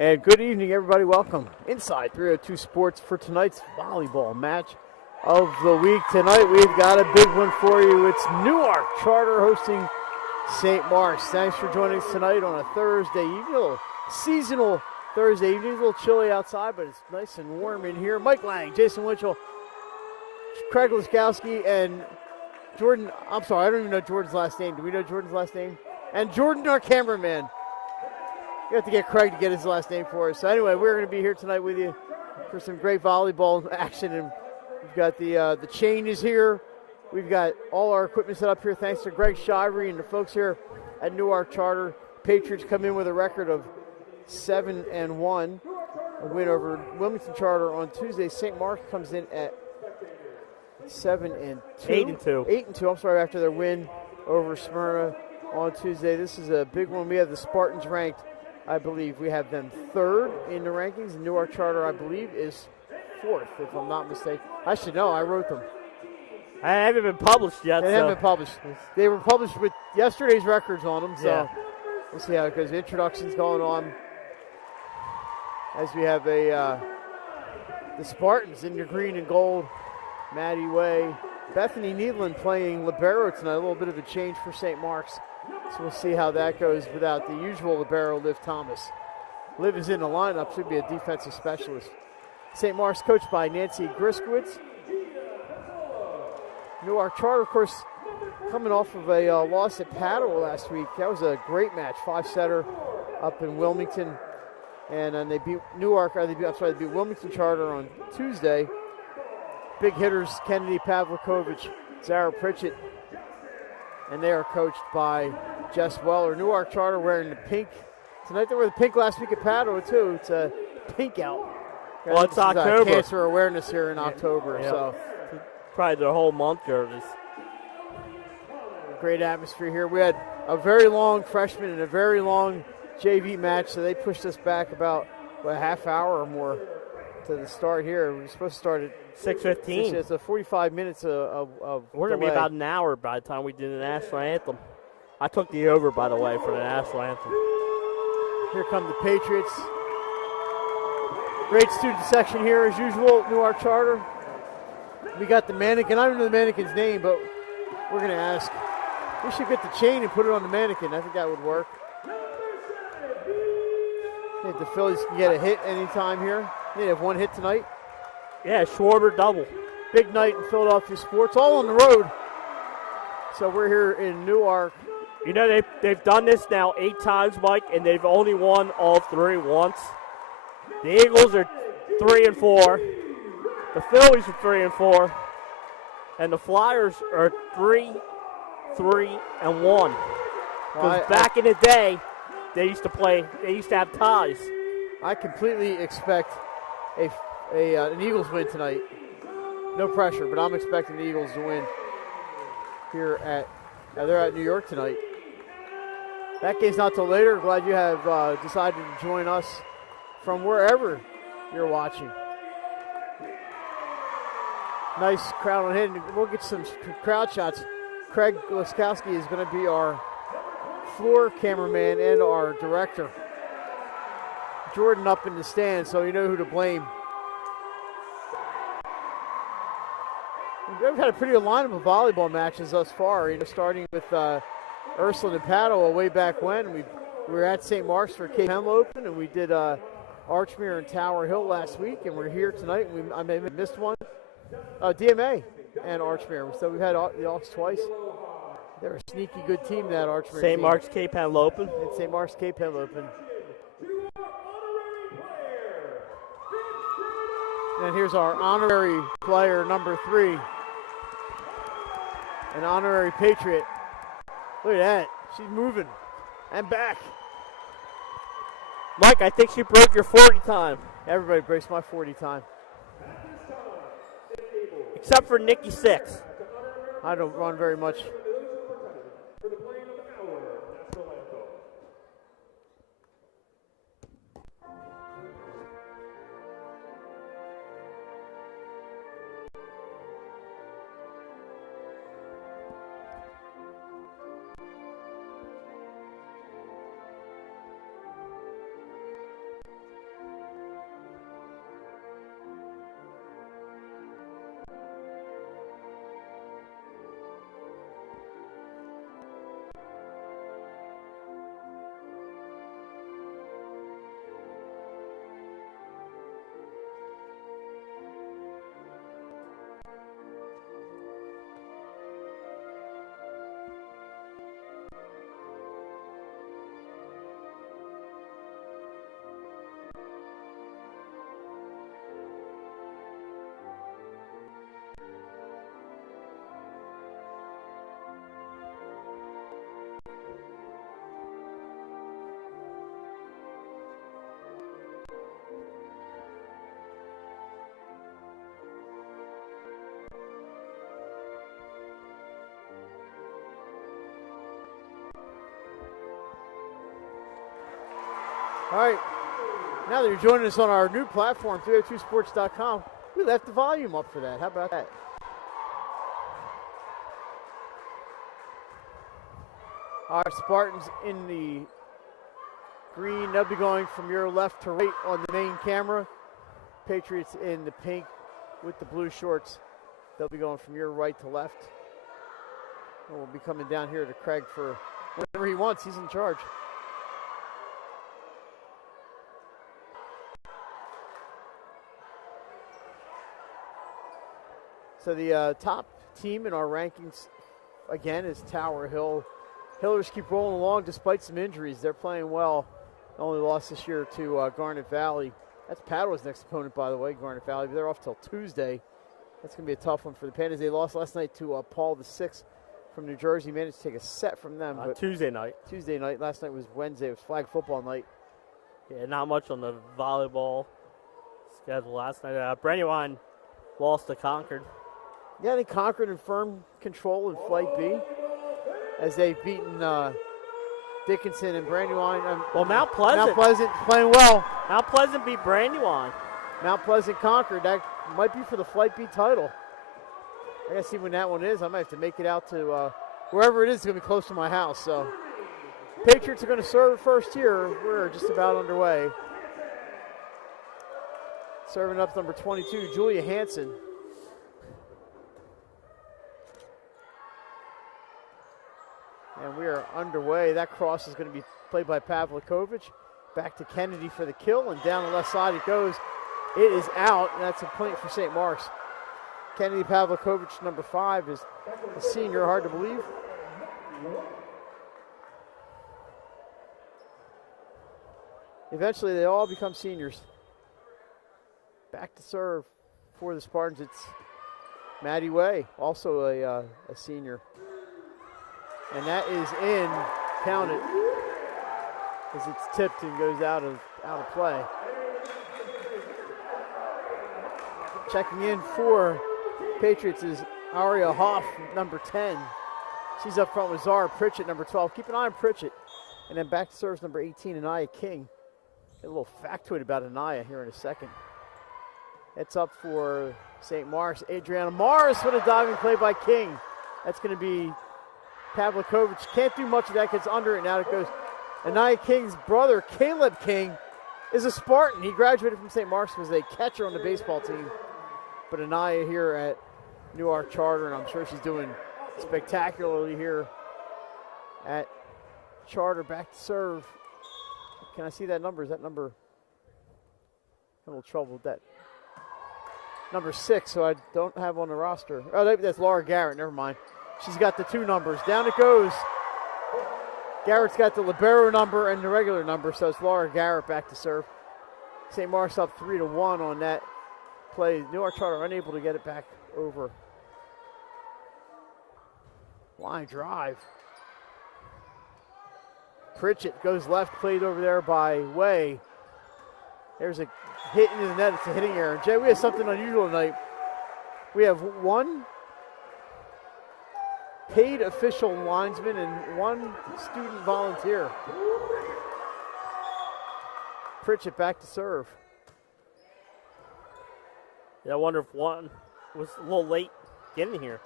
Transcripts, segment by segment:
And good evening, everybody. Welcome inside 302 Sports for tonight's volleyball match of the week. Tonight we've got a big one for you. It's Newark Charter hosting St. Mark's. Thanks for joining us tonight on a Thursday evening, a little seasonal Thursday evening. A little chilly outside, but it's nice and warm in here. Mike Lang, Jason Winchell, Craig Laskowski, and Jordan. I'm sorry, I don't even know Jordan's last name. Do we know Jordan's last name? And Jordan, our cameraman. You have to get Craig to get his last name for us. So anyway, we're going to be here tonight with you for some great volleyball action. And we've got the chain is here. We've got all our equipment set up here thanks to Greg Shivery and the folks here at Newark Charter. Patriots come in with a record of 7-1. A win over Wilmington Charter on Tuesday. St. Mark's comes in at 7-2. 8-2. 8-2, I'm sorry, after their win over Smyrna on Tuesday. This is a big one. We have the Spartans ranked, I believe. We have them third in the rankings. And Newark Charter, I believe, is fourth, if I'm not mistaken. I should know. I wrote them. I haven't been published yet. They haven't been published. They were published with yesterday's records on them, so we'll see how it goes. Introductions going on as we have the Spartans in your green and gold. Maddie Way. Bethany Needland playing libero tonight. A little bit of a change for St. Mark's. So we'll see how that goes without the usual libero, Liv Thomas. Liv is in the lineup, should be a defensive specialist. St. Mark's coached by Nancy Griskowitz. Newark Charter, of course, coming off of a loss at Padua last week. That was a great match, 5-setter up in Wilmington. And then they beat they beat Wilmington Charter on Tuesday. Big hitters, Kennedy Pavlikovich, Zara Pritchett. And they are coached by Jess Weller. Newark Charter wearing the pink. Tonight they were the pink last week at Padua, too. It's a pink out. Well, it's October. Cancer awareness here in October. Yeah. So probably the whole month jerseys. Great atmosphere here. We had a very long freshman and a very long JV match, so they pushed us back about a half hour or more to the start here. We were supposed to start at 6:15. It's a 45 minutes of We're going to be about an hour by the time we do the national anthem. I took the over, by the way, for the national anthem. Here come the Patriots. Great student section here as usual, Newark Charter. We got the mannequin. I don't know the mannequin's name, but we're going to ask. We should get the chain and put it on the mannequin. I think that would work. I think the Phillies can get a hit anytime here. They have one hit tonight. Yeah, Schwarber double. Big night in Philadelphia sports, all on the road. So we're here in Newark. You know, they've done this now 8 times, Mike, and they've only won all 3 once. The Eagles are 3-4. The Phillies are 3-4. And the Flyers are 3-1. Because back in the day, they used to have ties. I completely expect an Eagles win tonight. No pressure, but I'm expecting the Eagles to win here they're at New York tonight. That game's not till later. Glad you have decided to join us from wherever you're watching. Nice crowd on hand. We'll get some crowd shots. Craig Laskowski is going to be our floor cameraman and our director. Jordan up in the stand, so you know who to blame. We've had a pretty good lineup of volleyball matches thus far, starting with Ursuline and Padua way back when. We were at St. Mark's for Cape Henlopen Open, and we did Archmere and Tower Hill last week, and we're here tonight. I may have missed one. DMA and Archmere. So we've had the Hawks twice. They're a sneaky good team, that Archmere St. team. Mark's Cape Henlopen. And St. Mark's Cape Henlopen. And here's our honorary player, number 3. An honorary Patriot. Look at that. She's moving. And back. Mike, I think she broke your 40 time. Everybody breaks my 40 time. Except for Nikki 6. I don't run very much. All right. Now that you're joining us on our new platform, 302sports.com, we left the volume up for that. How about that? Our Spartans in the green. They'll be going from your left to right on the main camera. Patriots in the pink with the blue shorts. They'll be going from your right to left. And we'll be coming down here to Craig for whatever he wants. He's in charge. So the top team in our rankings, again, is Tower Hill. Hillers keep rolling along despite some injuries. They're playing well. Only lost this year to Garnet Valley. That's Padwa's next opponent, by the way, Garnet Valley. But they're off till Tuesday. That's going to be a tough one for the Pandas. They lost last night to Paul VI from New Jersey. Managed to take a set from them. But Tuesday night. Tuesday night. Last night was Wednesday. It was flag football night. Yeah, not much on the volleyball schedule last night. Brandywine lost to Concord. Yeah, they conquered in firm control in Flight B as they've beaten Dickinson and Brandywine. Well, Mount Pleasant. Mount Pleasant playing well. Mount Pleasant beat Brandywine. Mount Pleasant conquered. That might be for the Flight B title. I got to see when that one is. I might have to make it out to wherever it is. It's going to be close to my house. So Patriots are going to serve first here. We're just about underway. Serving up number 22, Julia Hansen. And we are underway. That cross is going to be played by Pavlikovic. Back to Kennedy for the kill, and down the left side it goes. It is out, and that's a point for St. Mark's. Kennedy Pavlikovic, number 5, is a senior, hard to believe. Eventually, they all become seniors. Back to serve for the Spartans. It's Maddie Way, also a senior. And that is in, count it, as it's tipped and goes out of play. Checking in for Patriots is Aria Hoff, number 10. She's up front with Zara Pritchett, number 12. Keep an eye on Pritchett. And then back to serves number 18, Anaya King. Get a little factoid about Anaya here in a second. It's up for St. Mark's. Adriana Morris with a diving play by King. That's going to be Pavlikovic. Can't do much of that, gets under it. Now it goes. Anaya King's brother, Caleb King, is a Spartan. He graduated from St. Mark's, was a catcher on the baseball team. But Anaya here at Newark Charter, and I'm sure she's doing spectacularly here at Charter. Back to serve. Can I see that number? Is that number? I'm a little trouble with that. Number 6, so I don't have on the roster. Oh, that's Laura Garrett. Never mind. She's got the 2 numbers. Down it goes. Garrett's got the libero number and the regular number, so it's Laura Garrett back to serve. St. Mark's up 3-1 on that play. Newark Charter unable to get it back over. Line drive. Pritchett goes left, played over there by Way. There's a hit into the net. It's a hitting error. Jay, we have something unusual tonight. We have 1 paid official linesman and 1 student volunteer. Pritchett back to serve. Yeah, I wonder if one was a little late getting here.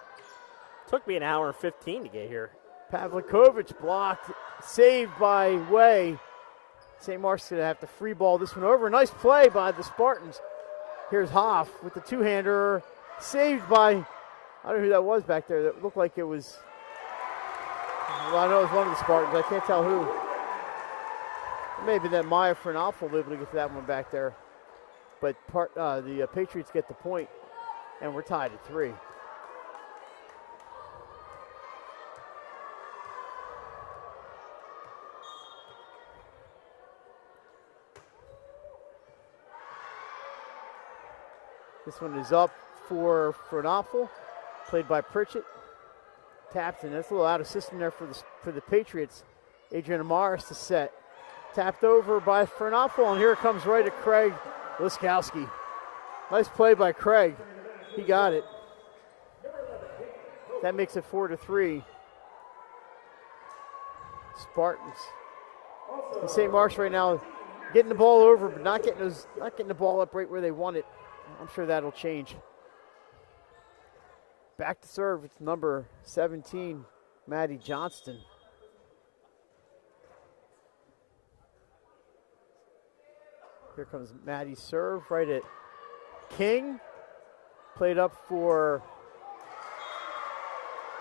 Took me an hour and 15 to get here. Pavlikovic blocked, saved by Way. St. Mark's going to have to free ball this one over. Nice play by the Spartans. Here's Hoff with the 2-hander, saved by, I don't know who that was back there. That looked like it was, well, I know it was one of the Spartans. I can't tell who. It may have been that Maya Fernalfo will be able to get to that one back there. But the Patriots get the point, and we're tied at 3. This one is up for Fernalfo, played by Pritchett. Tapped, and that's a little out of system there for the Patriots. Adriana Morris to set. Tapped over by Fernalfo, and here it comes right at Craig Liskowski. Nice play by Craig. He got it. That makes it 4-3. Spartans. In St. Mark's right now, getting the ball over, but not getting the ball up right where they want it. I'm sure that'll change. Back to serve, it's number 17, Maddie Johnston. Here comes Maddie's serve right at King. Played up for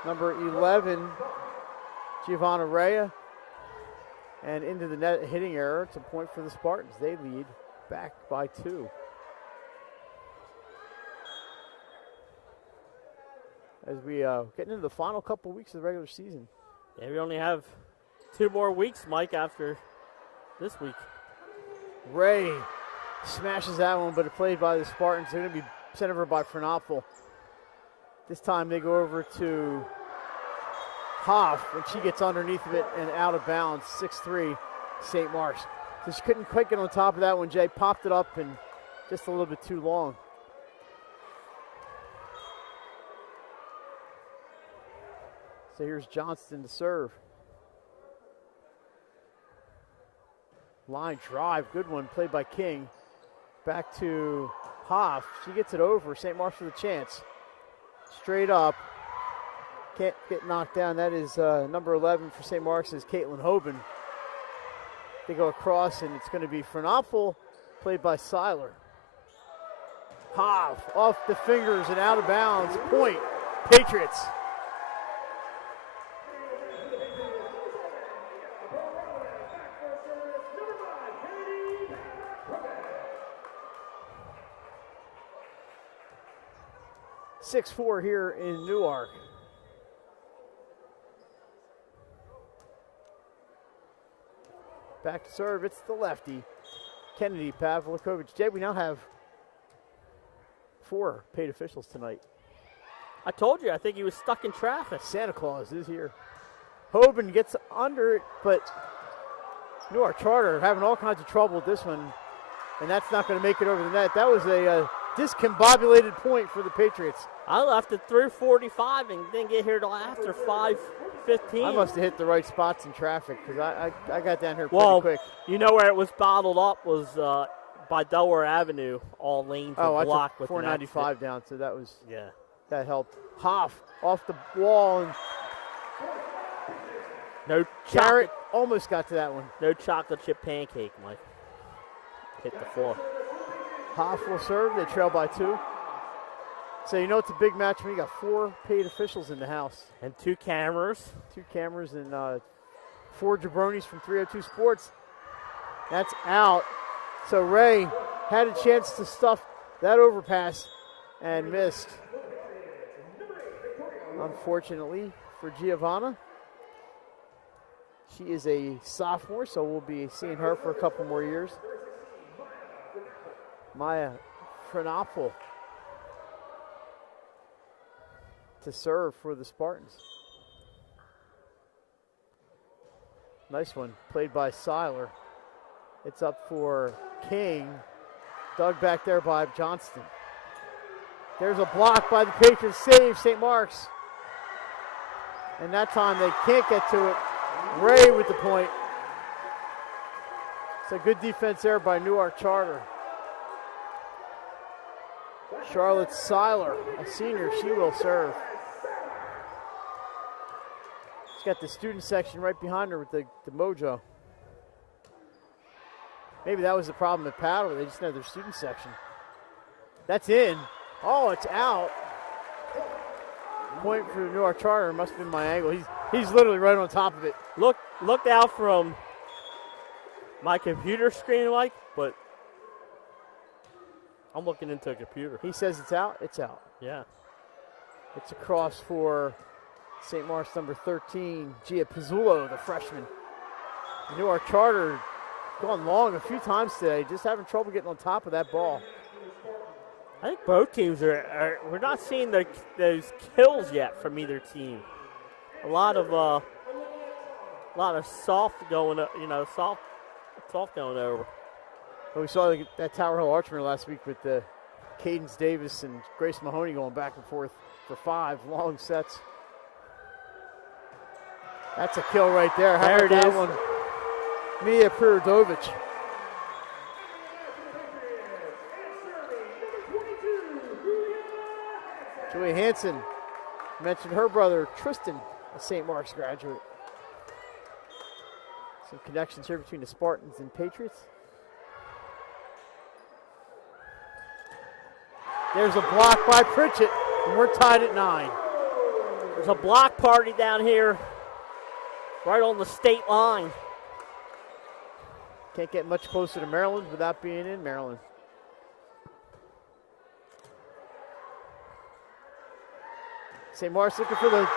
number 11, Giovanna Rea. And into the net, hitting error. It's a point for the Spartans. They lead back by 2. As we get into the final couple weeks of the regular season. Yeah, we only have 2 more weeks, Mike, after this week. Ray smashes that one, but it played by the Spartans. They're going to be sent over by Fernapfel. This time they go over to Hoff, and she gets underneath of it and out of bounds. 6-3, St. Mark's. So she couldn't quite get on top of that one. Jay popped it up and just a little bit too long. So here's Johnston to serve. Line drive, good one, played by King. Back to Hoff. She gets it over. St. Mark's with a chance. Straight up. Can't get knocked down. That is number 11 for St. Mark's is Caitlin Hoban. They go across, and it's going to be Fernapfel, played by Seiler. Hoff off the fingers and out of bounds. Point, Patriots. .6-4 here in Newark. Back to serve, it's the lefty, Kennedy Pavlikovic. Jay, we now have 4 paid officials tonight. I told you, I think he was stuck in traffic. Santa Claus is here. Hoban gets under it, but Newark Charter having all kinds of trouble with this one, and that's not going to make it over the net. That was a discombobulated point for the Patriots. I left at 3:45 and didn't get here till after 5:15. I must have hit the right spots in traffic because I got down here pretty quick. You know where it was bottled up was by Delaware Avenue. All lanes were blocked with 495 down, so that was yeah, that helped. Hoff off the wall and no Jarrett almost got to that one. No chocolate chip pancake, Mike. Hit the floor. Hoff will serve. They trail by 2. So you know it's a big match when you got 4 paid officials in the house. And 2 cameras. 2 cameras and 4 jabronis from 302 Sports. That's out. So Ray had a chance to stuff that overpass and missed. Unfortunately for Giovanna. She is a sophomore, so we'll be seeing her for a couple more years. Maya Fernapfel to serve for the Spartans. Nice one, played by Seiler. It's up for King. Dug back there by Johnston. There's a block by the Patriots. Save St. Mark's. And that time they can't get to it. Ray with the point. It's a good defense there by Newark Charter. Charlotte Seiler, a senior, she will serve. She's got the student section right behind her with the mojo. Maybe that was the problem at Paddle. They just had their student section. That's in. Oh, it's out. Point for Newark Charter. Must have been my angle. He's literally right on top of it. Looked out from my computer screen, Mike, but I'm looking into a computer. He says it's out. It's out. Yeah. It's a cross for St. Mark's number 13, Gia Pizzullo, the freshman. Newark Charter gone long a few times today, just having trouble getting on top of that ball. I think both teams we're not seeing those kills yet from either team. A lot of soft going, soft going over. Well, we saw that Tower Hill Archman last week with Cadence Davis and Grace Mahoney going back and forth for 5 long sets. That's a kill right there. How there about it that is. one? Mia Prirodovic. Chloe Hansen mentioned her brother, Tristan, a St. Mark's graduate. Some connections here between the Spartans and Patriots. There's a block by Pritchett, and we're tied at 9. There's a block party down here, right on the state line. Can't get much closer to Maryland without being in Maryland. St. Mark's looking for the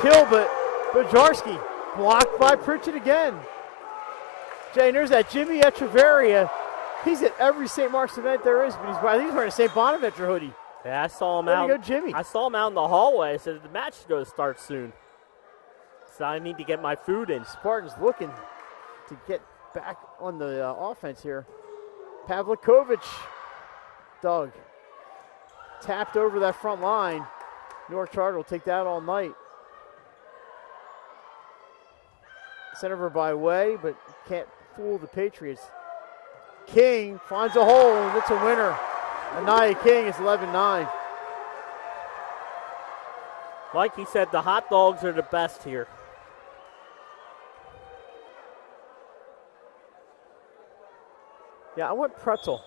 kill, but Bajarski blocked by Pritchett again. Jay, and there's that Jimmy Echeverria. He's at every St. Mark's event there is, but he's wearing a St. Bonaventure hoodie. Yeah, I saw him There out. you go, Jimmy. I saw him out in the hallway. I said the match is going to start soon, so I need to get my food in. Spartans looking to get back on the offense here. Pavlikovic, Doug, tapped over that front line. Newark Charter will take that all night. Sent over by Way, but can't fool the Patriots. King finds a hole, and it's a winner. Anaya King is 11-9. Like he said, the hot dogs are the best here. Yeah, I went pretzel.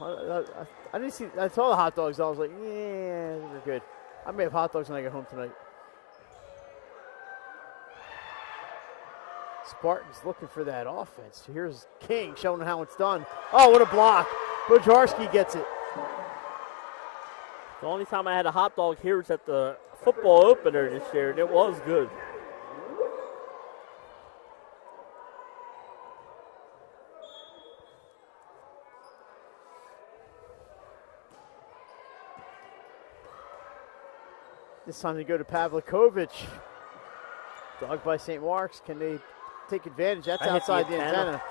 I didn't see. I saw the hot dogs. I was like, yeah, they're good. I may have hot dogs when I get home tonight. Spartans looking for that offense. Here's King showing how it's done. Oh, what a block. Bojarski gets it. The only time I had a hot dog here was at the football opener this year, and it was good. This time they go to Pavlikovic. Dog by St. Mark's. Can they take advantage? That's outside the antenna.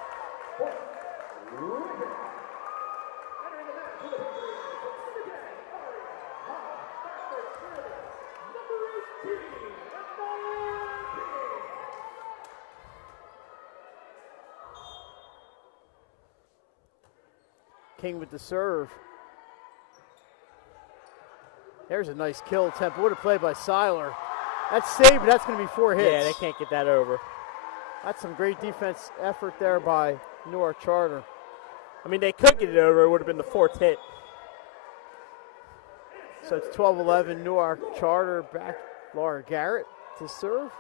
King with the serve. There's a nice kill attempt. What a play by Seiler. That's saved, but that's going to be 4 hits. Yeah, they can't get that over. That's some great defense effort there by Newark Charter. I mean, they could get it over. It would have been the 4th hit. So it's 12-11 Newark Charter. Back Laura Garrett to serve.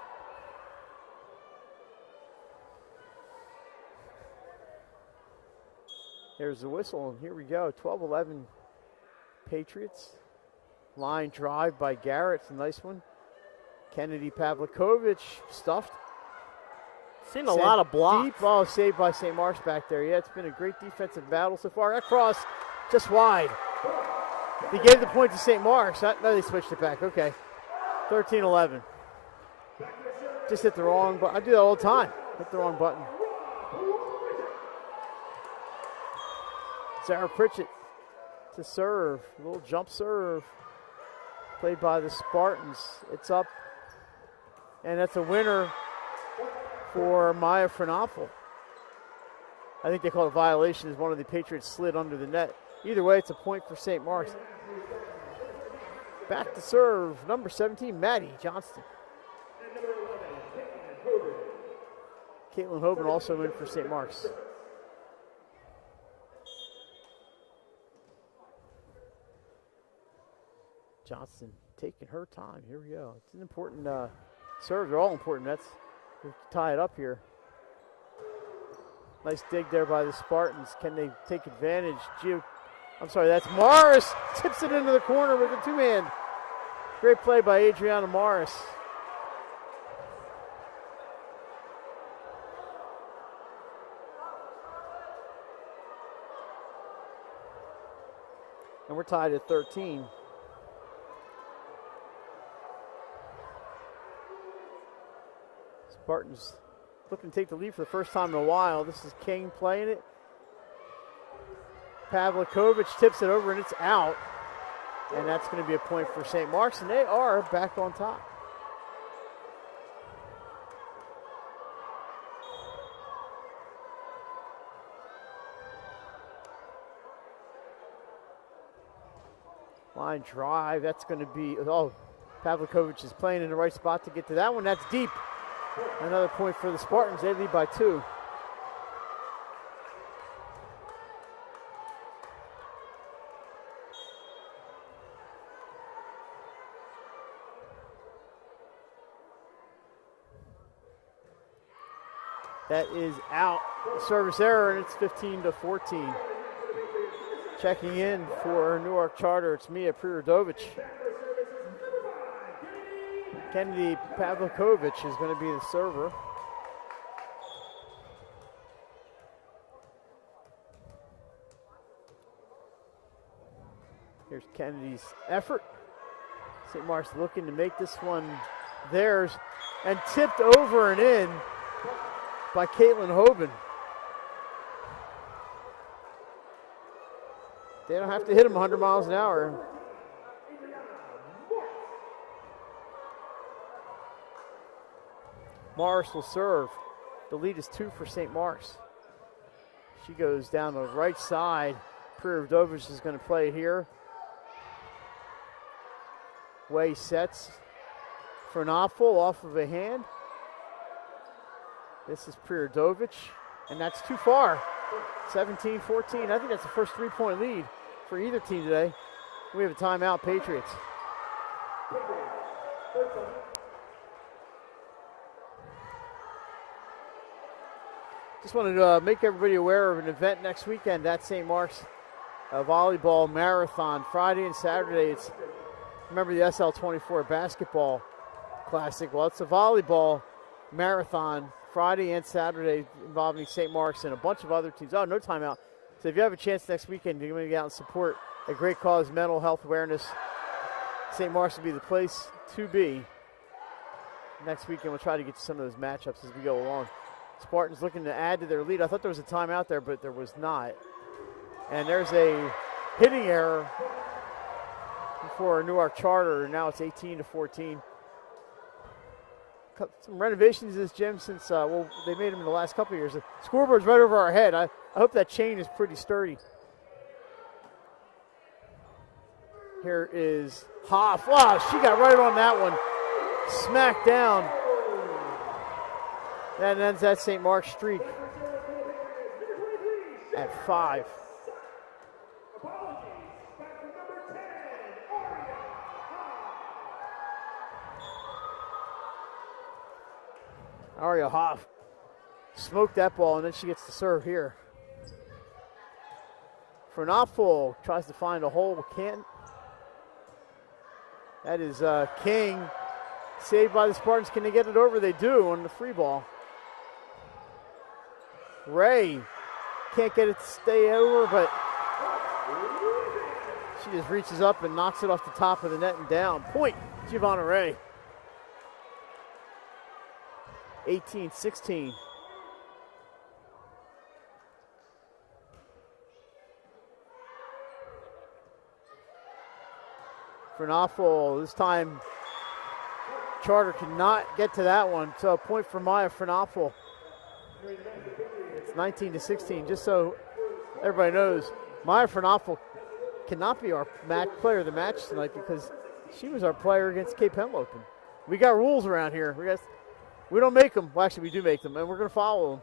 Here's the whistle, and here we go. 12-11 Patriots. Line drive by Garrett. It's a nice one. Kennedy Pavlikovic stuffed. Seen a lot of blocks. Deep ball saved by St. Mark's back there. Yeah, it's been a great defensive battle so far. That cross just wide. They gave the point to St. Mark's. No, they switched it back. Okay. 13-11. Just hit the wrong button. I do that all the time. Hit the wrong button. Sarah Pritchett to serve. A little jump serve. Played by the Spartans. It's up. And that's a winner for Maya Frenapel. I think they call it a violation as one of the Patriots slid under the net. Either way, it's a point for St. Mark's. Back to serve, number 17, Maddie Johnston. Caitlin Hoban also in for St. Mark's. Johnston taking her time. Here we go. It's an important serve. They're all important. That's to tie it up here. Nice dig there by the Spartans. Can they take advantage? I'm sorry, that's Morris. Tips it into the corner with a two-man. Great play by Adriana Morris. And we're tied at 13. Spartans looking to take the lead for the first time in a while. This is King playing it. Pavlikovic tips it over and it's out. And that's going to be a point for St. Mark's, and they are back on top. Line drive, that's going to be, oh, Pavlikovic is playing in the right spot to get to that one. That's deep. Another point for the Spartans. They lead by 2. That is out. Service error, and it's 15-14. Checking in for Newark Charter, it's Mia Prirodovic. Kennedy Pavlikovic is going to be the server. Here's Kennedy's effort. St. Mark's looking to make this one theirs, and tipped over and in by Caitlin Hoban. They don't have to hit him 100 miles an hour. Morris will serve. The lead is 2 for St. Mark's. She goes down the right side. Prirodovic is going to play here. Way sets for an awful off of a hand. This is Prirodovic, and that's too far. 17-14. I think that's the first 3-point lead for either team today. We have a timeout, Patriots. Just wanted to make everybody aware of an event next weekend at St. Mark's, a volleyball marathon. Friday and Saturday, it's, remember the SL24 basketball classic. Well, it's a volleyball marathon Friday and Saturday involving St. Mark's and a bunch of other teams. Oh, no timeout. So if you have a chance next weekend, you're going to get out and support a great cause, mental health awareness. St. Mark's will be the place to be. Next weekend, we'll try to get you some of those matchups as we go along. Spartans looking to add to their lead. I thought there was a timeout there, but there was not. And there's a hitting error for Newark Charter. Now it's 18-14. Some renovations to this gym since, well, they made them in the last couple of years. The scoreboard's right over our head. I hope that chain is pretty sturdy. Here is Hoff. Wow, she got right on that one. Smacked down. That ends that St. Mark's streak at 5. Aria Hoff smoked that ball, and then she gets to serve here. Fernapfel tries to find a hole, can't. That is King, saved by the Spartans. Can they get it over? They do on the free ball. Ray can't get it to stay over, but she just reaches up and knocks it off the top of the net and down. Point, Giovanna Ray. 18-16. Fernapfel, this time Charter cannot get to that one. So a point for Maya Fernapfel. It's 19-16. Just so everybody knows, Maya Fernapfel cannot be our player of the match tonight because she was our player against Cape Henlopen. We got rules around here. We don't make them. Well, actually, we do make them, and we're going to follow them.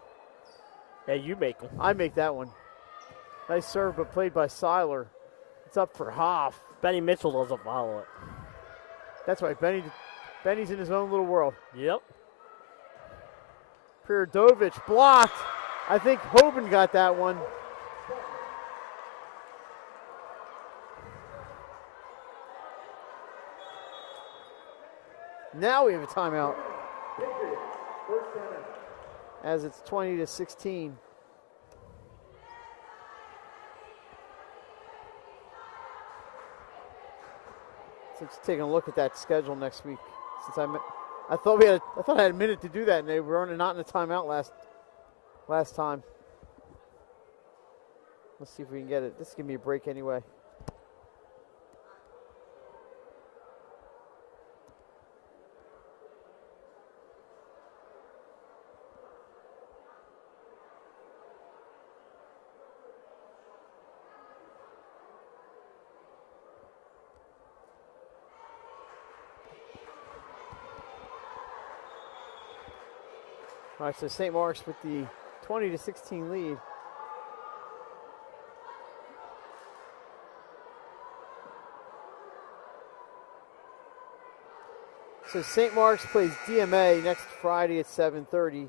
Yeah, you make them. I make that one. Nice serve, but played by Seiler. It's up for Hoff. Benny Mitchell doesn't follow it. That's right. Benny's in his own little world. Yep. Prirodovic blocked. I think Hoban got that one. Now we have a timeout. As it's 20-16. Since taking a look at that schedule next week, since I thought I had a minute to do that, and they were not in a timeout last time. Let's see if we can get it. This is gonna be a break anyway. All right, so St. Mark's with the 20-16 lead. So St. Mark's plays DMA next Friday at 7:30.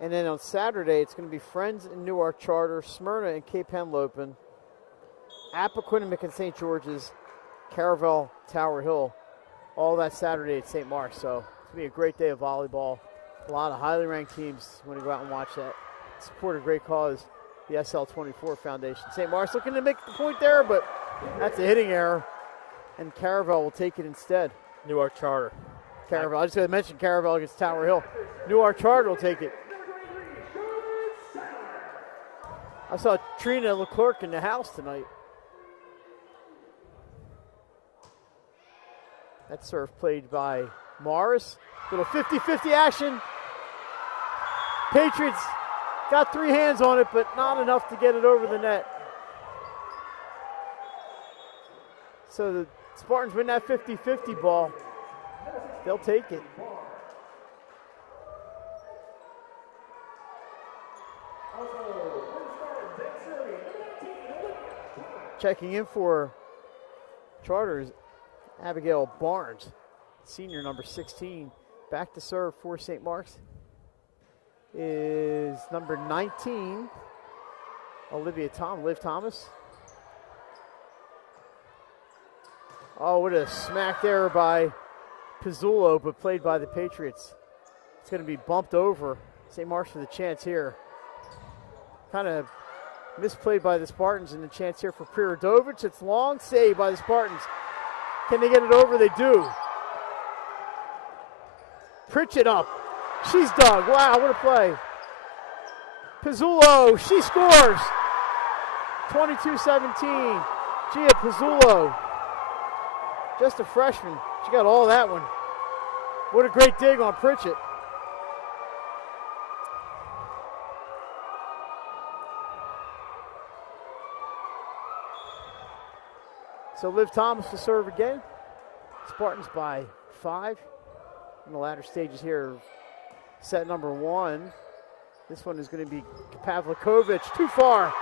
And then on Saturday, it's going to be Friends in Newark Charter, Smyrna and Cape Henlopen, Appoquinimink and St. George's, Caravel, Tower Hill, all that Saturday at St. Mark's. So it's going to be a great day of volleyball. A lot of highly ranked teams want to go out and watch that. Support a great cause, the SL24 Foundation. St. Mark's looking to make the point there, but that's a hitting error, and Caravel will take it instead. Newark Charter. Caravel, I just got to mention Caravel against Tower Hill. Newark Charter will take it. I saw Trina Leclerc in the house tonight. That serve played by Morris. Little 50-50 action. Patriots got 3 hands on it, but not enough to get it over the net. So the Spartans win that 50-50 ball. They'll take it. Checking in for Charters, Abigail Barnes, senior number 16. Back to serve for St. Mark's is number 19, Liv Thomas. Oh, what a smack there by Pizzullo, but played by the Patriots. It's going to be bumped over. St. Mark's with a chance here. Kind of misplayed by the Spartans, and the chance here for Prirodovich. It's long save by the Spartans. Can they get it over? They do. Pritchett up. She's dug. Wow, what a play. Pizzullo, she scores. 22-17. Gia Pizzullo. Just a freshman. She got all that one. What a great dig on Pritchett. So Liv Thomas will serve again. Spartans by 5 in the latter stages here. Set number 1. This one is going to be Pavlikovic. Too far.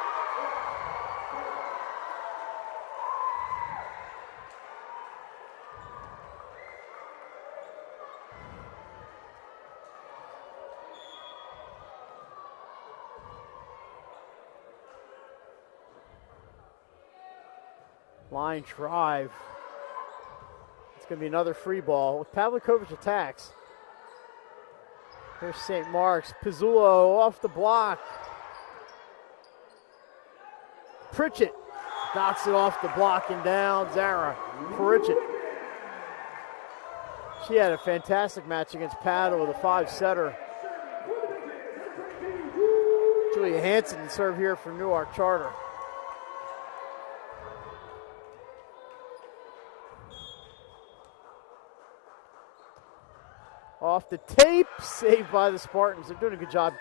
Line drive. It's going to be another free ball. Pavlikovic attacks. Here's St. Mark's. Pizzullo off the block. Pritchett knocks it off the block and down. Zara Pritchett. She had a fantastic match against Paddle with a 5-setter. Julia Hansen to serve here for Newark Charter. Off the tape, saved by the Spartans. They're doing a good job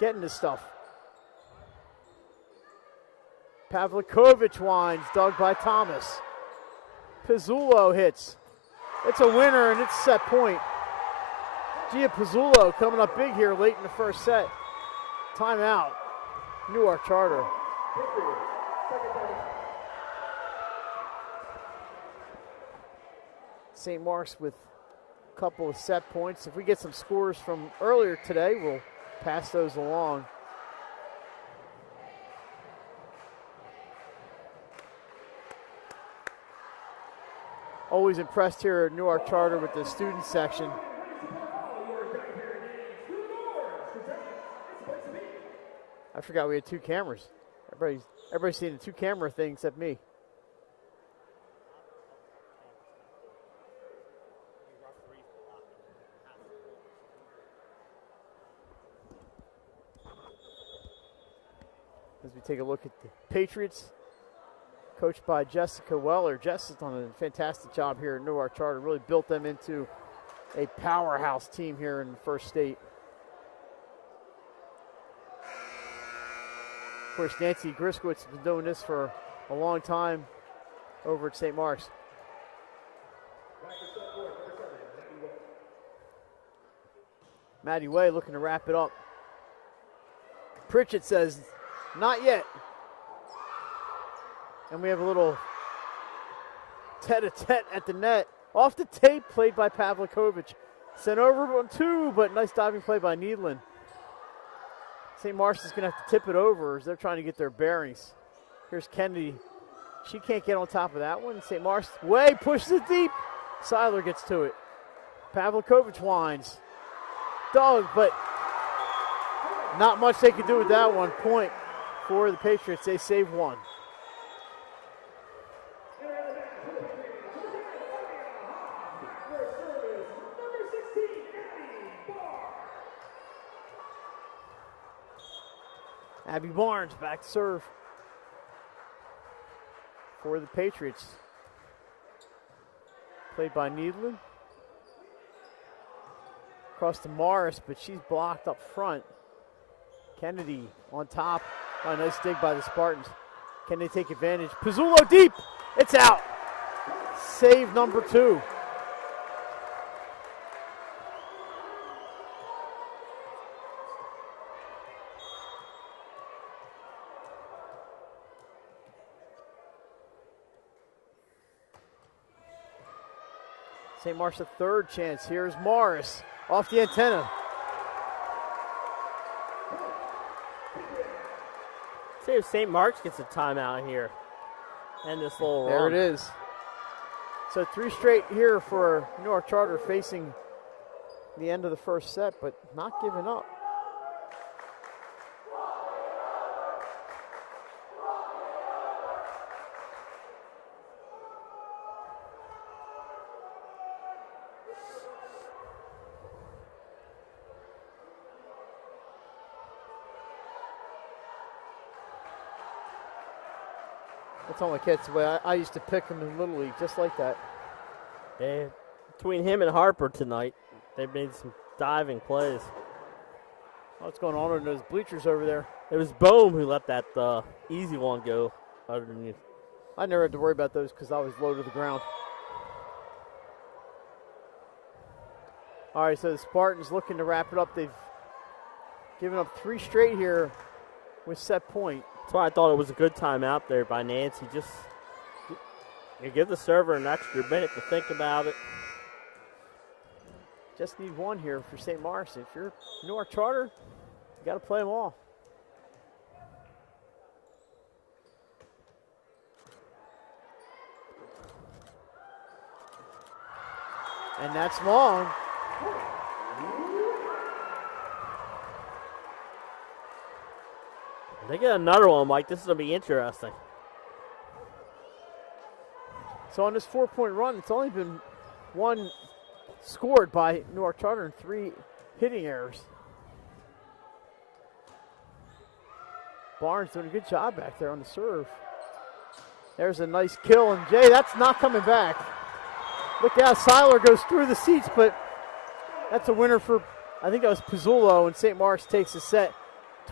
getting this stuff. Pavlikovic winds, dug by Thomas. Pizzullo hits. It's a winner, and it's set point. Gia Pizzullo coming up big here late in the first set. Timeout. Newark Charter. St. Mark's with couple of set points. If we get some scores from earlier today, we'll pass those along. Always impressed here at Newark Charter with the student section. I forgot we had 2 cameras. Everybody's seeing the 2-camera thing except me. As we take a look at the Patriots, coached by Jessica Weller. Jess has done a fantastic job here at Newark Charter, really built them into a powerhouse team here in the First State. Of course, Nancy Griskowitz has been doing this for a long time over at St. Mark's. Maddie Way looking to wrap it up. Pritchett says, not yet. And we have a little tete-a-tete at the net. Off the tape, played by Pavlikovic. Sent over on 2, but nice diving play by Needland. St. Marcia's going to have to tip it over as they're trying to get their bearings. Here's Kennedy. She can't get on top of that one. St. Marcia's Way pushes it deep. Seiler gets to it. Pavlikovic winds. Dug, but not much they could do with that one. Point for the Patriots. They save one. Abby Barnes back to serve for the Patriots. Played by Needland. Across to Morris, but she's blocked up front. Kennedy on top. Oh, nice dig by the Spartans. Can they take advantage? Pizzullo deep. It's out. Save number 2. St. Marcia third chance. Here's Morris off the antenna. See if St. Mark's gets a timeout here. And this little run. There it is. So 3 straight here for Newark Charter facing the end of the first set, but not giving up. That's all my kids. The way I used to pick them in Little League, just like that. Yeah, between him and Harper tonight, they've made some diving plays. What's going on in those bleachers over there? It was Bohm who let that easy one go underneath. I never had to worry about those because I was low to the ground. All right, so the Spartans looking to wrap it up. They've given up 3 straight here with set point. That's why I thought it was a good timeout there by Nancy. Just you give the server an extra minute to think about it. Just need 1 here for St. Marcia. If you're Newark Charter, you got to play them all. And that's long. They get another one, Mike. This is going to be interesting. So on this 4-point run, it's only been 1 scored by Newark Charter and 3 hitting errors. Barnes doing a good job back there on the serve. There's a nice kill, and Jay, that's not coming back. Look out, Seiler goes through the seats, but that's a winner for, I think that was Pizzullo, and St. Mark's takes the set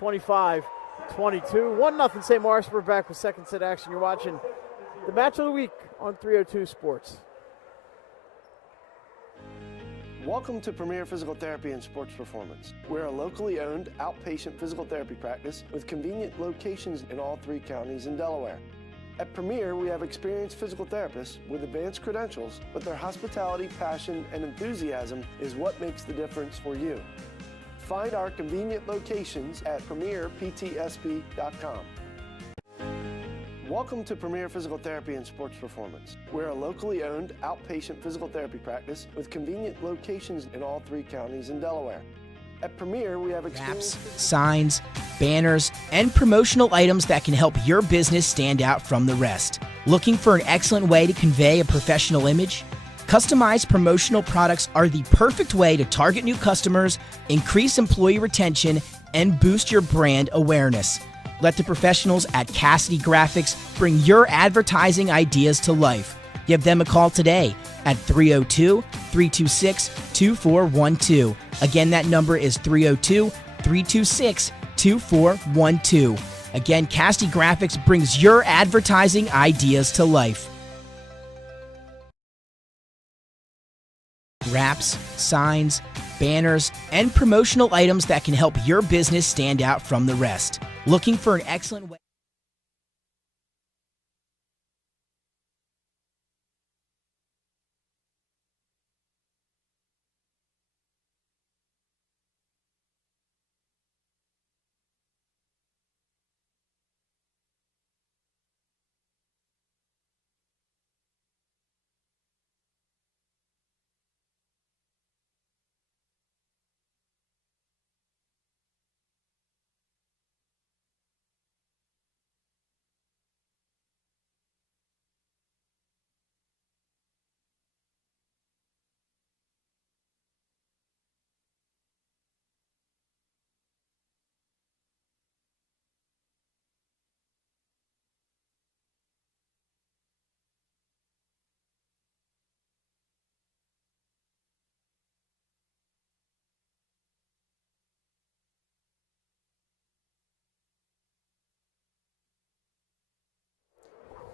25-22. 1-0 St. Mark's. We're back with second set action. You're watching the match of the week on 302 Sports. Welcome to Premier Physical Therapy and Sports Performance. We're a locally owned outpatient physical therapy practice with convenient locations in all 3 counties in Delaware. At Premier, we have experienced physical therapists with advanced credentials, but their hospitality, passion, and enthusiasm is what makes the difference for you. Find our convenient locations at premierptsp.com. Welcome to Premier Physical Therapy and Sports Performance. We're a locally owned outpatient physical therapy practice with convenient locations in all 3 counties in Delaware. At Premier, we have wraps, signs, banners, and promotional items that can help your business stand out from the rest. Looking for an excellent way to convey a professional image? Customized promotional products are the perfect way to target new customers, increase employee retention, and boost your brand awareness. Let the professionals at Cassidy Graphics bring your advertising ideas to life. Give them a call today at 302-326-2412. Again, that number is 302-326-2412. Again, Cassidy Graphics brings your advertising ideas to life. Wraps, signs, banners, and promotional items that can help your business stand out from the rest. Looking for an excellent way?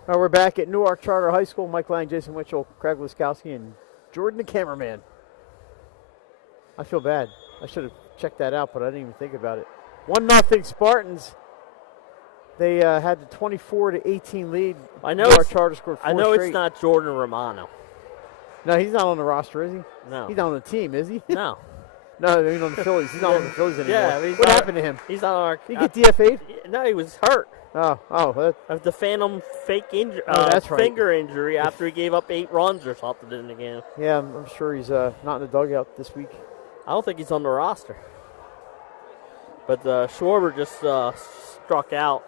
We're back at Newark Charter High School. Mike Lang, Jason Mitchell, Craig Wiskowski, and Jordan the cameraman. I feel bad. I should have checked that out, but I didn't even think about it. 1-0 Spartans. They had the 24-18 lead. I know Newark Charter scored 4 I know straight. it's not Jordan Romano. No, he's not on the roster, is he? No. He's not on the team, is he? No. No, I mean on the Phillies. He's not on the Phillies anymore. Yeah, I mean, what happened to him? He's not on our. Did he get DFA'd? No, he was hurt. Of the phantom fake injury, that's right. finger injury after he gave up 8 runs or something in the game. Yeah, I'm sure he's not in the dugout this week. I don't think he's on the roster. But Schwarber just struck out.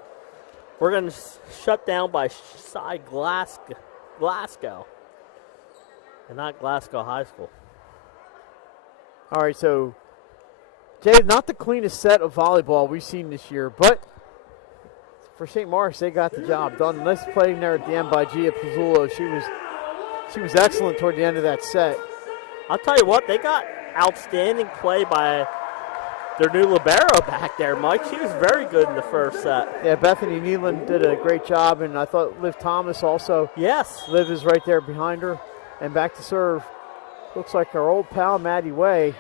We're going to shut down by Cy Glasgow. And not Glasgow High School. All right, so, Jay, not the cleanest set of volleyball we've seen this year, but for St. Mark's, they got the job done. Nice play there at the end by Gia Pizzullo. She was excellent toward the end of that set. I'll tell you what, they got outstanding play by their new libero back there, Mike. She was very good in the first set. Yeah, Bethany Nealon did a great job, and I thought Liv Thomas also. Yes. Liv is right there behind her. And back to serve. Looks like our old pal, Maddie Way,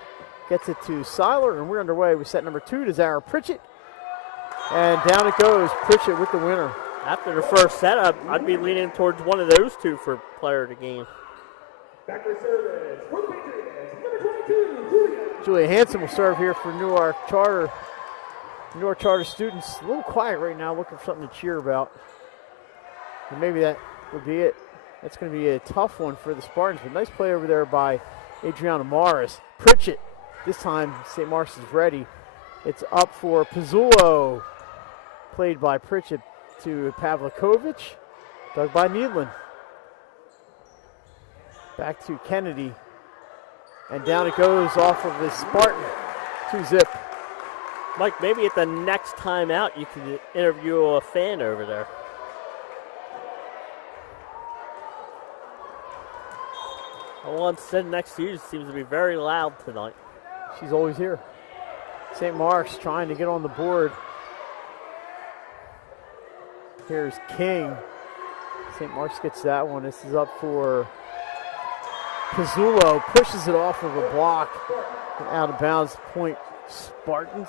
gets it to Seiler, and we're underway with set number 2 to Zara Pritchett. And down it goes, Pritchett with the winner. After the first set, I'd be leaning towards one of those two for player of the game. Julia Hansen will serve here for Newark Charter. Newark Charter students a little quiet right now, looking for something to cheer about. And maybe that would be it. That's going to be a tough one for the Spartans, but nice play over there by Adriana Morris. Pritchett, this time St. Mark's is ready. It's up for Pizzullo, played by Pritchett to Pavlikovic, dug by Needland. Back to Kennedy, and down it goes off of the Spartan, 2-zip. Mike, maybe at the next time out you could interview a fan over there. The one sitting next to you seems to be very loud tonight. She's always here. St. Mark's trying to get on the board. Here's King. St. Mark's gets that one. This is up for Pizzullo. Pushes it off of a block and out of bounds. Point Spartans.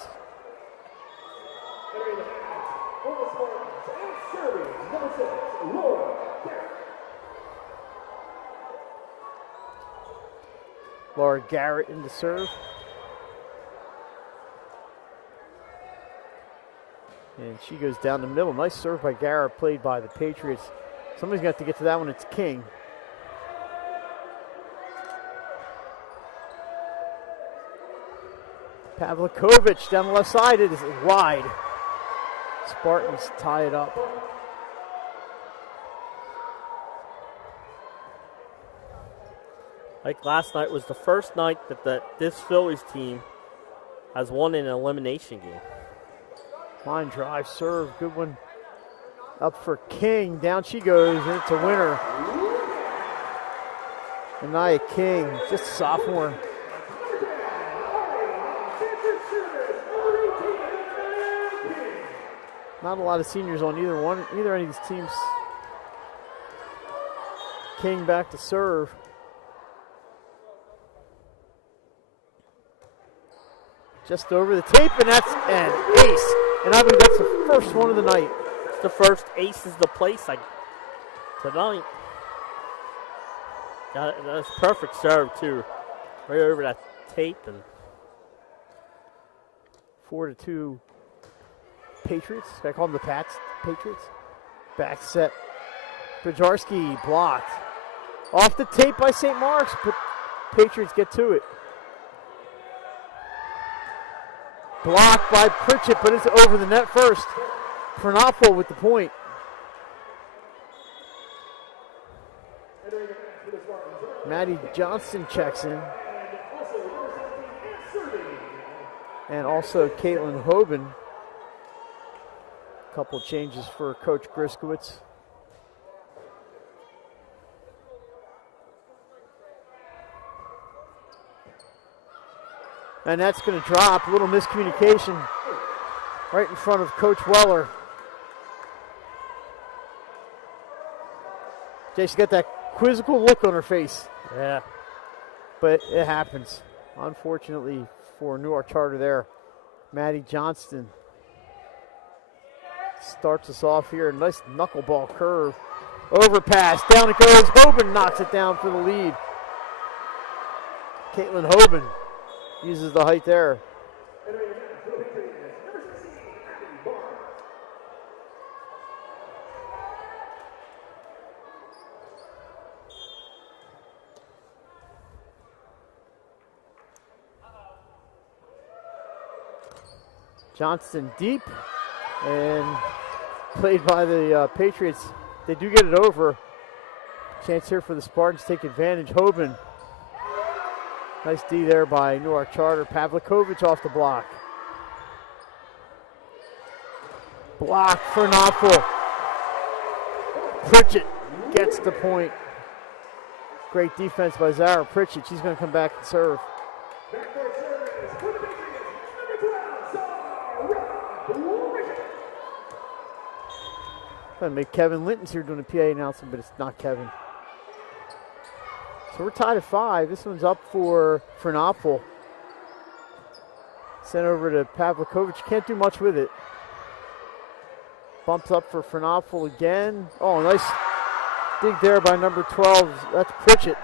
Laura Garrett in the serve. And she goes down the middle. Nice serve by Garrett, played by the Patriots. Somebody's got to get to that one. It's King. Pavlikovic down the left side. It is wide. Spartans tie it up. Like last night was the first night that this Phillies team has won an elimination game. Line drive, serve, good one. Up for King, down she goes, and it's a winner. Anaya King, just a sophomore. Not a lot of seniors on either any of these teams. King back to serve. just over the tape, and that's an ace. And I believe that's the first one of the night. It's the first ace is the place tonight. That was perfect serve, too. Right over that tape. And 4-2 Patriots. I call them the Patriots. Back set. Bajarski blocked. Off the tape by St. Mark's, but Patriots get to it. Blocked by Pritchett, but it's over the net first. Fernapple with the point. Maddie Johnson checks in. And also Caitlin Hoban. A couple changes for Coach Griskowitz. And that's going to drop. A little miscommunication right in front of Coach Weller. She's got that quizzical look on her face. Yeah. But it happens. Unfortunately for Newark Charter there. Maddie Johnston starts us off here. Nice knuckleball curve. Overpass. Down it goes. Hoban knocks it down for the lead. Caitlin Hoban uses the height there. Johnston deep and played by the Patriots. They do get it over. Chance here for the Spartans to take advantage. Hoban. Nice D there by Newark Charter. Pavlikovic off the block. Block for Knopfel. Pritchett gets the point. Great defense by Zara Pritchett. She's going to come back and serve. Going to make Kevin Linton's here doing a PA announcement, but it's not Kevin. So we're tied at 5. This one's up for Fernapple. Sent over to Pavlikovic. Can't do much with it. Bumps up for Fernapple again. Oh, nice dig there by number 12. That's Pritchett.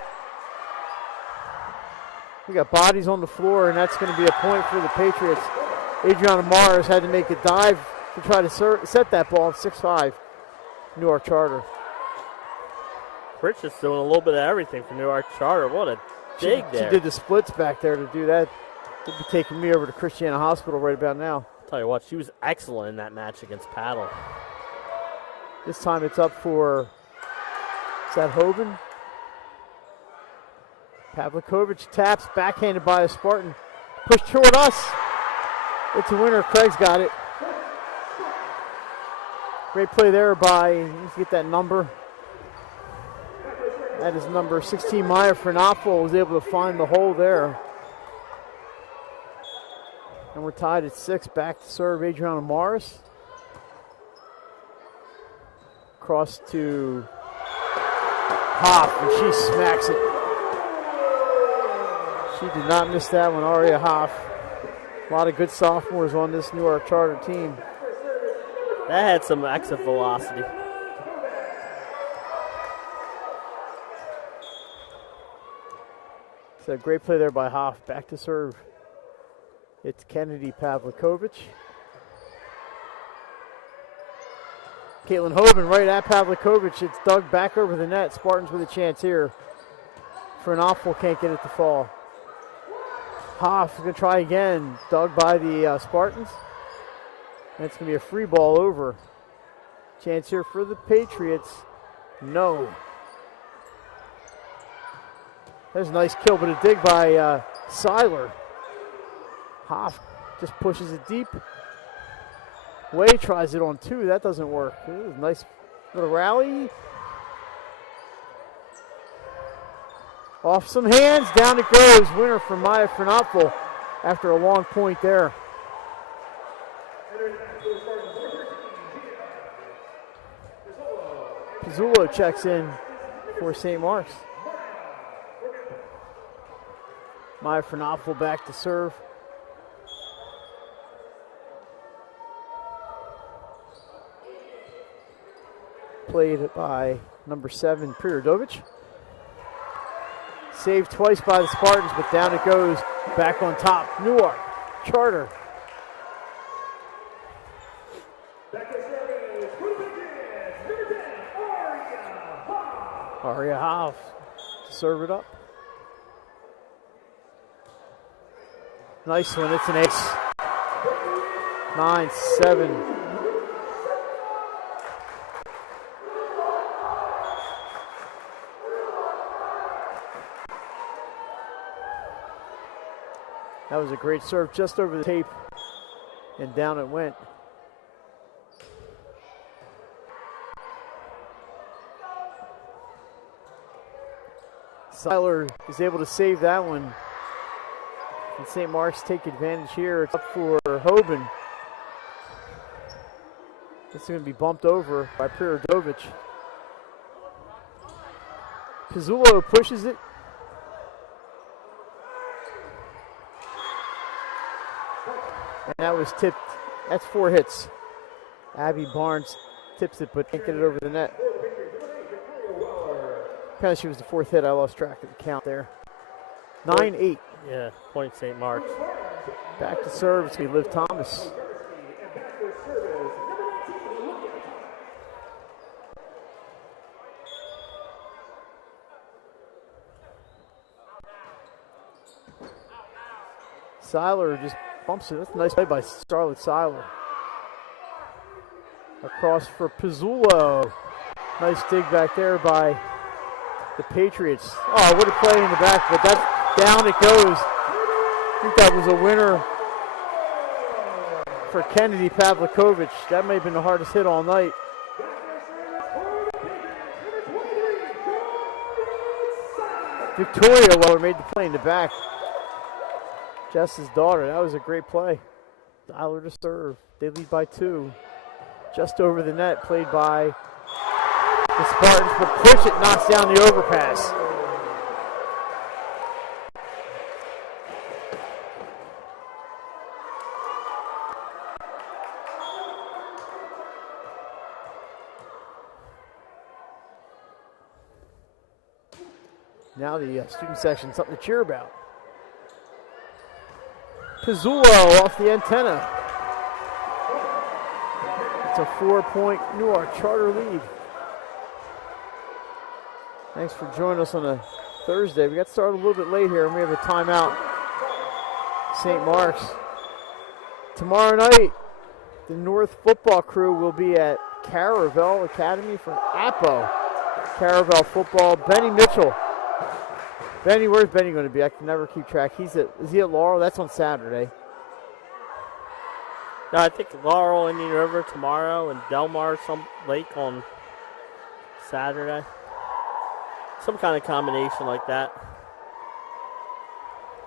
We got bodies on the floor, and that's going to be a point for the Patriots. Adriana Mars had to make a dive to try to set that ball. 6-5. Newark Charter. Pritchett's doing a little bit of everything for Newark Charter. What a dig there. She did the splits back there to do that. They'll be taking me over to Christiana Hospital right about now. I'll tell you what, she was excellent in that match against Paddle. This time it's up for, is that Hoban? Pavlikovic taps, backhanded by a Spartan. Pushed toward us. It's a winner. Craig's got it. Great play there by, let's get that number. That is number 16, Maya Fernapple was able to find the hole there. And we're tied at 6. Back to serve Adriana Morris. Cross to Hoff, and she smacks it. She did not miss that one, Aria Hoff. A lot of good sophomores on this Newark Charter team. That had some exit velocity. So great play there by Hoff. Back to serve. It's Kennedy Pavlikovic. Caitlin Hoban right at Pavlikovic. It's dug back over the net. Spartans with a chance here. Fernapple can't get it to fall. Hoff is going to try again. Dug by the Spartans. And it's going to be a free ball over. Chance here for the Patriots. No. There's a nice kill, but a dig by Seiler. Hoff just pushes it deep. Way tries it on 2. That doesn't work. Nice little rally. Off some hands. Down it goes. Winner for Maya Fernapple after a long point there. Pizzullo checks in for St. Mark's. Maya Fernapple back to serve. played by number 7, Prirodovich. Saved twice by the Spartans, but down it goes. Back on top, Newark Charter. Aria Hoff to serve it up. Nice one, it's an ace. 9-7. That was a great serve just over the tape, and down it went. Seiler is able to save that one. And St. Mark's take advantage here. It's up for Hoban. It's going to be bumped over by Prirodovich. Pizzullo pushes it. And that was tipped. That's 4 hits. Abby Barnes tips it, but can't get it over the net. Apparently she was the 4th hit. I lost track of the count there. 9-8. Yeah, point St. Mark's. Back to serve. It's going to be Liv Thomas. Seiler just bumps it. That's a nice play by Charlotte Seiler. Across for Pizzullo. Nice dig back there by the Patriots. Oh, what a play in the back, but that's down it goes. I think that was a winner for Kennedy Pavlikovich. That may have been the hardest hit all night. Victoria Weller made the play in the back. Jess's daughter, that was a great play. Seiler to serve. They lead by 2. Just over the net, played by the Spartans, but Pritchett knocks down the overpass. Now the student section, something to cheer about. Pizzullo off the antenna. It's a 4-point Newark Charter lead. Thanks for joining us on a Thursday. We got started a little bit late here, and we have a timeout. St. Mark's. Tomorrow night, the North football crew will be at Caravel Academy for APO. Caravel football. Benny Mitchell. Benny, where's Benny going to be? I can never keep track. Is he at Laurel? That's on Saturday. No, I think Laurel, Indian River tomorrow, and Delmar, some lake on Saturday. Some kind of combination like that.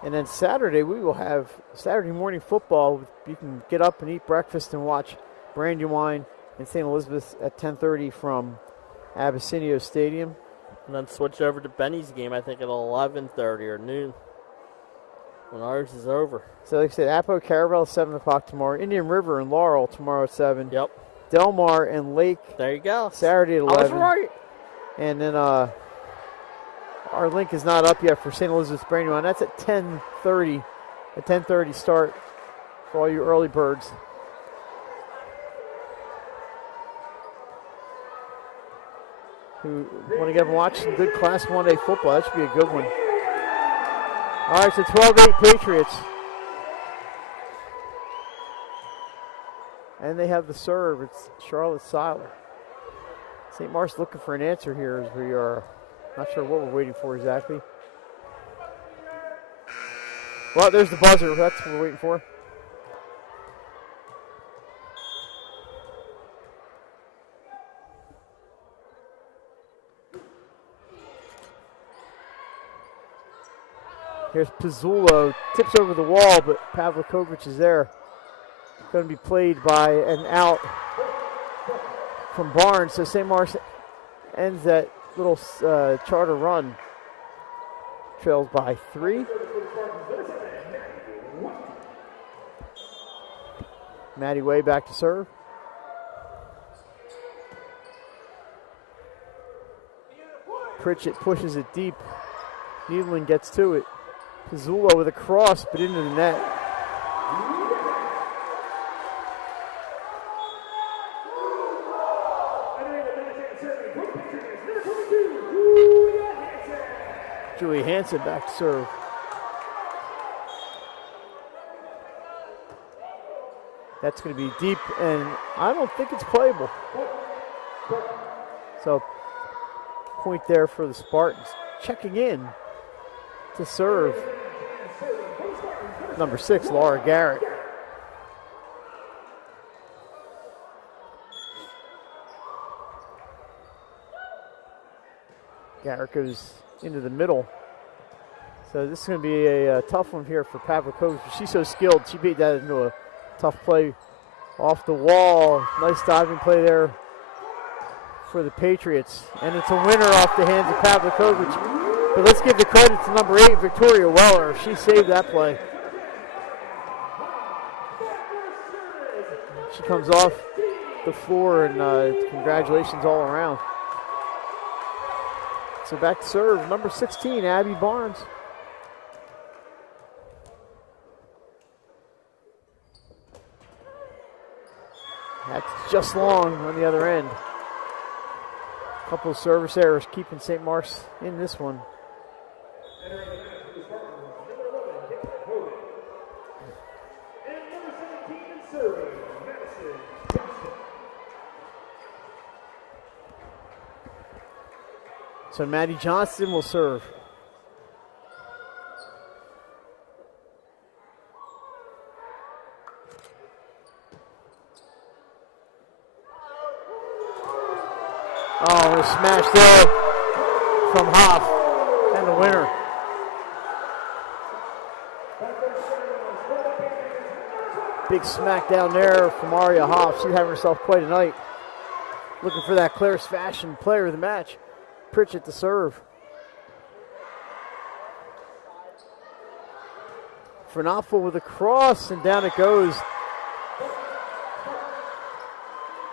And then Saturday, we will have Saturday morning football. You can get up and eat breakfast and watch Brandywine and St. Elizabeth at 10:30 from Abyssinia Stadium. And then switch over to Benny's game, I think, at 11:30 or noon when ours is over. So like I said, Apo Caravel, 7 o'clock tomorrow. Indian River and Laurel tomorrow at 7. Yep. Delmar and Lake. There you go. Saturday at 11. I was right. And then our link is not up yet for St. Elizabeth's Brandywine. That's at 10:30. A 10:30 start for all you early birds. Who want to get and watch some good Class 1A football. That should be a good one. All right, so 12-8 Patriots. And they have the serve. It's Charlotte Seiler. St. Mark's looking for an answer here as we are not sure what we're waiting for exactly. Well, there's the buzzer. That's what we're waiting for. Here's Pizzullo, tips over the wall, but Pavlikovich is there. Going to be played by an out from Barnes, so St. Mark's ends that little charter run. Trails by 3. Maddie Way back to serve. Pritchett pushes it deep. Needling gets to it. Pizzula with a cross, but into the net. Julie Hansen back to serve. That's going to be deep, and I don't think it's playable. So, point there for the Spartans. Checking in to serve. Number 6, Laura Garrett. Garrett goes into the middle. So this is going to be a tough one here for Pavlikovich. She's so skilled. She beat that into a tough play off the wall. Nice diving play there for the Patriots. And it's a winner off the hands of Pavlikovich. But let's give the credit to number 8, Victoria Weller. She saved that play. She comes off the floor, and congratulations all around. So back to serve, number 16, Abby Barnes. That's just long on the other end. A couple of service errors keeping St. Mark's in this one. So Maddie Johnston will serve. Oh, a smash there from Hoff, and the winner. Big smack down there from Aria Hoff. She's having herself quite a night. Looking for that clearest fashion player of the match. Pritchett to serve. Fernapfel with a cross, and down it goes.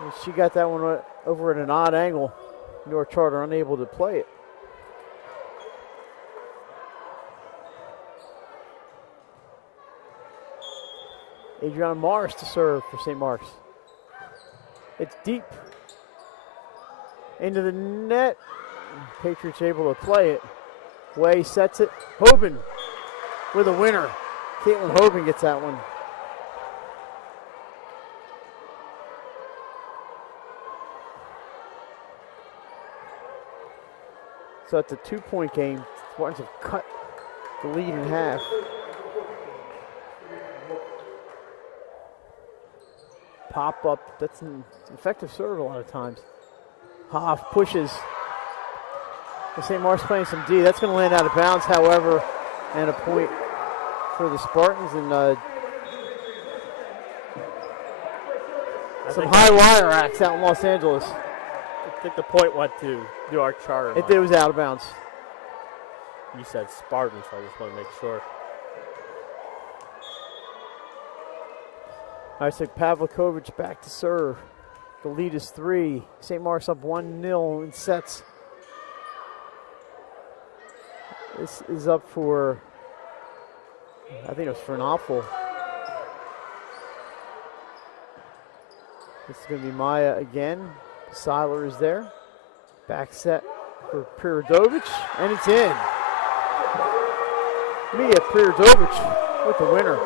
And she got that one over at an odd angle. Newark Charter unable to play it. Adriana Morris to serve for St. Mark's. It's deep into the net. Patriots able to play it. Way sets it. Hoban with a winner. Caitlin Hoban gets that one. So it's a 2-point game. Spartans have cut the lead in half. Pop up. That's an effective serve a lot of times. Hoff pushes. St. Mark's playing some D. That's going to land out of bounds, however, and a point for the Spartans. And some high wire acts out in Los Angeles. I think the point went to Newark Charter. It was out of bounds. You said Spartans, so I just want to make sure. All right, so Pavlikovich back to serve. The lead is 3. St. Mark's up 1-0 in sets. This is up for, I think it was for an awful. This is going to be Maya again. Seiler is there. Back set for Prirodovich, and it's in. Mia Prirodovich with the winner.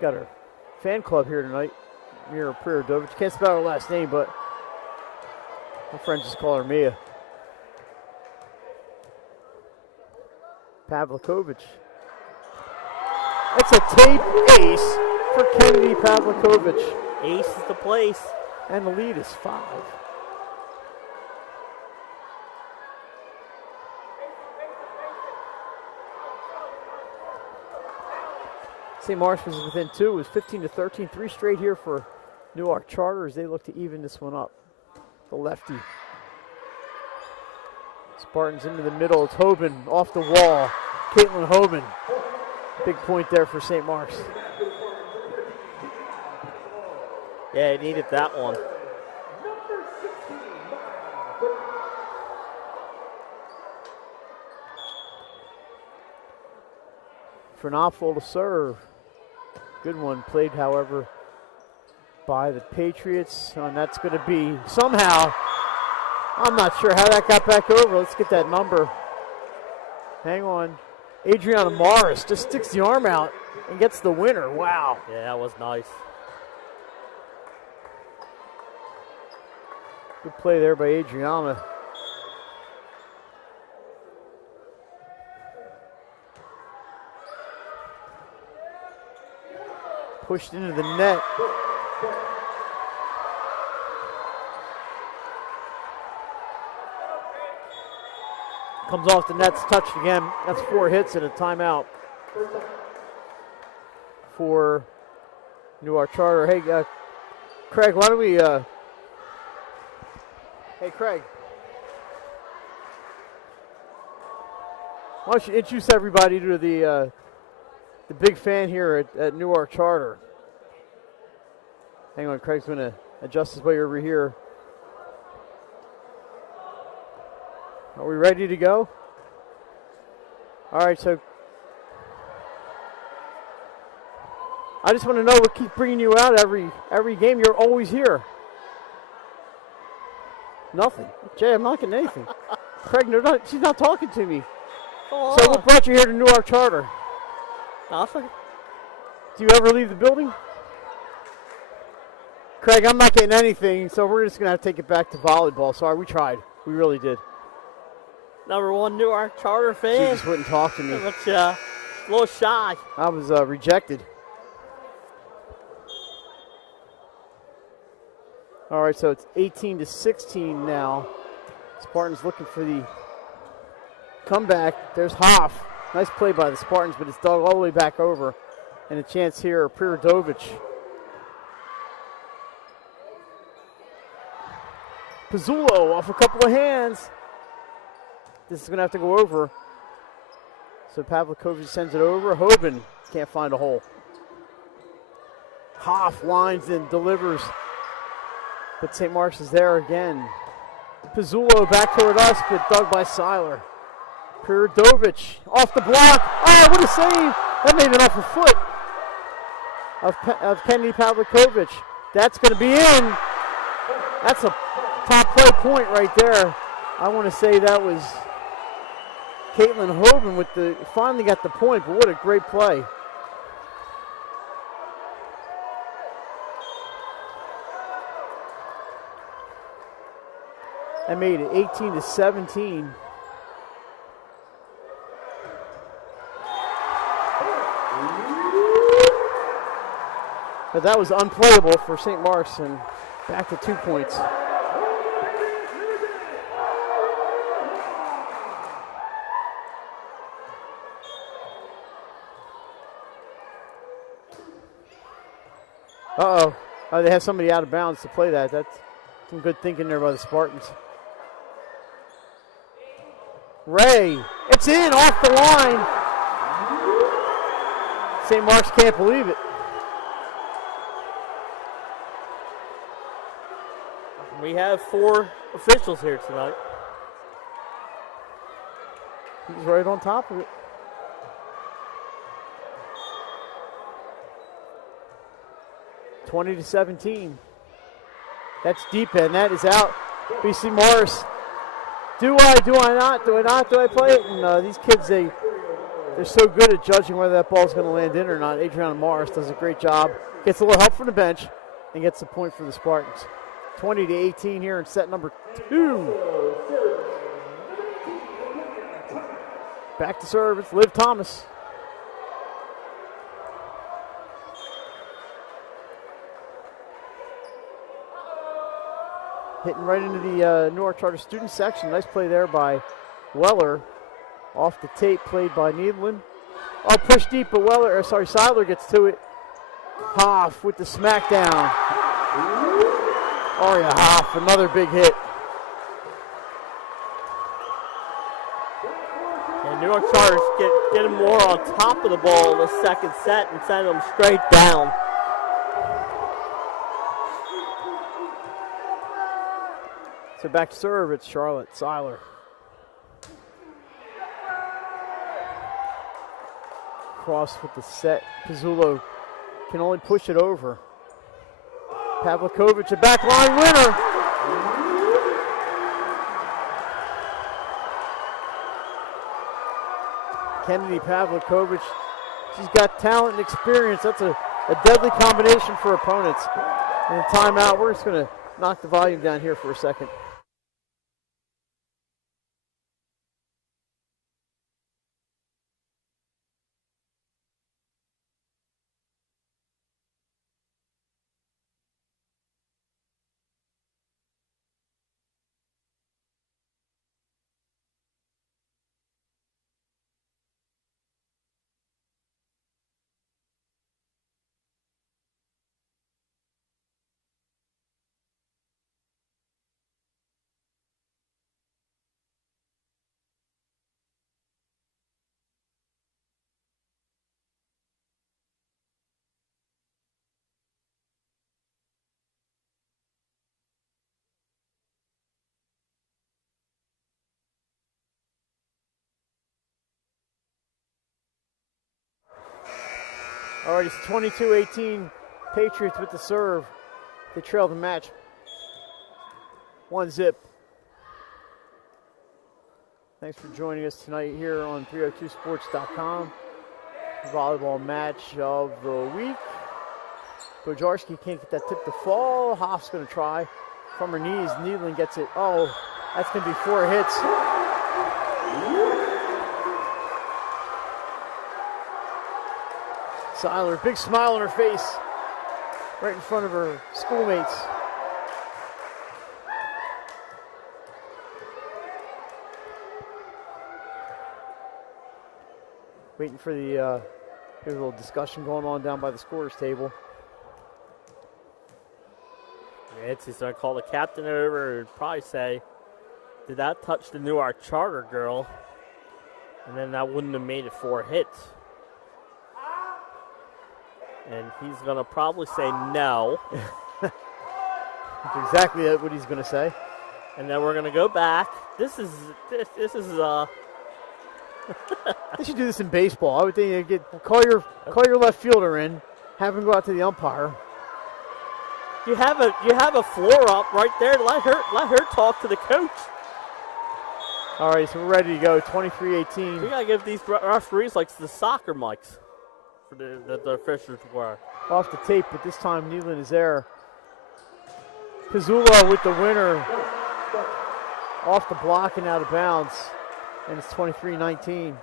Got her fan club here tonight. Mira Prirodovich. Can't spell her last name, but my friends just call her Mia. Pavlikovich. It's a tape ace for Kennedy Pavlikovich. Ace is the place. And the lead is 5. St. Mark's was within 2. It was 15-13. 3 straight here for Newark Charter as they look to even this one up. The lefty. Spartans into the middle. It's Hoban off the wall. Caitlin Hoban. Big point there for St. Mark's. Yeah, he needed that one. Fernopfel to serve. Good one. Played, however, by the Patriots. And that's going to be somehow, I'm not sure how that got back over. Let's get that number. Hang on. Adriana Morris just sticks the arm out and gets the winner. Wow. Yeah, that was nice. Good play there by Adriana. Pushed into the net. Comes off the net's touched again. That's 4 hits and a timeout for Newark Charter. Hey, Craig, why don't we... Hey, Craig. Why don't you introduce everybody to the big fan here at Newark Charter. Hang on, Craig's going to adjust his way over here. Are we ready to go? All right, so I just want to know what keeps bringing you out every game. You're always here. Nothing. Jay, I'm not getting anything. Craig, she's not talking to me. Oh. So what brought you here to Newark Charter? Nothing. Do you ever leave the building? Craig, I'm not getting anything, so we're just going to have to take it back to volleyball. Sorry, we tried. We really did. #1 Newark Charter fan. She just wouldn't talk to me. But, a little shy. I was rejected. All right, so it's 18-16 now. Spartans looking for the comeback. There's Hoff. Nice play by the Spartans, but it's dug all the way back over. And a chance here, Prirodovich. Pizzulo off a couple of hands. This is going to have to go over. So Pavlikovic sends it over. Hoban can't find a hole. Hoff lines and delivers. But St. Mark's is there again. Pizzulo back toward us, but dug by Seiler. Prirodovich off the block. Oh, what a save! That may have been off the foot of Kennedy Pavlikovic. That's going to be in. That's a top play point right there. I want to say that was Caitlin Hoban with finally got the point, but what a great play. That made it 18-17. But that was unplayable for St. Mark's, and back to 2 points. Uh-oh. Oh, they have somebody out of bounds to play that. That's some good thinking there by the Spartans. Ray, it's in off the line. St. Mark's can't believe it. We have 4 officials here tonight. He's right on top of it. (20-17). That's deep and that is out. BC Morris. Do I not? Do I play it? And these kids, they're so good at judging whether that ball's going to land in or not. Adriana Morris does a great job. Gets a little help from the bench and gets the point for the Spartans. 20-18 here in set number 2. Back to serve, it's Liv Thomas. Hitting right into the Newark Charter student section. Nice play there by Weller. Off the tape, played by Needland. Oh, push deep, but Seiler gets to it. Hoff with the smackdown. Aria Hoff, another big hit. And Newark Charters getting more on top of the ball in the second set and sending them straight down. So back to serve, it's Charlotte Seiler. Cross with the set. Pizzullo can only push it over. Pavlikovic, a backline winner. Kennedy Pavlikovic, she's got talent and experience. That's a deadly combination for opponents. And a timeout, we're just going to knock the volume down here for a second. All right, it's 22-18 Patriots with the serve. They trail the match 1-0. Thanks for joining us tonight here on 302sports.com. Volleyball match of the week. Bojarski can't get that tip to fall. Hoff's going to try from her knees. Needling gets it. Oh, that's going to be 4 hits. Seiler, big smile on her face, right in front of her schoolmates. Waiting for the, there's a little discussion going on down by the scorer's table. Nancy's going to call the captain over and probably say, did that touch the Newark Charter girl? And then that wouldn't have made it 4 hits. And he's going to probably say no. That's exactly what he's going to say. And then we're going to go back. This is They should do this in baseball. I would think you call your left fielder in, have him go out to the umpire. You have a floor up right there. Let her talk to the coach. All right, so we're ready to go. 23-18. We gotta give these referees like the soccer mics for the officials wear. Off the tape, but this time Nealon is there. Pizzullo with the winner. Off the block and out of bounds. And it's 23-19.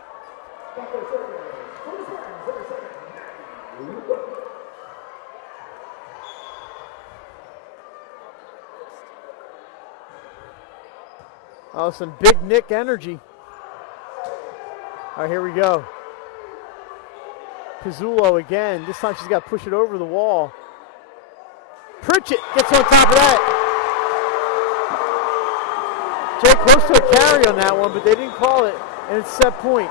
Oh, some Big Nick energy. All right, here we go. Pizzullo again. This time she's got to push it over the wall. Pritchett gets on top of that. Jay close to a carry on that one, but they didn't call it, and it's set point.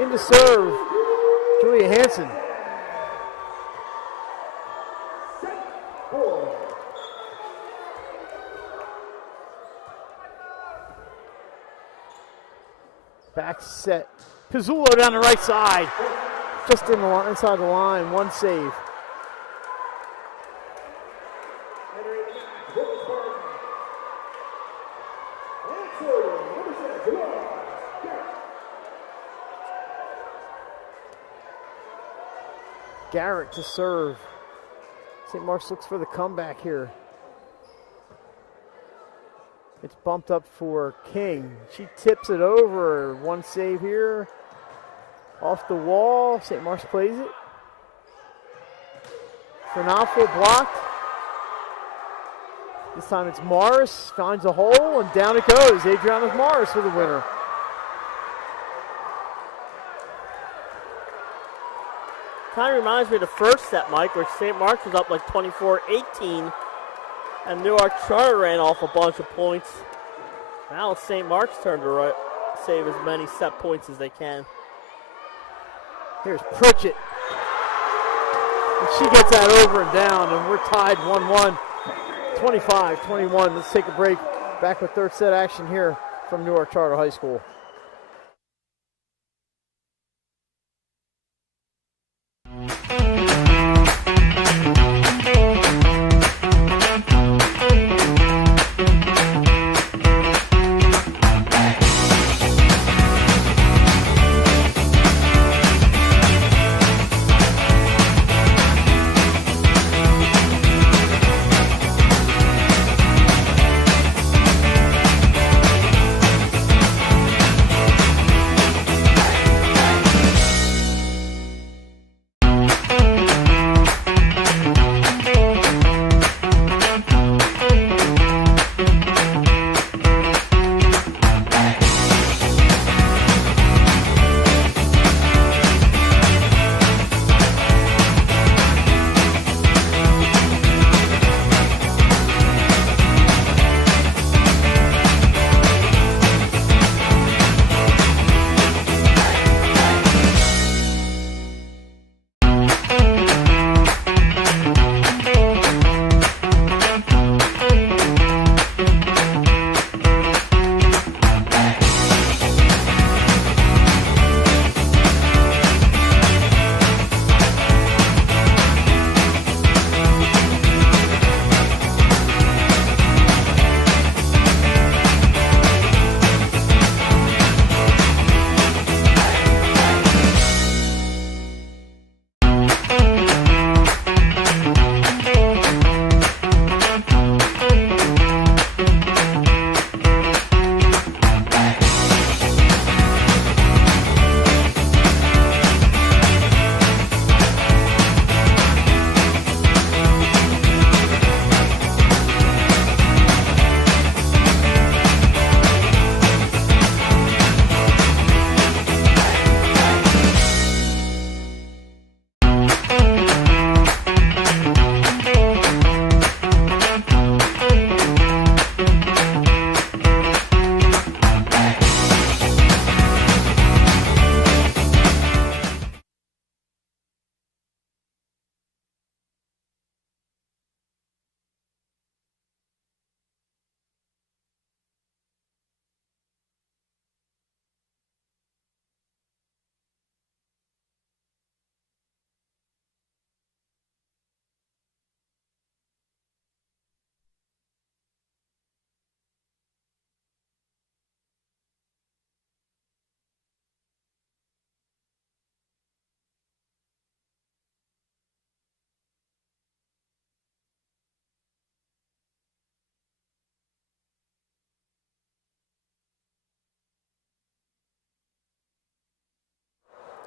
In to serve, Julia Hansen. Back set. Pizzullo down the right side. Just in the inside the line. One save. Garrett to serve. St. Mark's looks for the comeback here. It's bumped up for King. She tips it over. One save here. Off the wall. St. Mark's plays it. Fernafel blocked. This time it's Morris. Finds a hole and down it goes. Adriana Morris with the winner. Kind of reminds me of the first set, Mike, where St. Mark's was up like 24-18. And Newark Charter ran off a bunch of points. Now it's St. Mark's turn to save as many set points as they can. Here's Pritchett. And she gets that over and down, and we're tied 1-1. 25-21. Let's take a break. Back with third set action here from Newark Charter High School.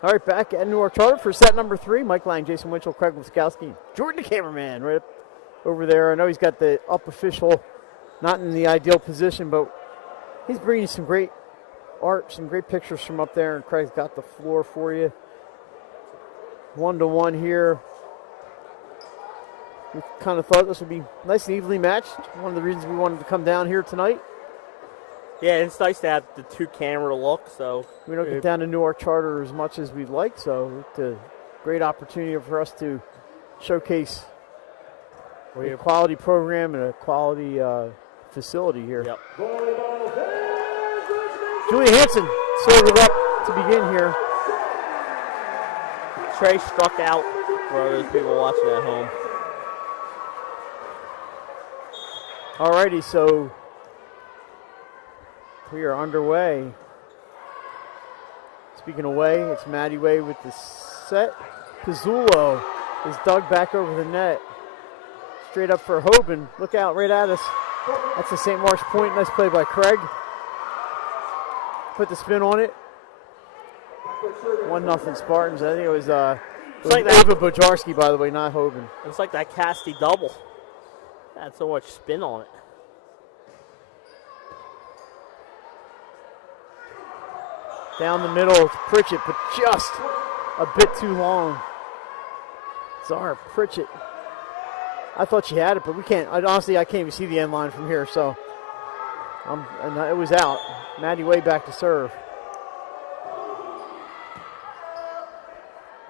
All right, back at Newark Charter for set number 3. Mike Lang, Jason Winchell, Craig Wiskowski, Jordan the cameraman right up over there. I know he's got the up official not in the ideal position, but he's bringing some great art, some great pictures from up there, and Craig's got the floor for you. 1-1 here. We kind of thought this would be nice and evenly matched. One of the reasons we wanted to come down here tonight. Yeah, it's nice to have the two-camera look. So we don't get down to Newark Charter as much as we'd like, so it's a great opportunity for us to showcase a quality program and a quality facility here. Yep. Julie Hansen served it up to begin here. Trey struck out for those people watching at home. Alrighty, so we are underway. Speaking of way, it's Maddie Way with the set. Pizzullo is dug back over the net. Straight up for Hoban. Look out, right at us. That's the St. Mark's point. Nice play by Craig. Put the spin on it. 1-0 Spartans. I think it was like Ava Bojarski, by the way, not Hoban. It's like that Casty double. Had so much spin on it. Down the middle, it's Pritchett, but just a bit too long. Zara Pritchett. I thought she had it, but we can't. Honestly, I can't even see the end line from here, so and it was out. Maddie Way back to serve.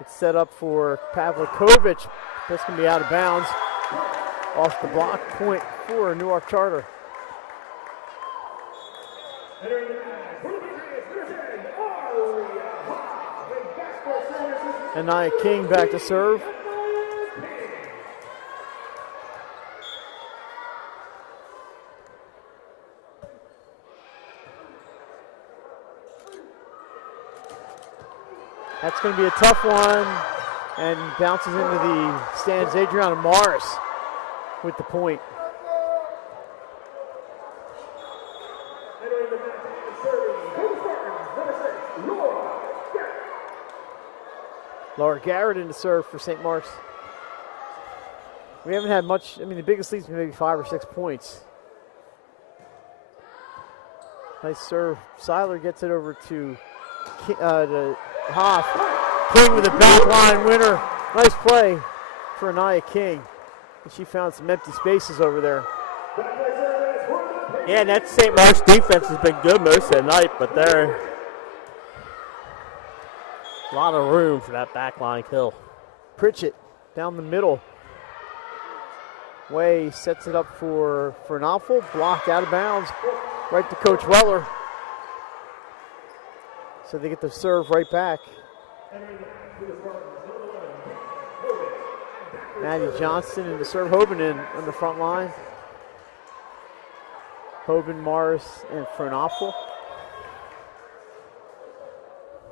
It's set up for Pavlikovic. That's going to be out of bounds. Off the block, point for Newark Charter. And Nia King back to serve. That's going to be a tough one, and bounces into the stands. Adriana Morris with the point. Laura Garrett in the serve for St. Mark's. We haven't had much. I mean, the biggest lead's been maybe 5 or 6 points. Nice serve. Seiler gets it over to Hoff. King with a back line winner. Nice play for Nia King. And she found some empty spaces over there. Yeah, and that St. Mark's defense has been good most of the night, but they're a lot of room for that back line kill. Pritchett down the middle. Way sets it up for Fernapfel. Blocked out of bounds. Right to Coach Weller. So they get the serve right back. Maddie Johnston in the serve. Hoban in on the front line. Hoban, Morris, and Fernapfel.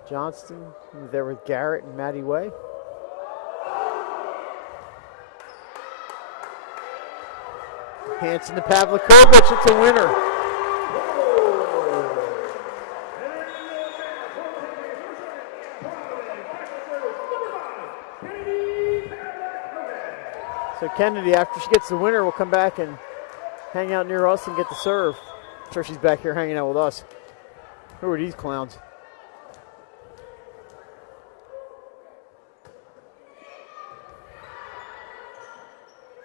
Johnston there with Garrett and Maddie Way. Hanson to Pavlikovic. It's a winner. So Kennedy, after she gets the winner, will come back and hang out near us and get the serve. I'm sure she's back here hanging out with us. Who are these clowns?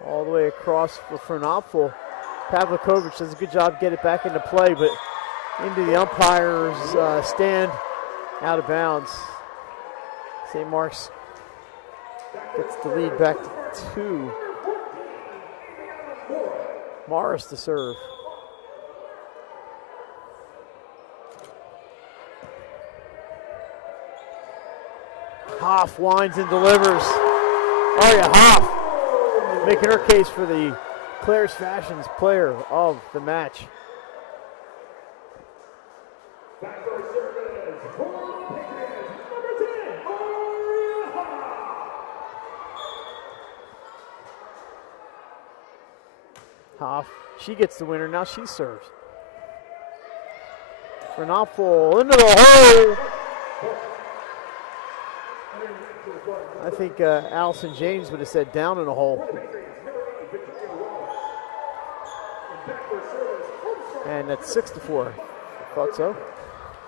All the way across for Fernapfel. Pavlikovic does a good job getting it back into play, but into the umpire's stand, out of bounds. St. Mark's gets the lead back to 2. Morris to serve. Hoff winds and delivers. Aria Hoff making her case for the Claire's Fashions player of the match. Hoff, she gets the winner. Now she serves. Fernapfel into the hole. I think Allison James would have said down in the hole. And that's 6-4. I thought so.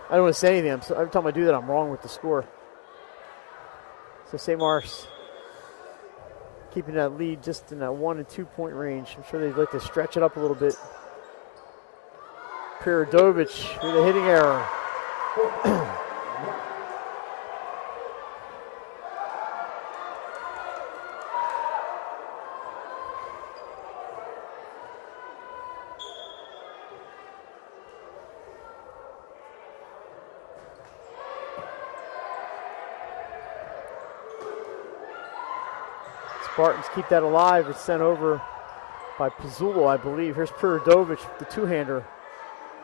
I don't want to say anything. Every time I do that, I'm wrong with the score. So St. Mark's keeping that lead just in that 1 and 2 point range. I'm sure they'd like to stretch it up a little bit. Piradovic with a hitting error. Spartans keep that alive. It's sent over by Pizzullo, I believe. Here's Piradovic, the two-hander.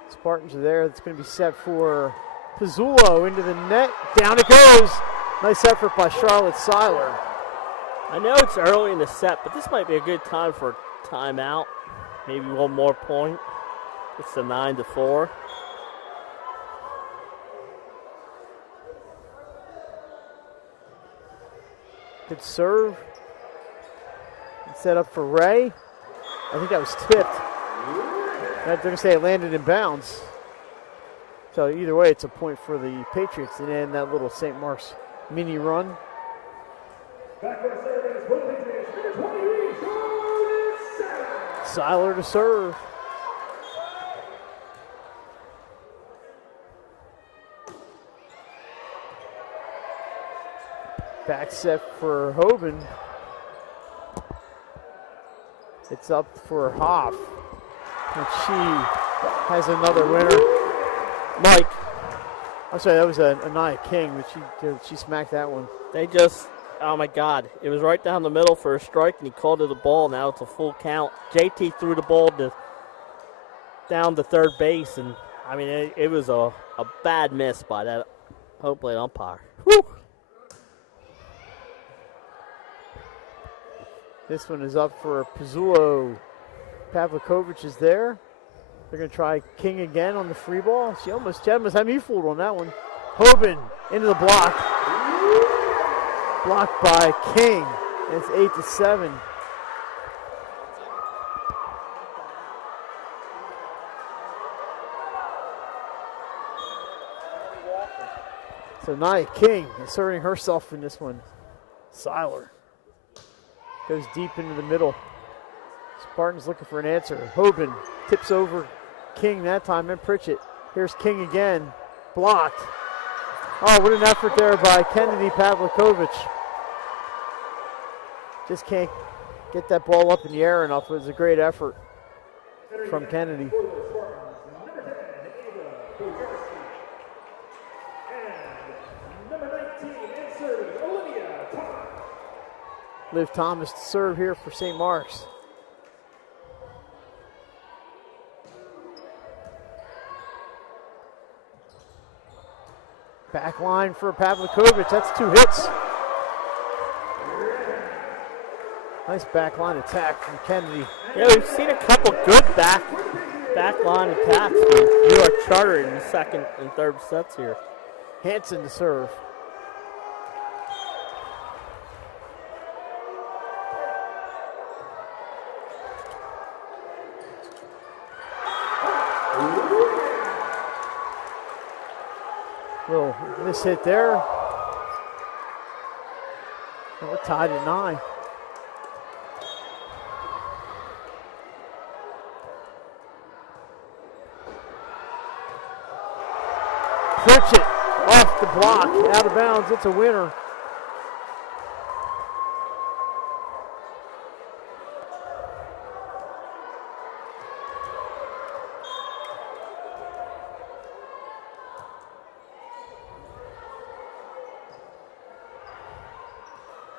Spartans are there. It's going to be set for Pizzullo into the net. Down it goes. Nice effort by Charlotte Seiler. I know it's early in the set, but this might be a good time for a timeout. Maybe one more point. It's a 9-4. Good serve. Set up for Ray. I think that was tipped. They're going to say it landed in bounds. So either way, it's a point for the Patriots. And then that little St. Mark's mini run. Seiler to serve. Back set for Hoban. It's up for Hoff, and she has another winner. Mike. I'm sorry, that was Anaya King, but she smacked that one. They just, oh my God. It was right down the middle for a strike, and he called it a ball. Now it's a full count. JT threw the ball down to third base, and I mean, it was a bad miss by that home plate umpire. Whew. This one is up for Pizzulo. Pavlikovic is there. They're going to try King again on the free ball. She almost had me fooled on that one. Hoban into the block. Blocked by King. It's 8-7. So Nia King asserting herself in this one. Seiler goes deep into the middle. Spartans looking for an answer. Hoban tips over King that time, and Pritchett. Here's King again. Blocked. Oh, what an effort there by Kennedy Pavlikovic. Just can't get that ball up in the air enough. It was a great effort from Kennedy. Liv Thomas to serve here for St. Mark's. Back line for Pavlikovic. That's 2 hits. Nice back line attack from Kennedy. Yeah, we've seen a couple good back line attacks from New York Charter in the second and third sets here. Hanson to serve. Little miss hit there. And we're tied at 9. Pritchett off the block, out of bounds. It's a winner.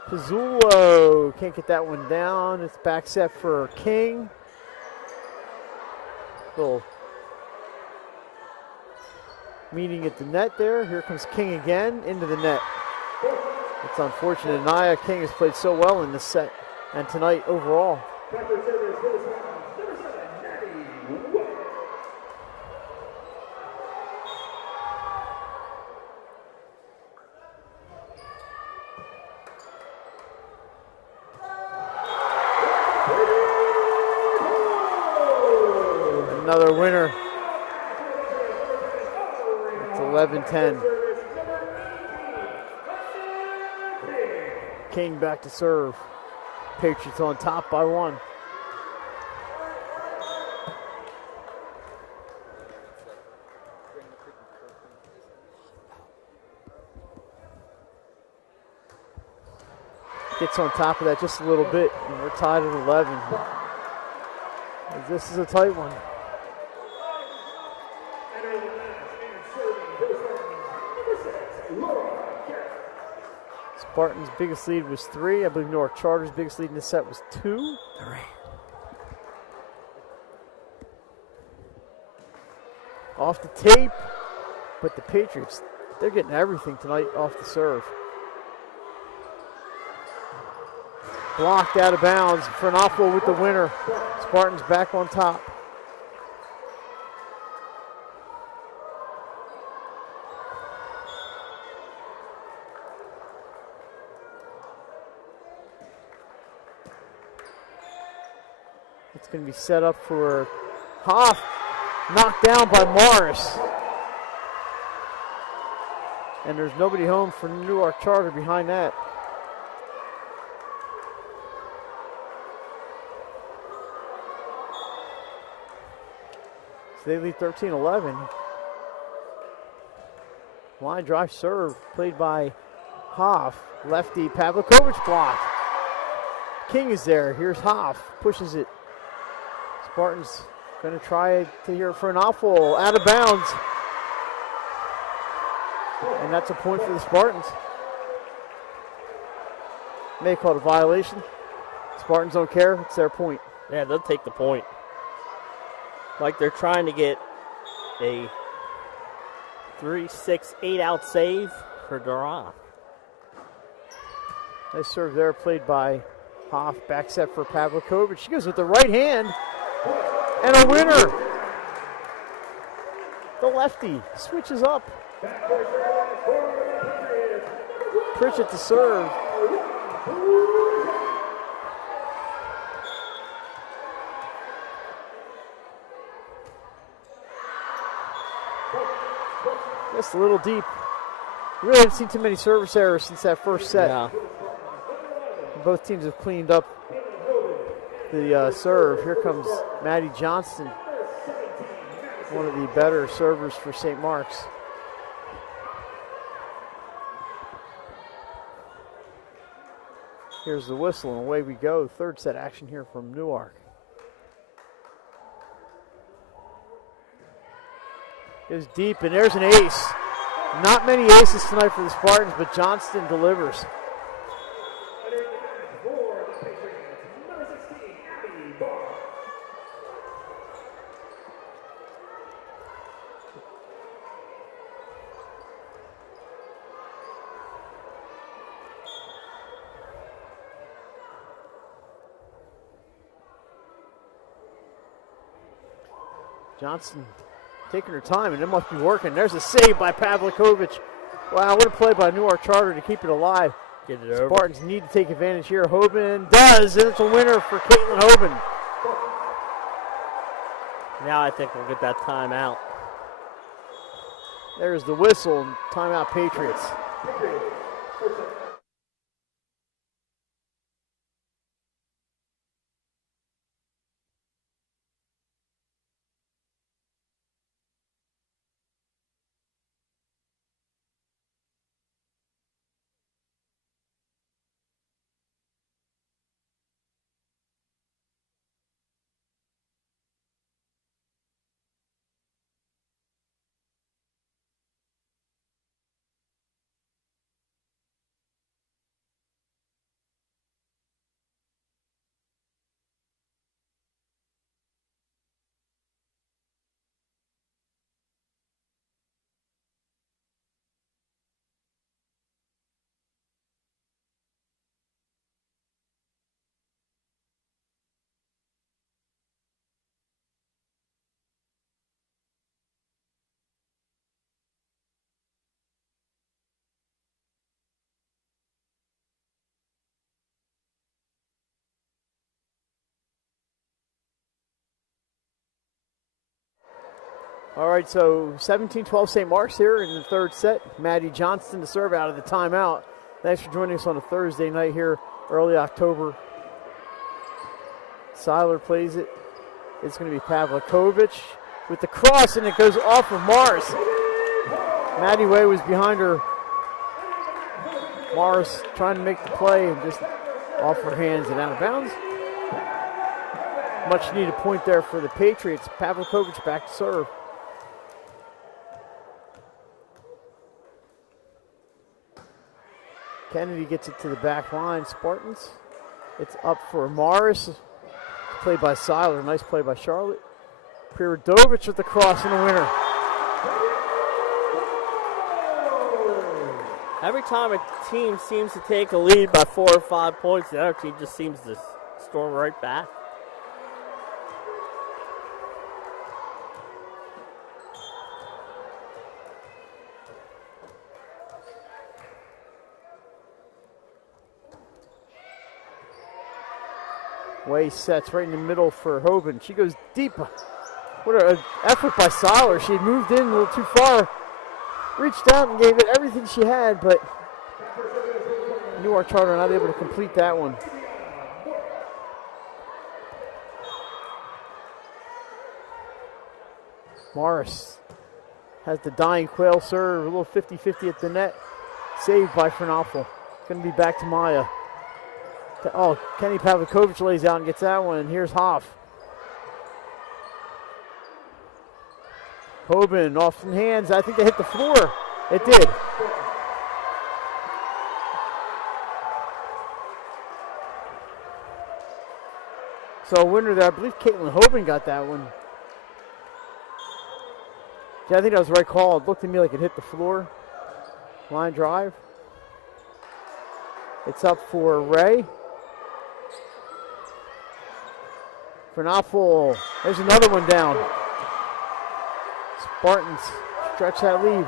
Pizzulo can't get that one down. It's back set for King. Little meeting at the net there. Here comes King again into the net. It's unfortunate. Nia King has played so well in this set and tonight overall. Another winner. It's 11-10. King back to serve. Patriots on top by 1. Gets on top of that just a little bit, and we're tied at 11. This is a tight one. Spartans' biggest lead was 3. I believe Newark Charter's biggest lead in this set was 2. 3. Off the tape, but the Patriots, they're getting everything tonight off the serve. Blocked out of bounds. Fernafo with the winner. Spartans back on top. It's going to be set up for Hoff. Knocked down by Morris. And there's nobody home for Newark Charter behind that. So they lead 13-11. Line drive serve played by Hoff. Lefty Pavlikovic blocked. King is there. Here's Hoff. Pushes it Spartans going to try to hear for an awful out of bounds. And that's a point for the Spartans. May call it a violation. Spartans don't care. It's their point. Yeah, they'll take the point. Like they're trying to get a 3-6-8 out save for Durant. Nice serve there, played by Hoff. Back set for Pavlikovic. She goes with the right hand. And a winner. The lefty switches up. Pritchett to serve. Just a little deep. Really haven't seen too many service errors since that first set. Yeah. Both teams have cleaned up the serve. Here comes Maddie Johnston, one of the better servers for St. Mark's. Here's the whistle, and away we go. Third set action here from Newark. Goes deep, and there's an ace. Not many aces tonight for the Spartans, but Johnston delivers. Johnson taking her time, and it must be working. There's a save by Pavlikovic. Wow, what a play by Newark Charter to keep it alive. Get it over. Spartans need to take advantage here. Hoban does, and it's a winner for Caitlin Hoban. Now I think we'll get that timeout. There's the whistle, timeout Patriots. All right, so 17-12 St. Mark's here in the third set. Maddie Johnston to serve out of the timeout. Thanks for joining us on a Thursday night here, early October. Seiler plays it. It's going to be Pavlikovic with the cross, and it goes off of Morris. Maddie Way was behind her. Morris trying to make the play and just off her hands and out of bounds. Much needed point there for the Patriots. Pavlikovic back to serve. Kennedy gets it to the back line. Spartans. It's up for Morris. Played by Seiler. Nice play by Charlotte. Prirodovich with the cross and a winner. Every time a team seems to take a lead by 4 or 5 points, the other team just seems to storm right back. Way sets right in the middle for Hoban. She goes deep. What an effort by Seiler. She had moved in a little too far. Reached out and gave it everything she had, but Newark Charter not able to complete that one. Morris has the dying quail serve. A little 50-50 at the net. Saved by Fernapfel. Going to be back to Maya. Oh, Kenny Pavlikovic lays out and gets that one, and here's Hoff. Hoban off in hands. I think they hit the floor. It did. So winner there, I believe Caitlin Hoban got that one. Yeah, I think that was the right call. It looked to me like it hit the floor. Line drive. It's up for Ray. Fernapfel. There's another one down. Spartans stretch that lead.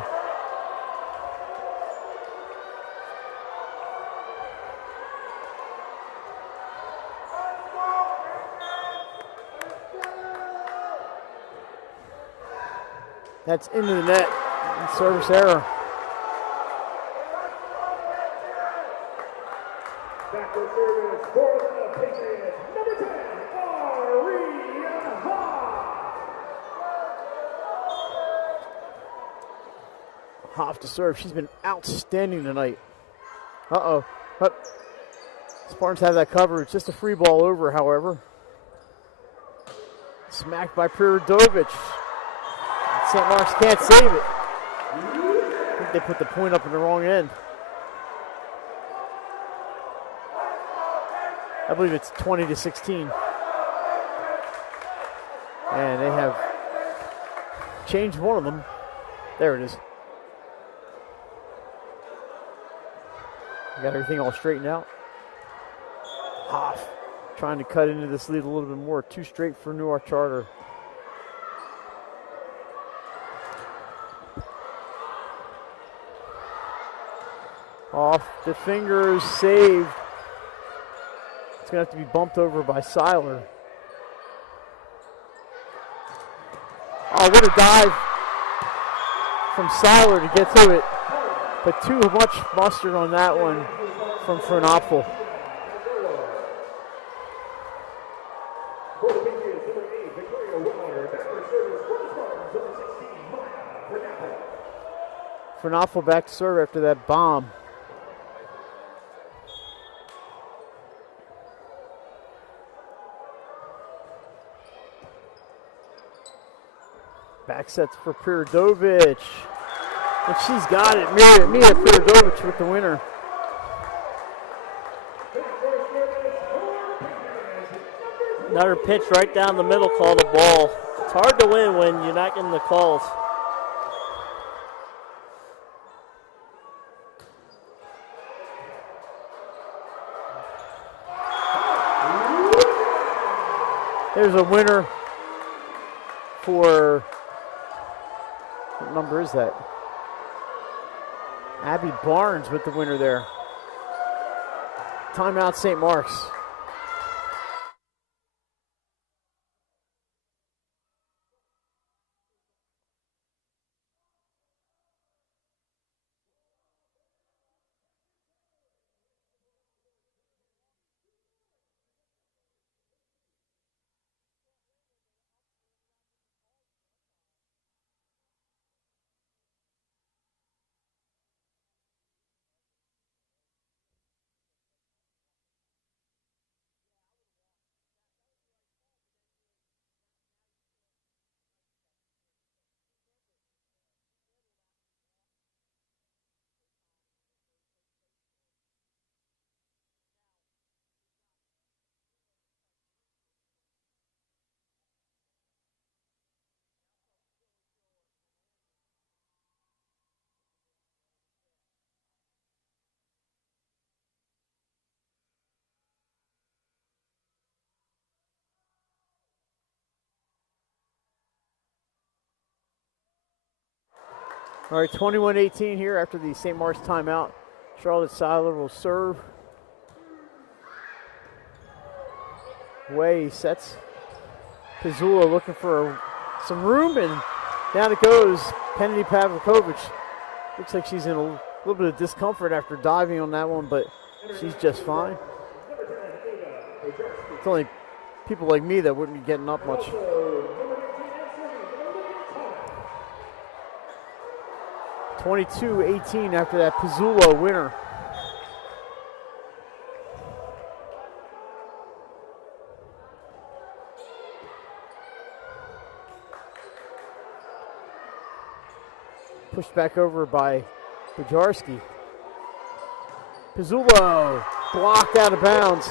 That's into the net. Service error. Backward service for the Patriots. Number 10, Aria Hoff to serve. She's been outstanding tonight. Spartans have that cover. It's just a free ball over, however. Smacked by Prirodovich. St. Mark's can't save it. I think they put the point up in the wrong end. I believe it's 20-16. And they have changed one of them. There it is. Got everything all straightened out. Hoff trying to cut into this lead a little bit more. 2 straight for Newark Charter. Off the fingers, saved. It's going to have to be bumped over by Seiler. Oh, what a dive from Seiler to get to it. But too much mustard on that one from Fernapfel. Fernapfel back to serve after that bomb. Back sets for Prirodovich. And she's got it. Mia Prirodovich with the winner. Another pitch right down the middle, called a ball. It's hard to win when you're not getting the calls. There's a winner for, what number is that? Abby Barnes with the winner there. Timeout, St. Mark's. All right, 21-18 here after the St. Mark's timeout. Charlotte Seiler will serve. Way sets. Pizzula looking for some room, and down it goes. Kennedy Pavlikovich. Looks like she's in a little bit of discomfort after diving on that one, but she's just fine. It's only people like me that wouldn't be getting up much. 22-18 after that Pizzula winner. Pushed back over by Bajarski. Pizzullo blocked out of bounds.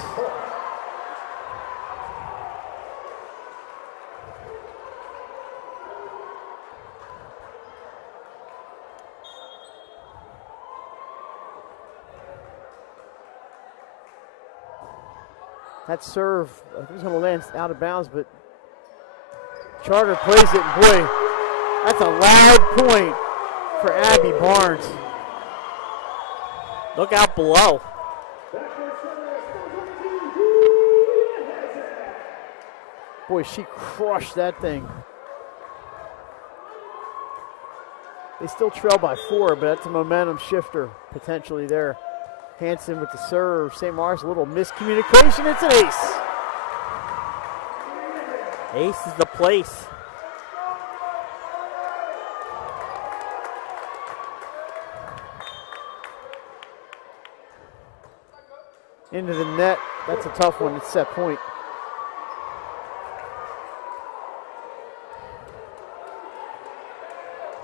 That serve, I think it's going to land out of bounds, but Charter plays it, and boy, that's a loud point for Abby Barnes. Look out below. Boy, she crushed that thing. They still trail by 4, but that's a momentum shifter potentially there. Hanson with the serve. St. Mark's, a little miscommunication. It's an ace. Ace is the place. Into the net. That's a tough one. It's set point.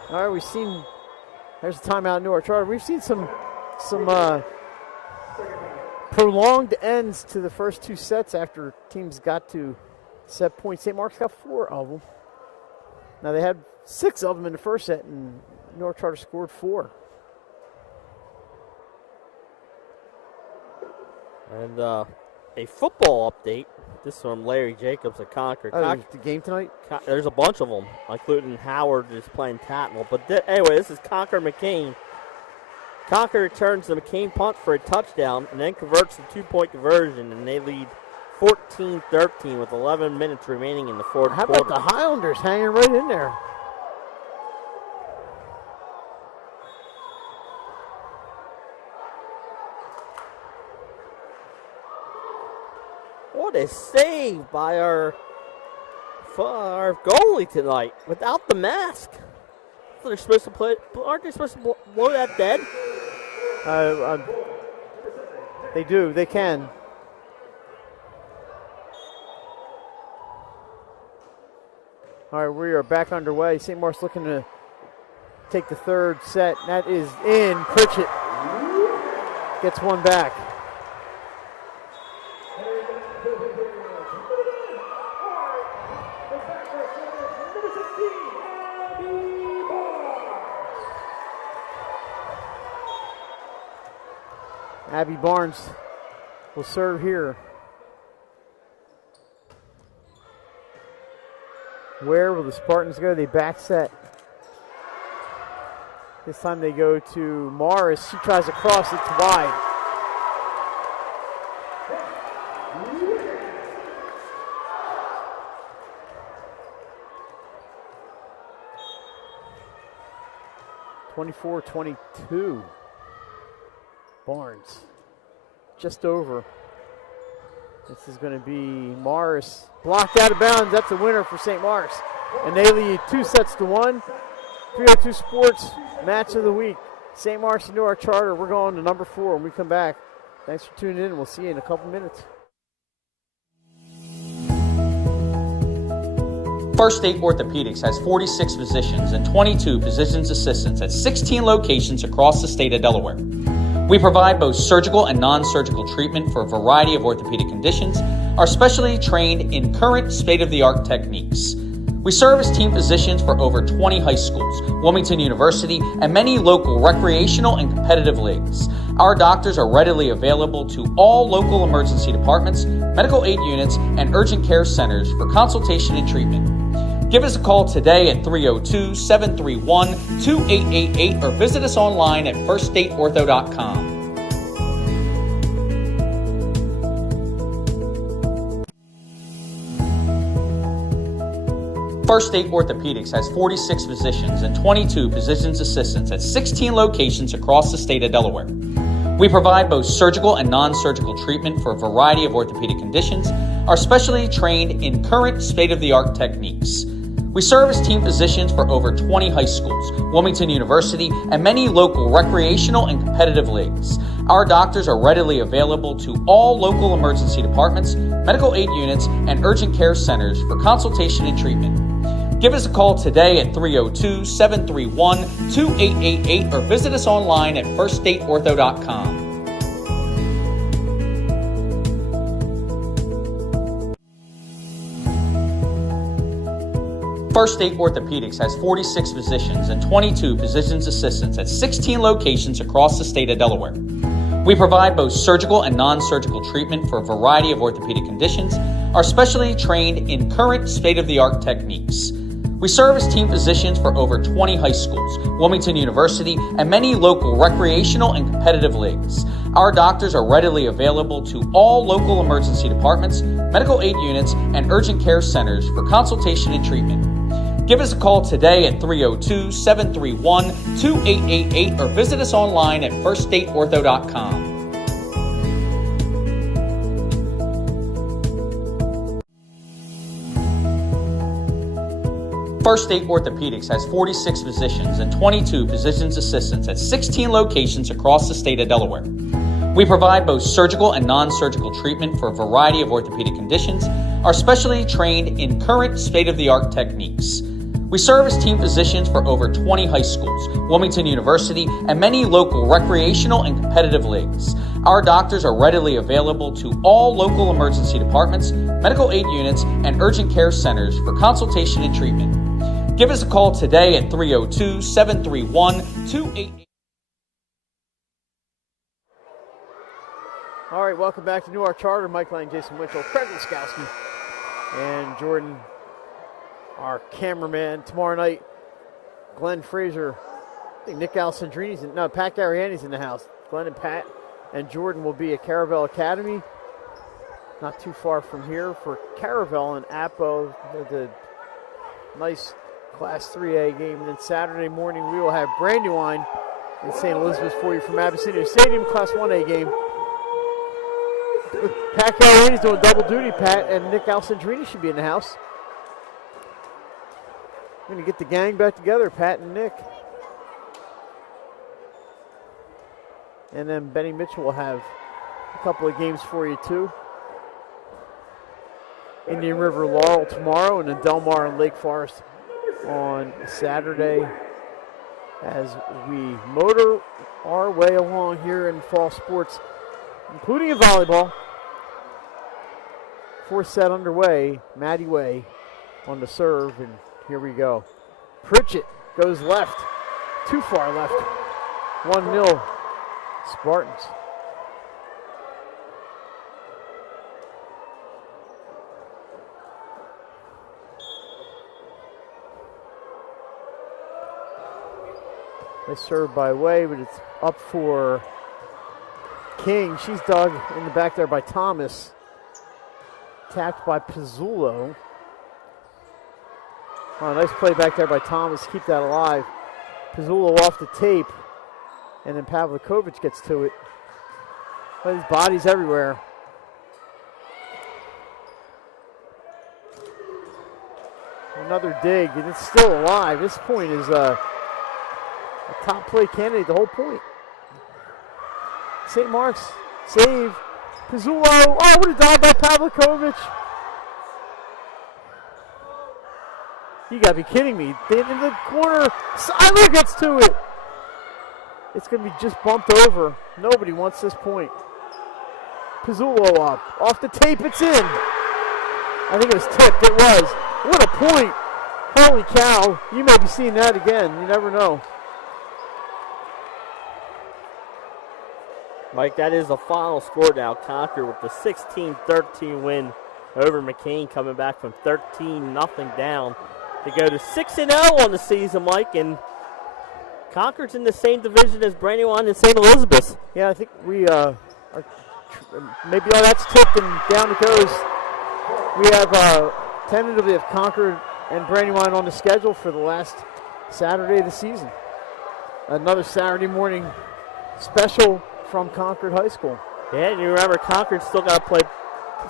All right, we've seen, there's a timeout in Newark Charter. We've seen some prolonged ends to the first 2 sets after teams got to set points. St. Mark's got 4 of them. Now they had 6 of them in the first set, and Newark Charter scored 4. And a football update. This is from Larry Jacobs at Concord. Oh, the game tonight? There's a bunch of them, including Howard is playing Tatnall. But anyway, this is Concord McCain. Concord returns the McCain punt for a touchdown and then converts the 2-point conversion, and they lead 14-13 with 11 minutes remaining in the fourth quarter. How about the Highlanders hanging right in there? What a save by our goalie tonight without the mask. So they're supposed to play. Aren't they supposed to blow that dead? They do. They can. All right, we are back underway. St. Mark's looking to take the third set. That is in. Pritchett gets one back. Abby Barnes will serve here. Where will the Spartans go? They back set. This time they go to Morris. She tries to cross it wide. (24-22). Barnes, just over. This is going to be Morris. Blocked out of bounds. That's a winner for St. Mark's. And they lead 2-1. 302 Sports Match of the Week. St. Mark's and Newark Charter. We're going to number 4 when we come back. Thanks for tuning in. We'll see you in a couple minutes. First State Orthopedics has 46 physicians and 22 physician's assistants at 16 locations across the state of Delaware. We provide both surgical and non-surgical treatment for a variety of orthopedic conditions, are specially trained in current state-of-the-art techniques. We serve as team physicians for over 20 high schools, Wilmington University, and many local recreational and competitive leagues. Our doctors are readily available to all local emergency departments, medical aid units, and urgent care centers for consultation and treatment. Give us a call today at 302-731-2888 or visit us online at firststateortho.com. First State Orthopedics has 46 physicians and 22 physician's assistants at 16 locations across the state of Delaware. We provide both surgical and non-surgical treatment for a variety of orthopedic conditions, are specially trained in current state-of-the-art techniques. We serve as team physicians for over 20 high schools, Wilmington University, and many local recreational and competitive leagues. Our doctors are readily available to all local emergency departments, medical aid units, and urgent care centers for consultation and treatment. Give us a call today at 302-731-2888 or visit us online at firststateortho.com. First State Orthopedics has 46 physicians and 22 physician's assistants at 16 locations across the state of Delaware. We provide both surgical and non-surgical treatment for a variety of orthopedic conditions, are specially trained in current state-of-the-art techniques. We serve as team physicians for over 20 high schools, Wilmington University, and many local recreational and competitive leagues. Our doctors are readily available to all local emergency departments, medical aid units, and urgent care centers for consultation and treatment. Give us a call today at 302-731-2888 or visit us online at firststateortho.com. First State Orthopedics has 46 physicians and 22 physician's assistants at 16 locations across the state of Delaware. We provide both surgical and non-surgical treatment for a variety of orthopedic conditions, are specially trained in current state-of-the-art techniques. We serve as team physicians for over 20 high schools, Wilmington University, and many local recreational and competitive leagues. Our doctors are readily available to all local emergency departments, medical aid units, and urgent care centers for consultation and treatment. Give us a call today at 302-731-2888. All right, welcome back to Newark Charter. Mike Lang, Jason Winchell, Craig Laskowski, and Jordan, our cameraman. Tomorrow night, Glenn Fraser, I think Nick Alessandrini's Pat Gariani's in the house. Glenn and Pat and Jordan will be at Caravel Academy, not too far from here, for Caravel and Appo, the nice Class 3A game. And then Saturday morning, we will have Brandywine in St. Elizabeth for you from Abyssinia Stadium, Class 1A game. Pat Gariani's doing double duty, Pat, and Nick Alessandrini should be in the house. We're going to get the gang back together, Pat and Nick. And then Benny Mitchell will have a couple of games for you, too. Indian River Laurel tomorrow, and then Del Mar and Lake Forest on Saturday as we motor our way along here in fall sports, including in volleyball. Fourth set underway. Maddie Way on the serve, and here we go. Pritchett goes left, too far left. 1-0 Spartans. They serve by Way, but it's up for King. She's dug in the back there by Thomas. Tapped by Pizzullo. Oh, nice play back there by Thomas. Keep that alive. Pizzullo off the tape. And then Pavlikovic gets to it. But his body's everywhere. Another dig, and it's still alive. This point is a top play candidate the whole point. St. Mark's save. Pizzullo. Oh, what a dive by Pavlikovic. You got to be kidding me. In the corner. Seiler gets to it. It's going to be just bumped over. Nobody wants this point. Pizzullo up. Off the tape, it's in. I think it was tipped. It was. What a point. Holy cow. You may be seeing that again. You never know. Mike, that is the final score now. Concord with the 16-13 win over McCain, coming back from 13-0 down to go to 6-0 on the season, Mike. And Concord's in the same division as Brandywine and St. Elizabeth. Yeah, I think we are maybe that's tipped and down it goes. We have tentatively have Concord and Brandywine on the schedule for the last Saturday of the season. Another Saturday morning special from Concord High School. Yeah, and you remember Concord's still got to play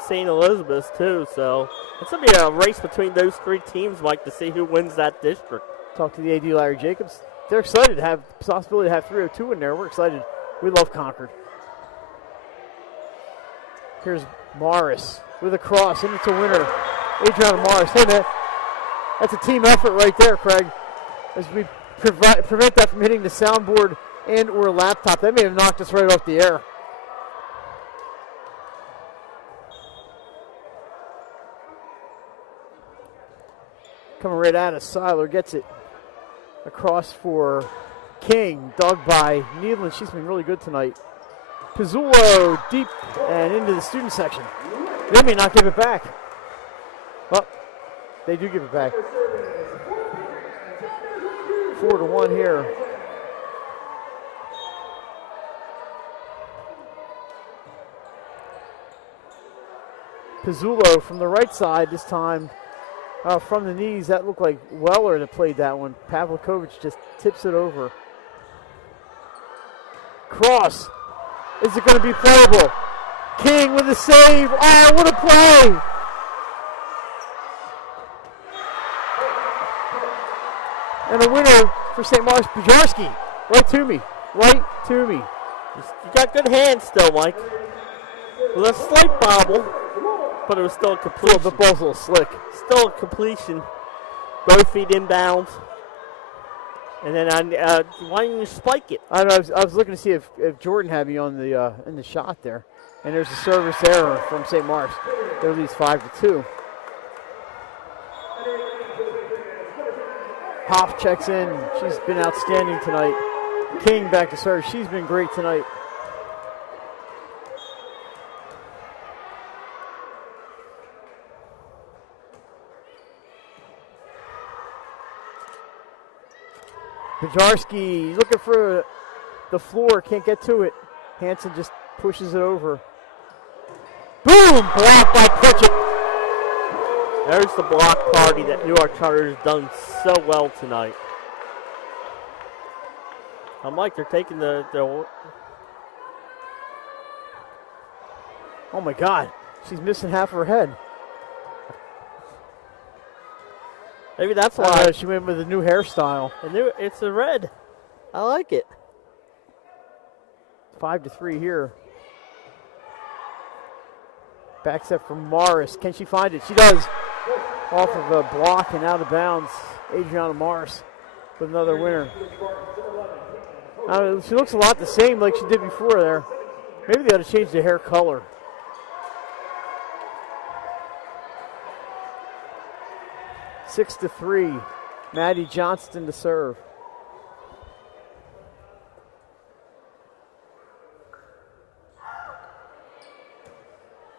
St. Elizabeth too, so it's going to be a race between those three teams, Mike, to see who wins that district. Talk to the AD, Larry Jacobs. They're excited to have the possibility to have 302 in there. We're excited. We love Concord. Here's Morris with a cross, and it's a winner. Adriana Morris. Hey, man. That's a team effort right there, Craig. As we prevent that from hitting the soundboard and or laptop. That may have knocked us right off the air. Coming right at us, Seiler gets it across for King, dug by Needland. She's been really good tonight. Pizzullo deep and into the student section. They may not give it back. Well, they do give it back. 4-1 here. Pizzullo from the right side this time. From the knees, that looked like Weller that played that one. Pavlikovic just tips it over. Cross. Is it going to be playable? King with a save. Oh, what a play! And a winner for St. Mark's, Bujarski. Right to me. Right to me. You got good hands still, Mike. With a slight bobble, but it was still a completion. The ball's a little slick. Still a completion. Both feet inbounds. And then why didn't you spike it? I don't know. I was looking to see if Jordan had me on the in the shot there. And there's a service error from St. Mark's. They're at least 5-2. Hoff checks in. She's been outstanding tonight. King back to serve. She's been great tonight. Bujarski looking for the floor, can't get to it. Hanson just pushes it over. Boom! Blocked by Pritchett. There's the block party that Newark Charter has done so well tonight. I'm like, they're taking the Oh my God, she's missing half of her head. Maybe that's why. She went with a new hairstyle. It's a red. I like it. 5-3 here. Back set from Morris. Can she find it? She does. Off of a block and out of bounds. Adriana Morris with another winner. She looks a lot the same like she did before there. Maybe they ought to change the hair color. Six to 3. Maddie Johnston to serve.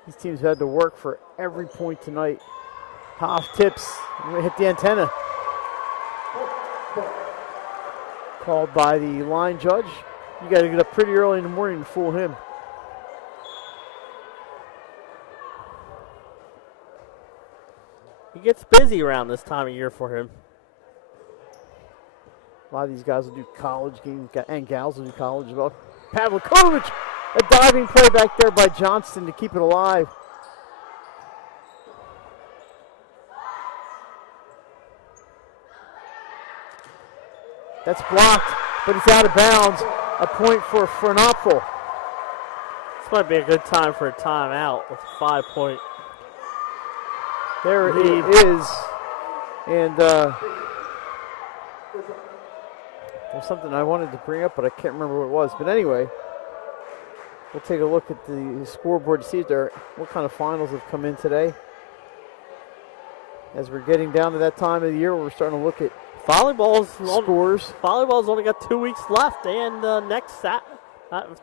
These teams had to work for every point tonight. Hoff tips. I'm going to hit the antenna. Called by the line judge. You got to get up pretty early in the morning to fool him. He gets busy around this time of year for him. A lot of these guys will do college games, and gals will do college as well. Pavlikovic, a diving play back there by Johnston to keep it alive. That's blocked, but it's out of bounds. A point for Fernapfel. This might be a good time for a timeout with a 5-point. There it is. And there's something I wanted to bring up, but I can't remember what it was. But anyway, we'll take a look at the scoreboard to see what kind of finals have come in today. As we're getting down to that time of the year where we're starting to look at scores. Volleyball's only got 2 weeks left, and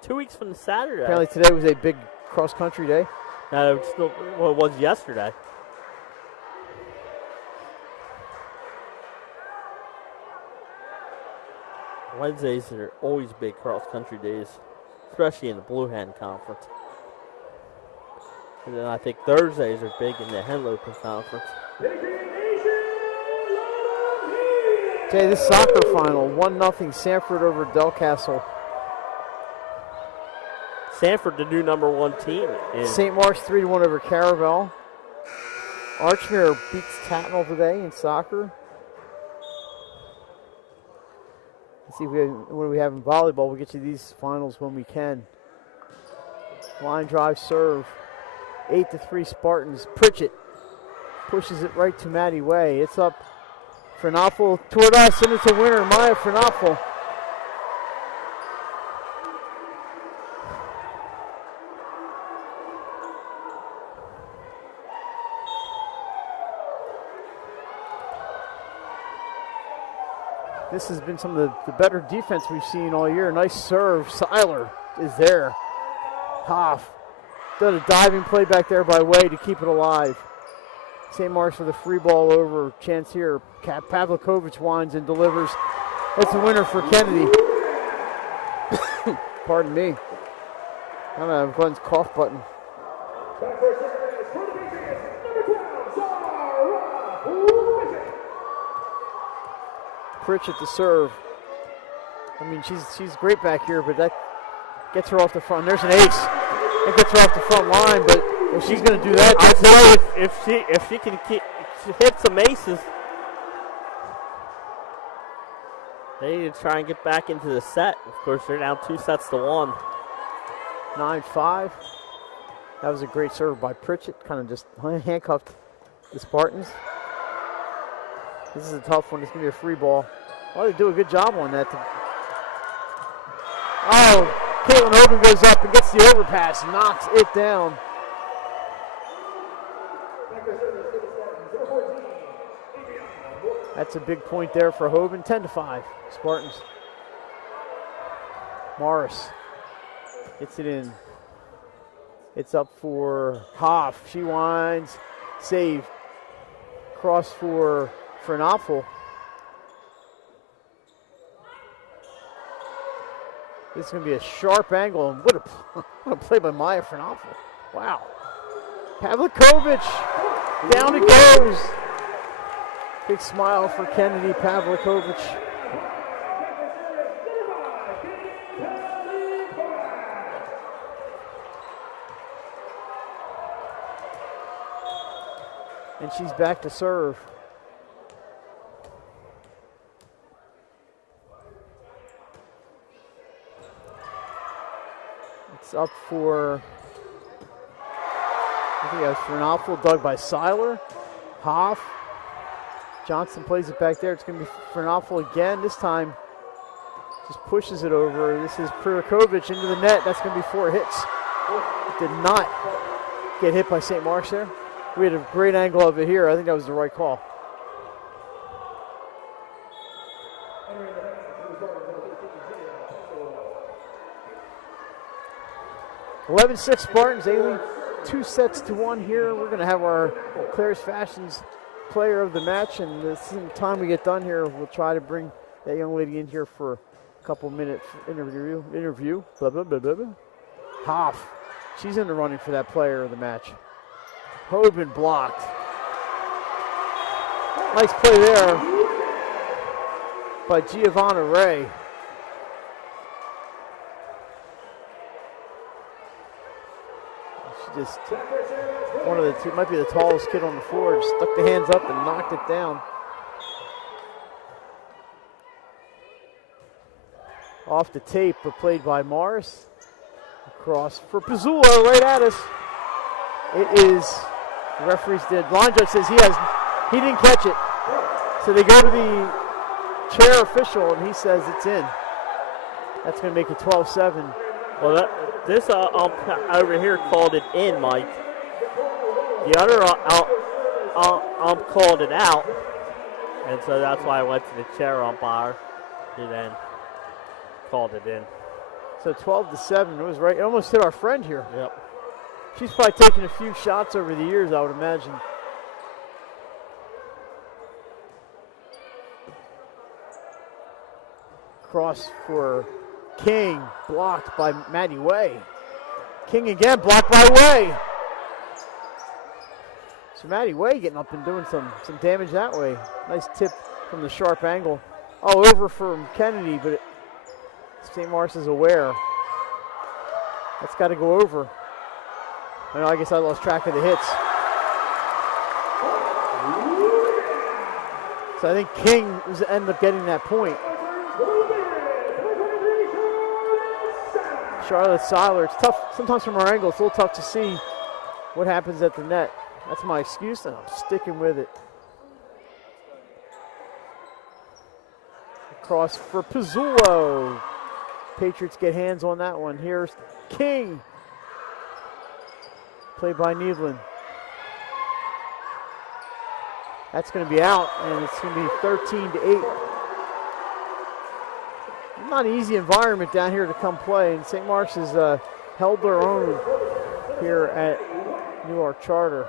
2 weeks from Saturday. Apparently today was a big cross-country day. It was yesterday. Wednesdays are always big cross-country days, especially in the Blue Hen Conference. And then I think Thursdays are big in the Henlopen Conference. Okay, this soccer final, 1-0 Sanford over Delcastle. Sanford, the new number 1 team. St. Mark's 3-1 over Caravel. Archmere beats Tatnall today in soccer. Let's see what do we have in volleyball. We'll get you these finals when we can. Line drive serve. 8-3 Spartans. Pritchett pushes it right to Maddie Way. It's up Fernapple toward us, and it's a winner, Maya Fernapple. This has been some of the better defense we've seen all year. Nice serve. Seiler is there. Hoff done a diving play back there by Way to keep it alive. St. Mark's with a free ball over. Chance here. Pavlikovic winds and delivers. It's a winner for Kennedy. Pardon me. I don't have Glenn's cough button. Pritchett to serve. I mean, she's great back here, but that gets her off the front. There's an ace. That gets her off the front line, but if she's going to do that, if she can hit some aces, they need to try and get back into the set. Of course, they're down 2-1. 9-5. That was a great serve by Pritchett. Kind of just handcuffed the Spartans. This is a tough one. It's going to be a free ball. Well, they do a good job on that. Oh, Caitlin Hoban goes up and gets the overpass, knocks it down. That's a big point there for Hoban. 10-5, Spartans. Morris gets it in. It's up for Hoff. She winds, save. Cross for Fernapple. This is going to be a sharp angle. And what a play by Maya Fernapple. Wow. Pavlikovic, down it goes. Big smile for Kennedy Pavlikovic. And she's back to serve. It's up for, I think that's Fernapple, dug by Seiler. Hoff. Johnson plays it back there. It's going to be Fernapple again. This time just pushes it over. This is Prirakovic into the net. That's going to be 4 hits. Did not get hit by St. Mark's there. We had a great angle of it here. I think that was the right call. (11-6) Spartans. They lead 2-1 here. We're going to have our Claire's Fashions player of the match, and the time we get done here, we'll try to bring that young lady in here for a couple minutes interview. Blah, blah, blah, blah, blah. Hoff, she's in the running for that player of the match. Hoban blocked. Nice play there by Giovanna Ray. She just, one of the two, might be the tallest kid on the floor, just stuck the hands up and knocked it down. Off the tape, but played by Morris. Across for Pizzula, right at us. It is, the referee's dead. Line judge says he didn't catch it. So they go to the chair official and he says it's in. That's going to make it 12-7. Well, this over here called it in, Mike. The other called it out, and so that's why I went to the chair umpire, who then called it in. So 12-7, it was right. It almost hit our friend here. Yep. She's probably taken a few shots over the years, I would imagine. Cross for King, blocked by Maddie Way. King again, blocked by Way. So Maddie Way getting up and doing some damage that way. Nice tip from the sharp angle. Oh, over from Kennedy, but St. Mark's is aware. That's got to go over. I guess I lost track of the hits. So I think King ended up getting that point. Charlotte Seiler, it's tough. Sometimes from our angle, it's a little tough to see what happens at the net. That's my excuse, and I'm sticking with it. Cross for Pizzullo. Patriots get hands on that one. Here's King. Played by Needland. That's going to be out, and it's going to be 13-8. Not an easy environment down here to come play, and St. Mark's has held their own here at Newark Charter.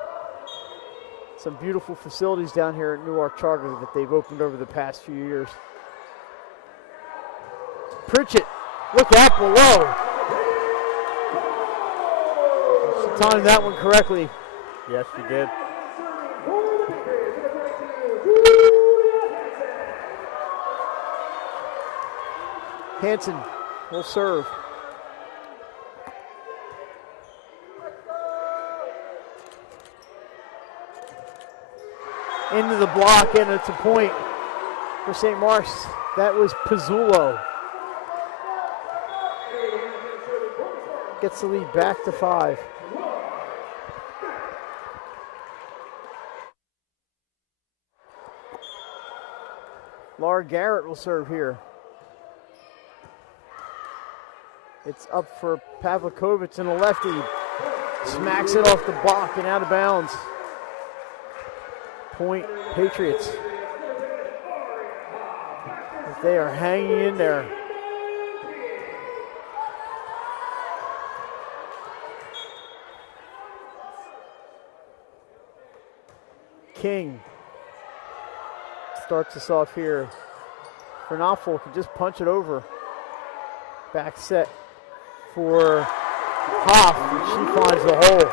Some beautiful facilities down here at Newark Charter that they've opened over the past few years. Pritchett, look out below. She timed that one correctly. Yes, she did. Hanson will serve. Into the block, and it's a point for St. Mark's. That was Pizzullo. Gets the lead back to 5. Laura Garrett will serve here. It's up for Pavlikovich, and the lefty smacks it off the block and out of bounds. Point Patriots. They are hanging in there. King starts us off here. Fernapfel can just punch it over. Back set for Hoff. She finds the hole.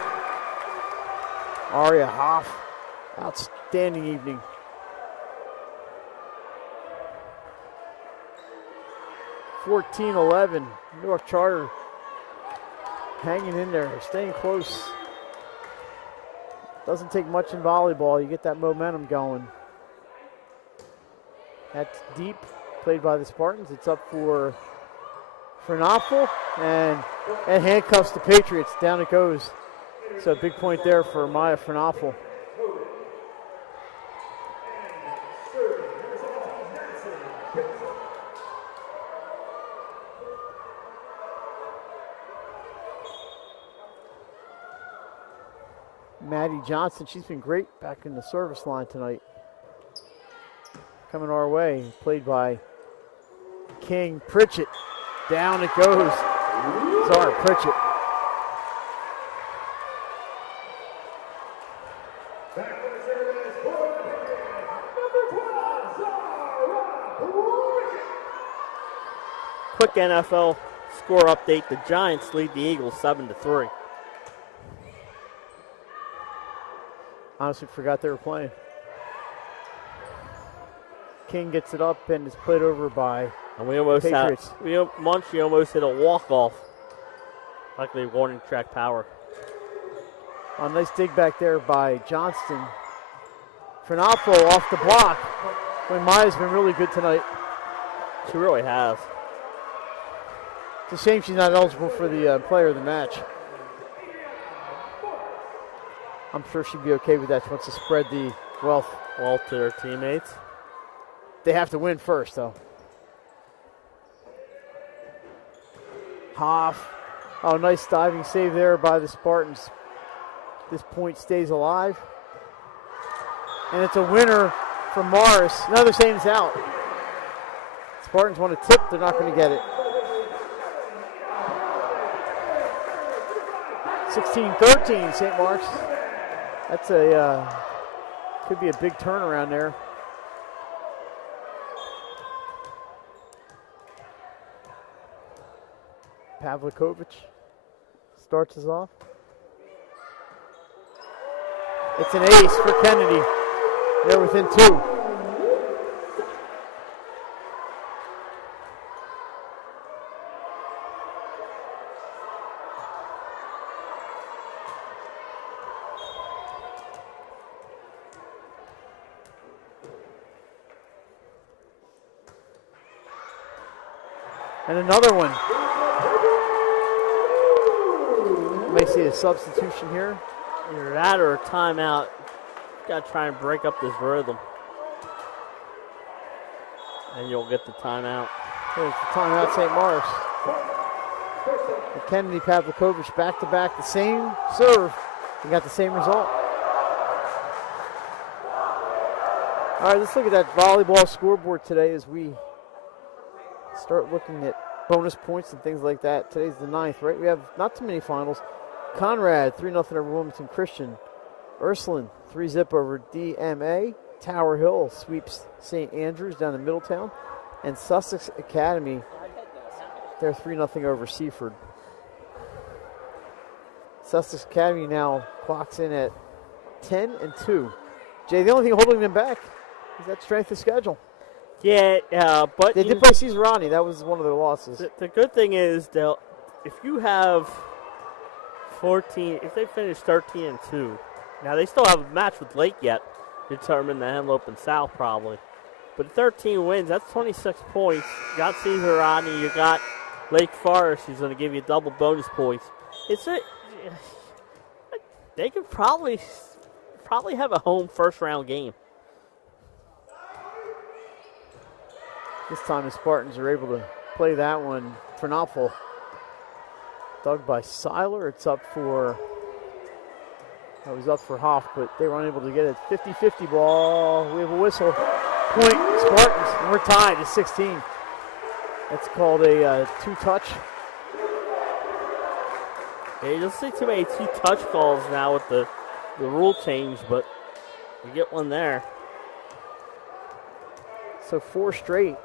Aria Hoff. Outstanding evening. (14-11). Newark Charter hanging in there, staying close. Doesn't take much in volleyball. You get that momentum going. That's deep, played by the Spartans. It's up for Fernapfel, and handcuffs the Patriots. Down it goes. So a big point there for Maya Fernapfel. Maddie Johnson, she's been great back in the service line tonight. Coming our way, played by King. Pritchett, down it goes. Zara Pritchett. Quick NFL score update. The Giants lead the Eagles 7-3. Honestly forgot they were playing. King gets it up and is played over by And we almost Patriots. Munchie almost hit a walk-off. Luckily, warning track power. A nice dig back there by Johnston. Fernapfel off the block. When Maya's been really good tonight. She really has. It's a shame she's not eligible for the player of the match. I'm sure she'd be okay with that. She wants to spread the wealth. Well, to their teammates. They have to win first, though. Hoff. Oh, nice diving save there by the Spartans. This point stays alive. And it's a winner for Morris. No, they're saying it's out. Spartans want to tip. They're not going to get it. 16-13, St. Mark's. That's could be a big turnaround there. Pavlikovich starts us off. It's an ace for Kennedy. They're within 2. And another one. May see a substitution here. Either that or a timeout. Got to try and break up this rhythm. And you'll get the timeout. There's the timeout, St. Mark's. And Kennedy Pavlikovich back-to-back, the same serve. We got the same result. All right, let's look at that volleyball scoreboard today as we start looking at bonus points and things like that. Today's the 9th, right? We have not too many finals. Conrad, 3-0 over Wilmington Christian. Ursuline, 3-0 over DMA. Tower Hill sweeps St. Andrews down in Middletown. And Sussex Academy, they're 3-0 over Seaford. Sussex Academy now clocks in at 10-2. Jay, the only thing holding them back is that strength of schedule. Yeah, but they did play Caesarani. That was one of their losses. The good thing is, if you have 14, if they finish 13-2, now they still have a match with Lake yet, determine the Antelope and South probably. But 13 wins, that's 26 points. You got Caesarani, you got Lake Forest, who's going to give you double bonus points. They could probably have a home first round game. This time the Spartans are able to play that one for Knopfel. Dug by Seiler. It's up for, that was up for Hoff, but they were unable to get it. 50-50 ball. We have a whistle. Point Spartans, and we're tied at 16. That's called a two-touch. Yeah, you don't see too many two-touch calls now with the rule change, but you get one there. So 4 straight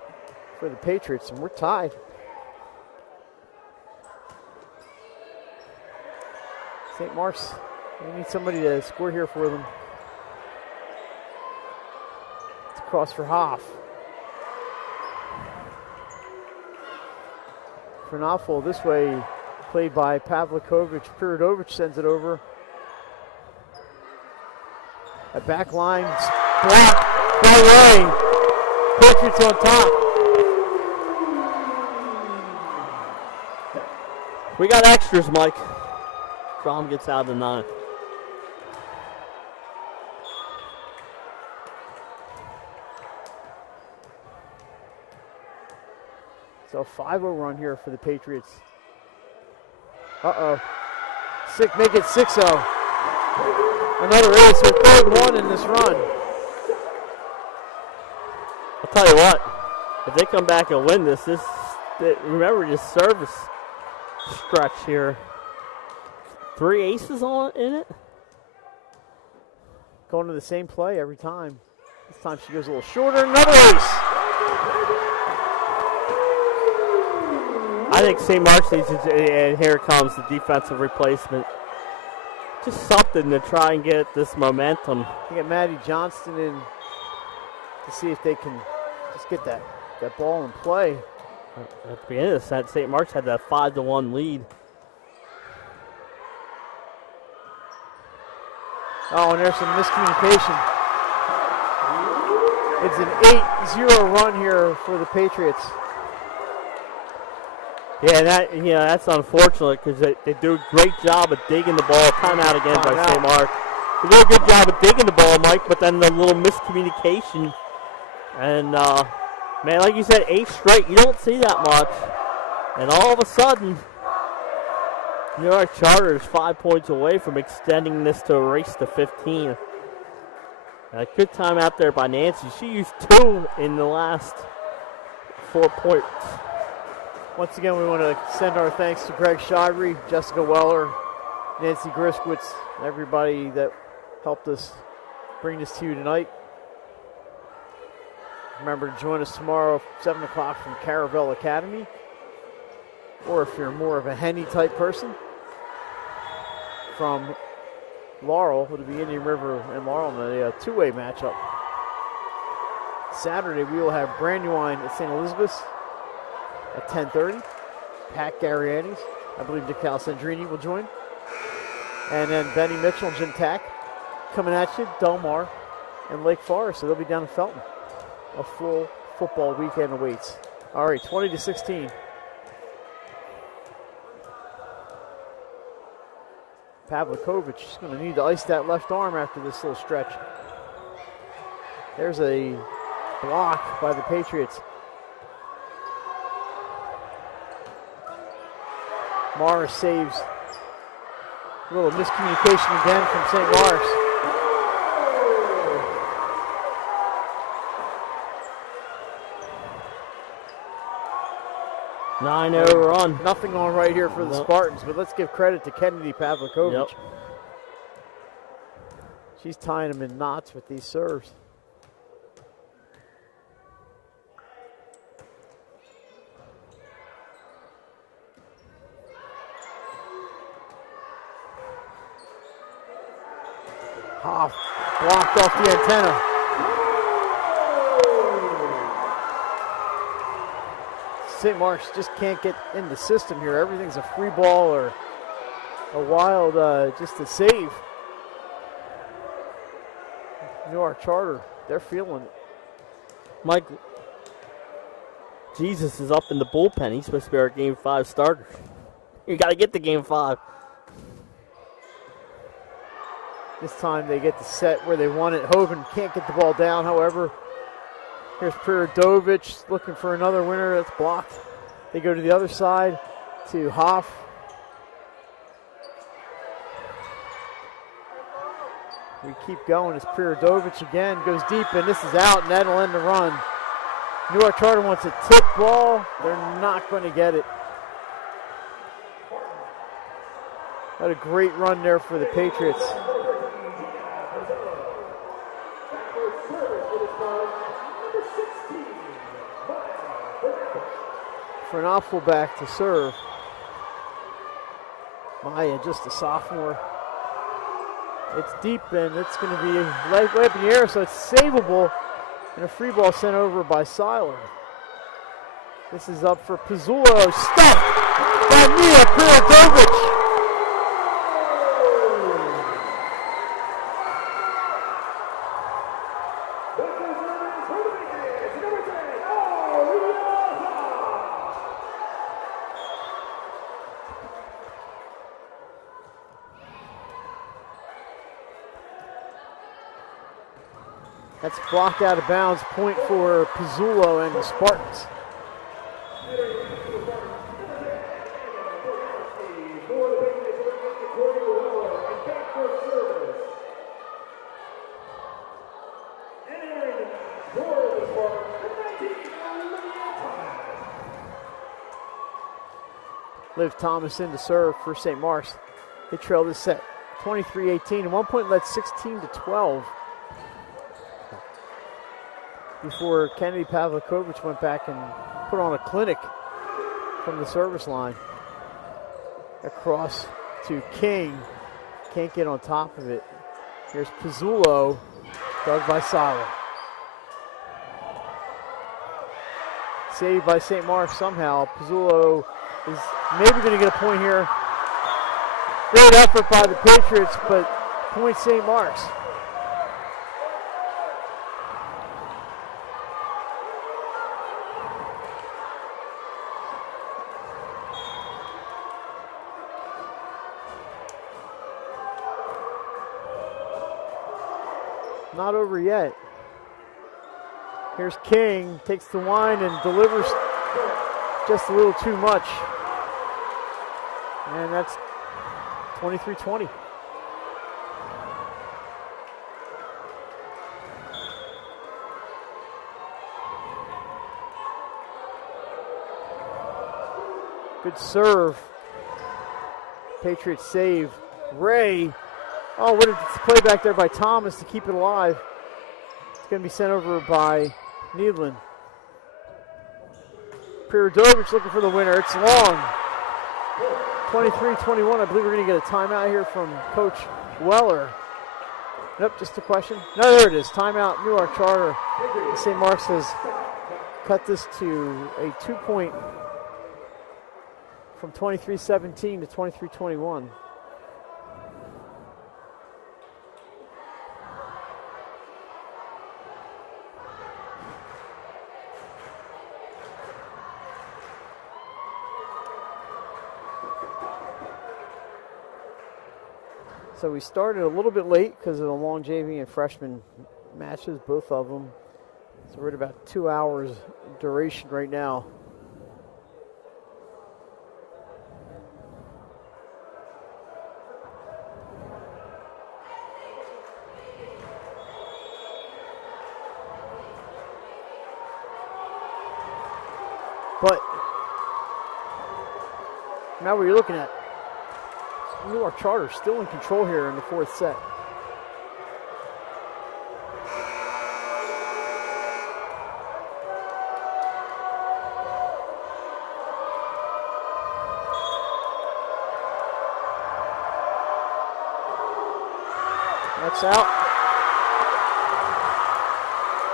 for the Patriots, and we're tied. St. Mark's, we need somebody to score here for them. It's across for Hoff. For Knopfel, this way, played by Pavlikovich. Pirodovich sends it over. A back line, blocked by Lang. Patriots on top. We got extras, Mike. Strom gets out of the 9. So 5-0 run here for the Patriots. Uh-oh. Make it 6-0. Another ace with 3-1 in this run. I'll tell you what, if they come back and win this, remember this service stretch here. 3 aces in it. Going to the same play every time. This time she goes a little shorter. Another ace. I think St. Mark's needs to, and here comes the defensive replacement. Just something to try and get this momentum. You get Maddie Johnston in to see if they can just get that ball in play. At the beginning of the set, St. Mark's had that 5-1 lead. Oh, and there's some miscommunication. It's an 8-0 run here for the Patriots. Yeah, that's unfortunate because they do a great job of digging the ball. Timeout again by St. Mark. They do a good job of digging the ball, Mike, but then the little miscommunication. And, man, like you said, 8 straight, you don't see that much. And all of a sudden, Newark Charter is 5 points away from extending this to a race to 15. A good time out there by Nancy. She used 2 in the last 4 points. Once again, we want to send our thanks to Greg Shivery, Jessica Weller, Nancy Griskowitz, everybody that helped us bring this to you tonight. Remember to join us tomorrow, 7 o'clock from Caravel Academy. Or if you're more of a Henny type person, from Laurel, it'll be Indian River and Laurel in a two-way matchup. Saturday, we will have Brandywine at St. Elizabeth's at 10:30. Pat Gariani's, I believe DeCal Sandrini will join. And then Benny Mitchell and Jim Tack coming at you, Delmar and Lake Forest. So they'll be down in Felton. A full football weekend awaits. All right, 20-16. Pavlikovich is going to need to ice that left arm after this little stretch. There's a block by the Patriots. Morris saves. A little miscommunication again from St. Morris. Run. Nothing on right here for the Spartans, but let's give credit to Kennedy Pavlikovic. Yep. She's tying them in knots with these serves. Hoff blocked off the antenna. St. Mark's just can't get in the system here. Everything's a free ball or a wild just a save. Newark Charter, they're feeling it. Mike, Jesus is up in the bullpen. He's supposed to be our Game 5 starter. You got to get to Game 5. This time they get the set where they want it. Hogan can't get the ball down, however. Here's Prirodovich looking for another winner. That's blocked. They go to the other side to Hoff. We keep going as Prirodovich again goes deep, and this is out, and that'll end the run. Newark Charter wants a tip ball. They're not going to get it. What a great run there for the Patriots. For an off fullback to serve. Maya, just a sophomore. It's deep, and it's going to be way up in the air, so it's savable. And a free ball sent over by Seiler. This is up for Pizzullo. Stuffed by Mia Prirodovich. That's blocked out of bounds. Point for Pizzullo and the Spartans. Liv Thomas in to serve for St. Mark's. They trail this set 23-18, and 1 point led 16-12. Before Kennedy Pavlikovic went back and put on a clinic from the service line. Across to King. Can't get on top of it. Here's Pizzullo, dug by Sala. Saved by St. Mark's somehow. Pizzullo is maybe going to get a point here. Great effort by the Patriots, but point St. Mark's. Not over yet. Here's King, takes the wine and delivers just a little too much. And that's 23-20. Good serve. Patriots save. Ray. Oh, what a play back there by Thomas to keep it alive. It's going to be sent over by Needland. Prirodovich looking for the winner. It's long. 23-21. I believe we're going to get a timeout here from Coach Weller. Nope, just a question. No, there it is. Timeout, Newark Charter. St. Mark's has cut this to a 2-point from 23-17 to 23-21. So we started a little bit late because of the long JV and freshman matches, both of them. So we're at about 2 hours duration right now. Now what are you looking at? Newark Charter still in control here in the fourth set. That's out.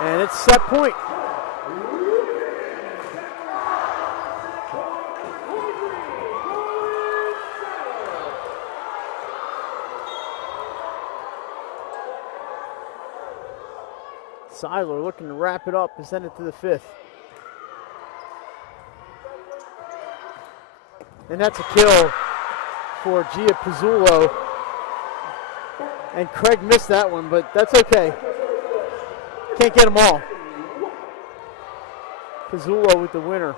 And it's set point. Seiler looking to wrap it up and send it to the fifth. And that's a kill for Gia Pizzullo. And Craig missed that one, but that's okay. Can't get them all. Pizzullo with the winner.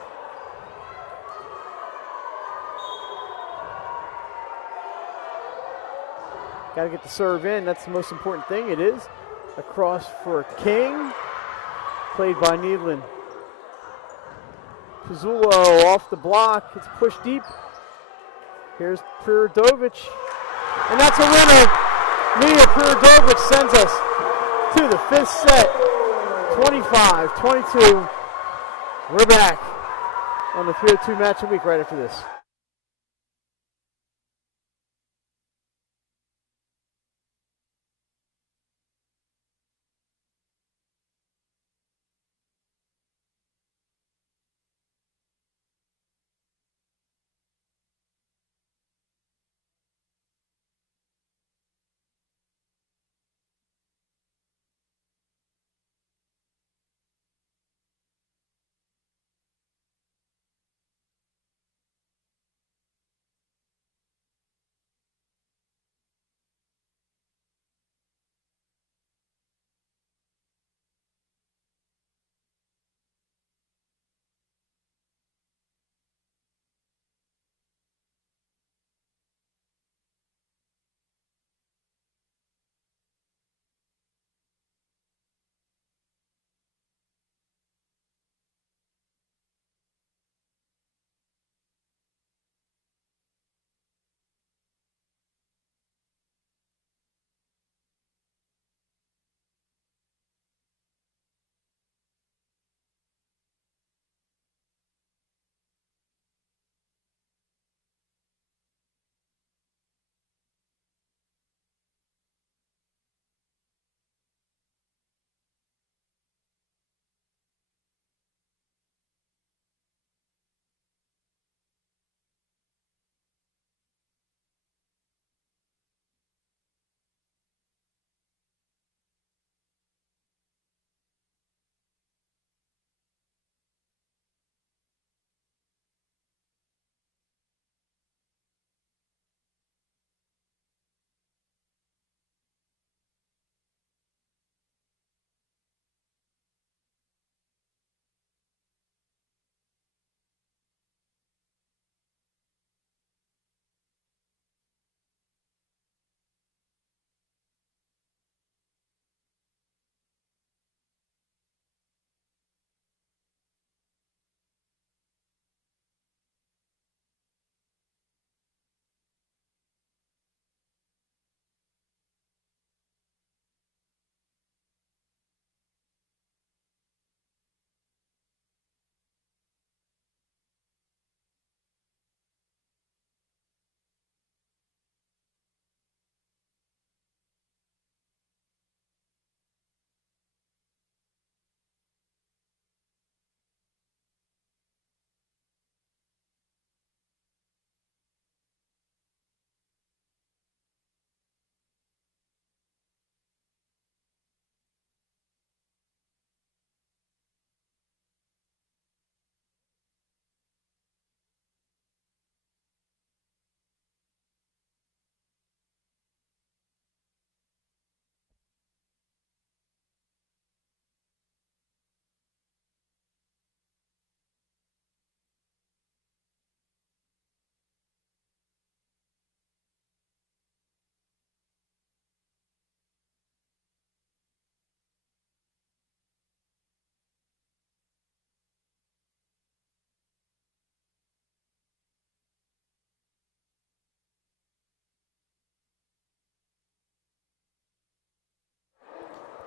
Got to get the serve in. That's the most important thing. It is. Across for King. Played by Needland. Pizzullo off the block. It's pushed deep. Here's Prirodovich. And that's a winner. Mia Prirodovich sends us to the fifth set. 25-22. We're back on the 302 match of the week right after this.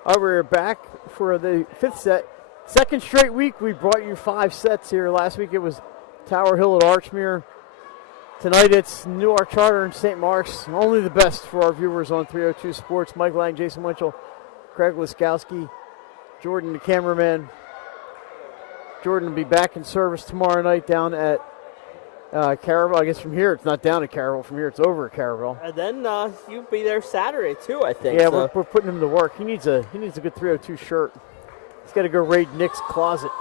All right, we're back for the fifth set. Second straight week, we brought you 5 sets here. Last week it was Tower Hill at Archmere. Tonight it's Newark Charter and St. Mark's. Only the best for our viewers on 302 Sports. Mike Lang, Jason Winchell, Craig Laskowski, Jordan the cameraman. Jordan will be back in service tomorrow night down at Caravel. I guess from here it's not down at Caravel. From here it's over at Caravel. And then you'll be there Saturday too, I think. Yeah, so. we're putting him to work. He needs a good 302 shirt. He's got to go raid Nick's closet.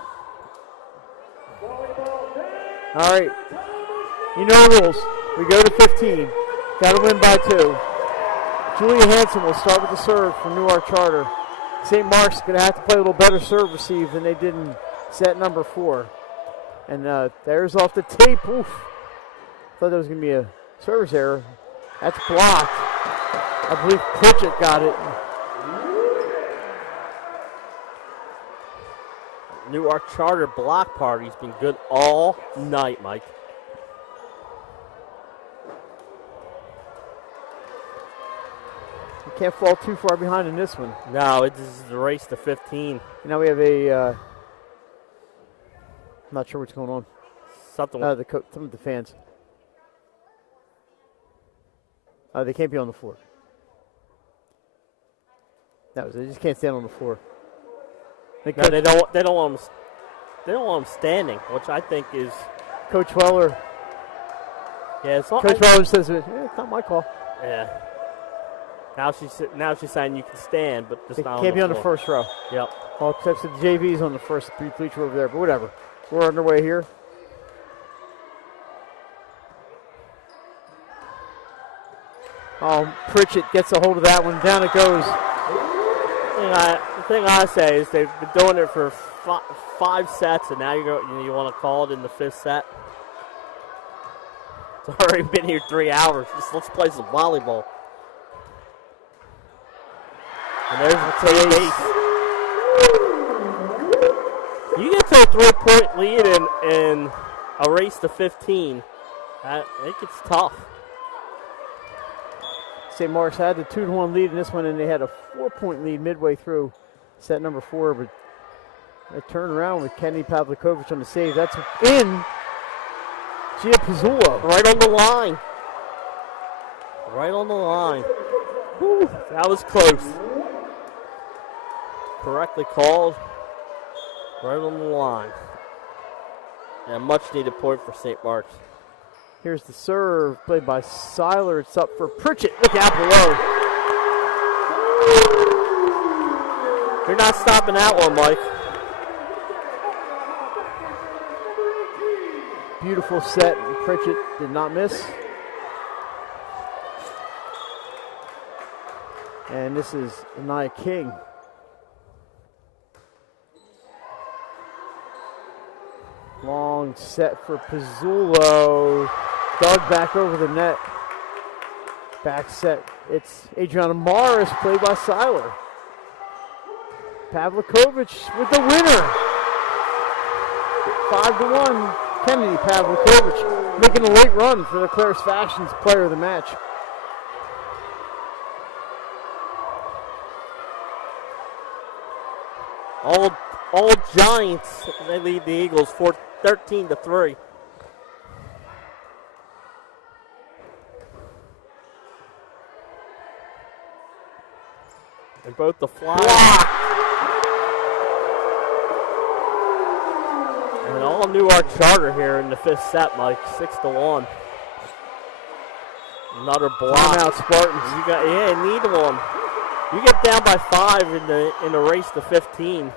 All right. You know the rules. We go to 15. Got to win by 2. Julia Hanson will start with the serve from Newark Charter. St. Mark's going to have to play a little better serve receive than they did in set number 4. And there's off the tape. Oof. Thought that was going to be a service error. That's blocked. I believe Pritchett got it. Newark Charter block party's been good all night, Mike. You can't fall too far behind in this one. No, this is the race to 15. Now we have a. I'm not sure what's going on. Something. Some of the fans. They can't be on the floor. That was it. They just can't stand on the floor. No, they don't. They don't want them. They don't want them standing, which I think is. Coach Weller. Yeah, it's not. Coach Weller says, "It's not my call." Yeah. Now she's saying you can stand, but just They not can't on be the on the floor. first row. Yep. All except for the JVs on the first bleacher over there, but whatever. We're underway here. Pritchett gets a hold of that one. Down it goes. The thing I say is they've been doing it for 5 sets, and now you want to call it in the 5th set. It's already been here 3 hours. Just let's play some volleyball. And there's the ace. You get to a 3-point lead in a race to 15. I think it's tough. St. Mark's had the 2-1 lead in this one, and they had a 4-point lead midway through set number 4. But a turnaround with Kenny Pavlikovic on the save. That's in. Gia Pizzullo. Right on the line. Right on the line. Whew, that was close. Correctly called. Right on the line. And a much needed point for St. Mark's. Here's the serve played by Seiler. It's up for Pritchett. Look out below. You're not stopping that one, Mike. Beautiful set. Pritchett did not miss. And this is Anaya King. Long set for Pizzullo. Dug back over the net. Back set. It's Adriana Morris, played by Seiler. Pavlikovic with the winner. 5-1. Kennedy Pavlikovic making a late run for the Claire's Fashions player of the match. All Giants, they lead the Eagles 13-3. And both the fly and all Newark Charter here in the 5th set, Mike, 6-1. Another block. Timeout Spartans. You need one. You get down by 5 in the race to 15.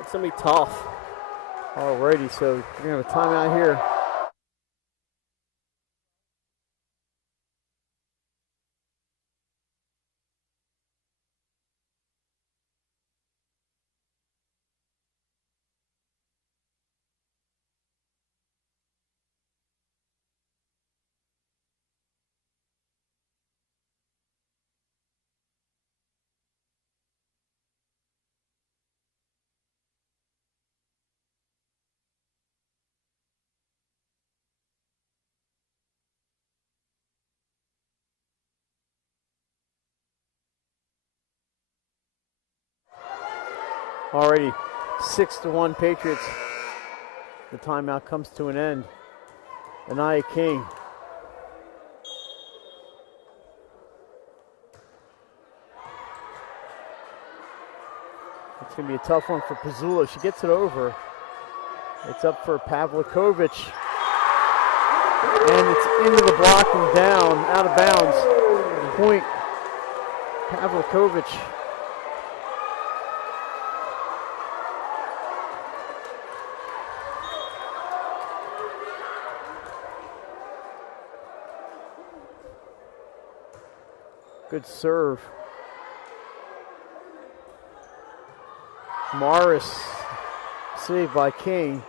It's gonna be tough. Alrighty, so we're gonna have a timeout here. Already 6-1 Patriots. The timeout comes to an end. Anaya King. It's going to be a tough one for Pizzula. She gets it over. It's up for Pavlikovic. And it's into the block and down, out of bounds. Point, Pavlikovic. Good serve. Morris, saved by King.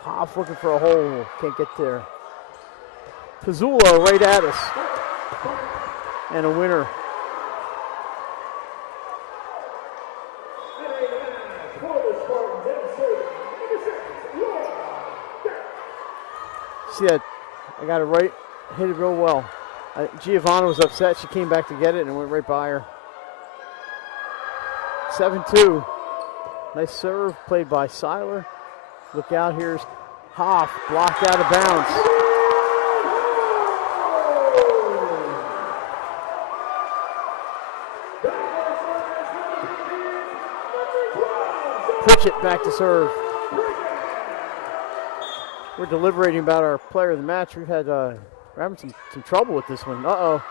Hoff looking for a hole, can't get there. Pizzula right at us. And a winner. See that? I got it right, hit it real well. Giovanna was upset. She came back to get it and went right by her. 7-2. Nice serve played by Seiler. Look out, here's Hoff, blocked out of bounds. Pritchett back to serve. We're deliberating about our player of the match. We're having some trouble with this one. Uh-oh.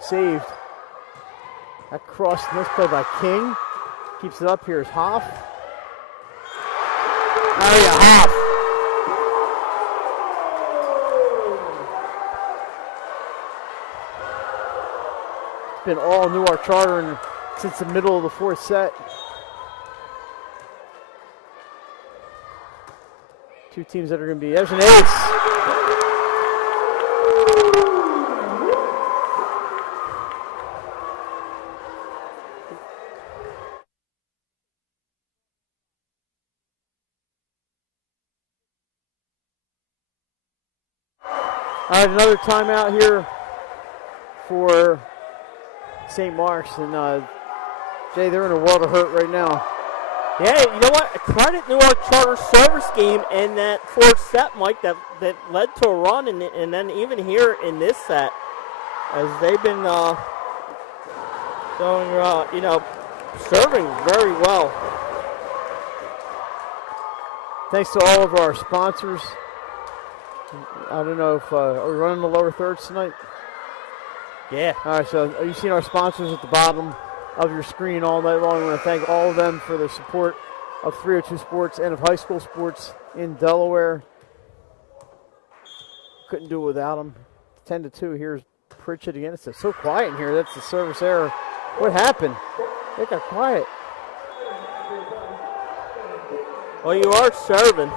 Saved. That cross, nice play by King. Keeps it up. Here's Hoff. Oh yeah, Hoff. It's been all Newark Charter since the middle of the fourth set. Two teams that are going to be, there's an ace. All right, another timeout here for St. Mark's, and Jay, they're in a world of hurt right now. Yeah, you know what? Credit Newark Charter service game in that fourth set, Mike, that led to a run, and then even here in this set, as they've been going, serving very well. Thanks to all of our sponsors. I don't know if are we running the lower thirds tonight? Yeah. All right, so you've seen our sponsors at the bottom of your screen all night long. I want to thank all of them for their support of 302 Sports and of high school sports in Delaware. Couldn't do it without them. 10-2. Here's Pritchett again. It's so quiet in here. That's the service error. What happened? It got quiet. Well, you are serving.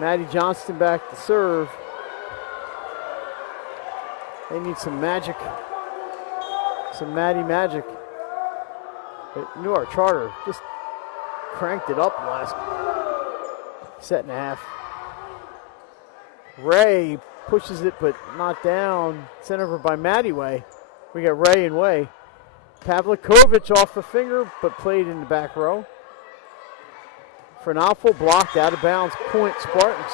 Maddie Johnston back to serve. They need some magic. Some Maddie magic. But Newark Charter just cranked it up last set and a half. Ray pushes it, but not down. Sent over by Maddie Way. We got Ray and Way. Pavlikovic off the finger, but played in the back row. Fernalfo blocked out of bounds. Point Spartans.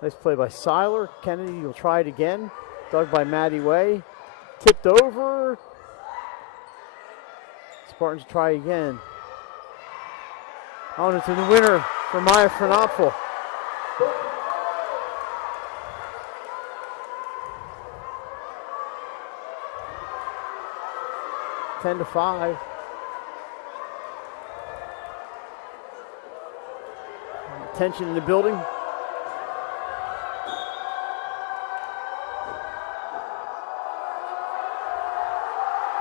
Nice play by Seiler. Kennedy will try it again. Dug by Maddie Way. Tipped over. Spartans try again. On into the winner for Maya Fernapfel. Ten to 5. Tension in the building.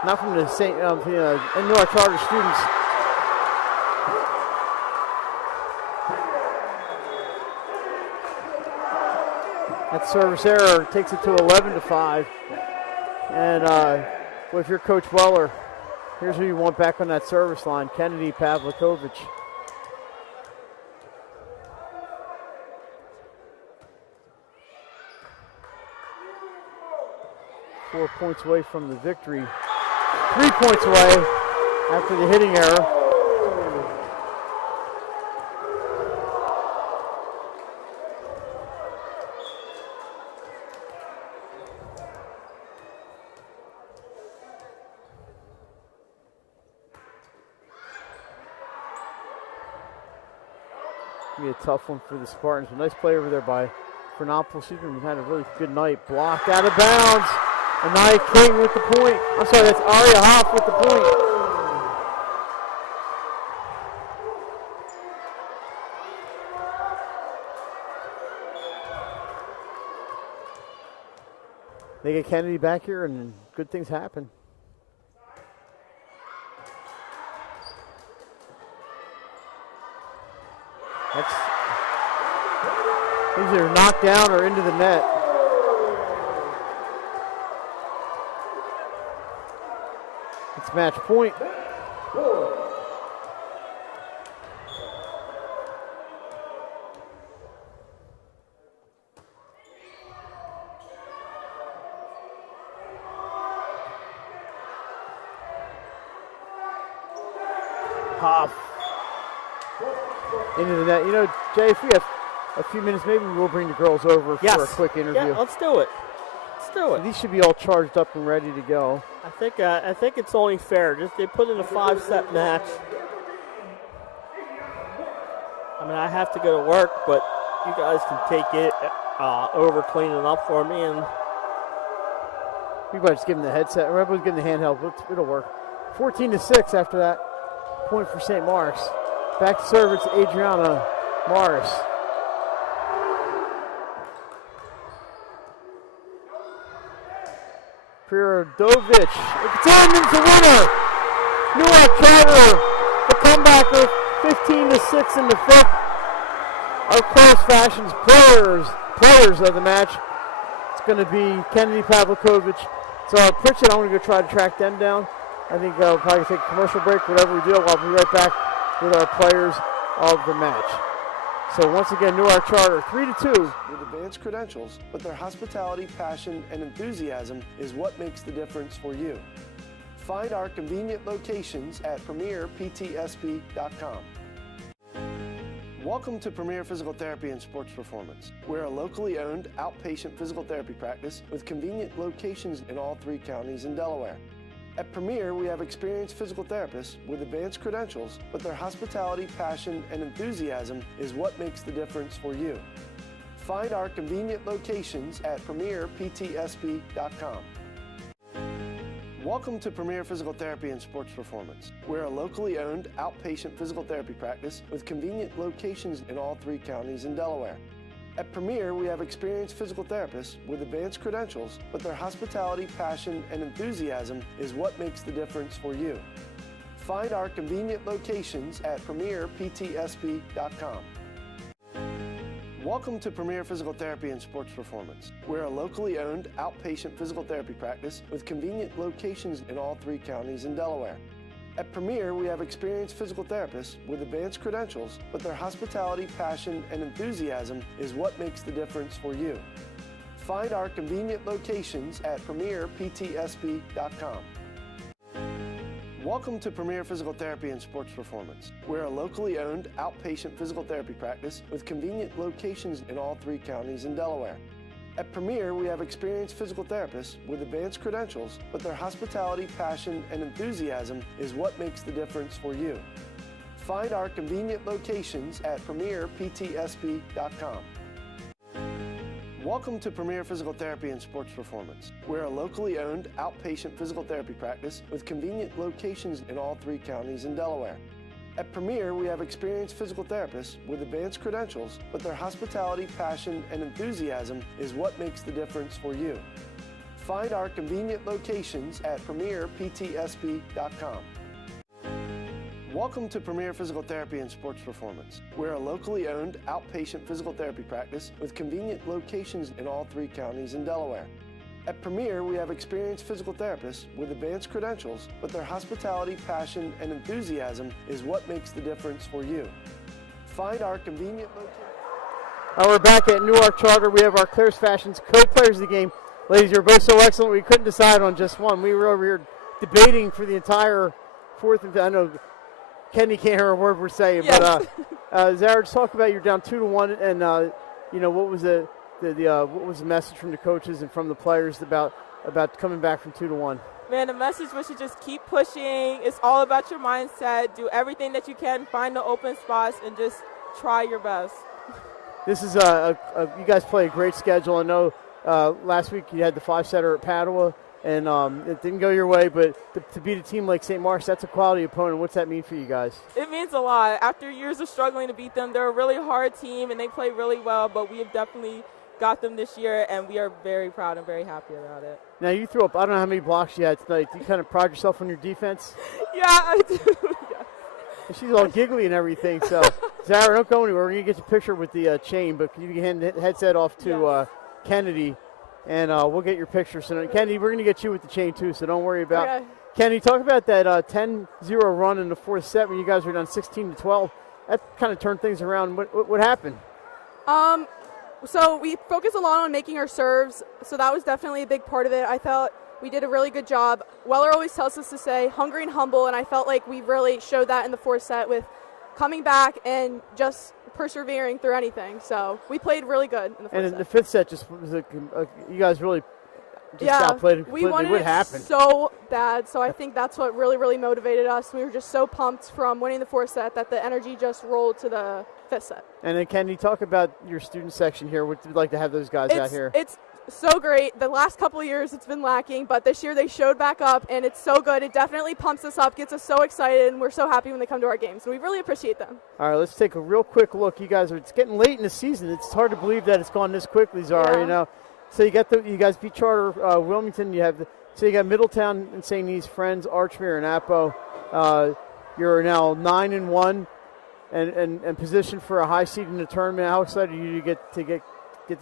Not from the St. Newark Charter students. That service error takes it to 11-5. And with your Coach Weller, here's who you want back on that service line, Kennedy Pavlikovic. Four points away from the victory. 3 points away after the hitting error. Be a tough one for the Spartans. A nice play over there by Fernopoulos. She's had a really good night. Blocked out of bounds. Anaya King with the point. I'm sorry, that's Aria Hoff with the point. They get Kennedy back here and good things happen. These are knocked down or into the net. It's match point. Hoff into the net. You know, Jay, if we have a few minutes, maybe we'll bring the girls over for a quick interview. Yeah, let's do it. Let's do it. So these should be all charged up and ready to go. I think it's only fair. Just they put in a 5-set match. I mean, I have to go to work, but you guys can take it over, clean it up for me, and we might just give them the headset. Everybody's getting the handheld. It'll work. 14-6 after that point for St. Mark's. Back to serve, it's Adriana Morris. Prirodovic, it's in, it's a winner. Newark Charter, the comebacker, 15-6 in the fifth. Our Cross Fashions players of the match. It's going to be Kennedy Pavlikovic. So Pritchett, I'm going to go try to track them down. I think we'll probably take a commercial break, whatever we do. I'll be right back with our players of the match. So once again, Newark Charter, 3-2. With advanced credentials, but their hospitality, passion, and enthusiasm is what makes the difference for you. Find our convenient locations at premierptsp.com. Welcome to Premier Physical Therapy and Sports Performance. We're a locally owned outpatient physical therapy practice with convenient locations in all 3 counties in Delaware. At Premier, we have experienced physical therapists with advanced credentials, but their hospitality, passion, and enthusiasm is what makes the difference for you. Find our convenient locations at premierptsp.com. Welcome to Premier Physical Therapy and Sports Performance. We're a locally owned outpatient physical therapy practice with convenient locations in all 3 counties in Delaware. At Premier, we have experienced physical therapists with advanced credentials, but their hospitality, passion, and enthusiasm is what makes the difference for you. Find our convenient locations at premierptsp.com. Welcome to Premier Physical Therapy and Sports Performance. We're a locally owned outpatient physical therapy practice with convenient locations in all 3 counties in Delaware. At Premier, we have experienced physical therapists with advanced credentials, but their hospitality, passion, and enthusiasm is what makes the difference for you. Find our convenient locations at premierptsp.com. Welcome to Premier Physical Therapy and Sports Performance. We're a locally owned outpatient physical therapy practice with convenient locations in all 3 counties in Delaware. At Premier, we have experienced physical therapists with advanced credentials, but their hospitality, passion, and enthusiasm is what makes the difference for you. Find our convenient locations at premierptsp.com. Welcome to Premier Physical Therapy and Sports Performance. We're a locally owned outpatient physical therapy practice with convenient locations in all 3 counties in Delaware. At Premier, we have experienced physical therapists with advanced credentials, but their hospitality, passion, and enthusiasm is what makes the difference for you. Find our convenient locations at premierptsp.com. Welcome to Premier Physical Therapy and Sports Performance. We're a locally owned outpatient physical therapy practice with convenient locations in all 3 counties in Delaware. At Premier, we have experienced physical therapists with advanced credentials, but their hospitality, passion, and enthusiasm is what makes the difference for you. Find our convenient location. We're back at Newark Charter. We have our Claire's Fashions co-players of the game. Ladies, you're both so excellent. We couldn't decide on just one. We were over here debating for the entire fourth. I know Kenny can't hear a word we're saying, yes. But Zara, just talk about you're down 2-1, and what was what was the message from the coaches and from the players about coming back from 2-1? Man, the message was to just keep pushing. It's all about your mindset. Do everything that you can, find the open spots, and just try your best. This is you guys play a great schedule. I know last week you had the 5-setter at Padua, and it didn't go your way, but to beat a team like St. Mark's, that's a quality opponent. What's that mean for you guys? It means a lot. After years of struggling to beat them, they're a really hard team, and they play really well, but we have definitely got them this year, and we are very proud and very happy about it. Now, you threw up, I don't know how many blocks you had tonight. Do you kind of pride yourself on your defense? Yeah, I do. Yeah. She's all giggly and everything, so Zara, don't go anywhere. We're going to get your picture with the chain, but can you hand the headset off to Kennedy, and we'll get your picture. So, Kennedy, we're going to get you with the chain, too, so don't worry about it. Kennedy, talk about that 10-0 run in the fourth set when you guys were down 16-12. That kind of turned things around. What happened? So we focused a lot on making our serves, so that was definitely a big part of it. I felt we did a really good job. Weller always tells us to stay hungry and humble, and I felt like we really showed that in the fourth set with coming back and just persevering through anything. So we played really good in the fourth set. And in the fifth set, just was you guys really just outplayed completely. We wanted it so bad, so I think that's what really, really motivated us. We were just so pumped from winning the fourth set that the energy just rolled to the fifth set. And then, can you talk about your student section here? Would you like to have those guys out here? It's so great. The last couple of years it's been lacking, but this year they showed back up, and it's so good. It definitely pumps us up, gets us so excited, and we're so happy when they come to our games. So we really appreciate them. All right, let's take a real quick look. You guys it's getting late in the season. It's hard to believe that it's gone this quickly, Zara. Yeah. So you guys beat Charter Wilmington. So you got Middletown and St. E's, Friends, Archmere, and Apo. You're now 9-1 and positioned for a high seed in the tournament. How excited are you to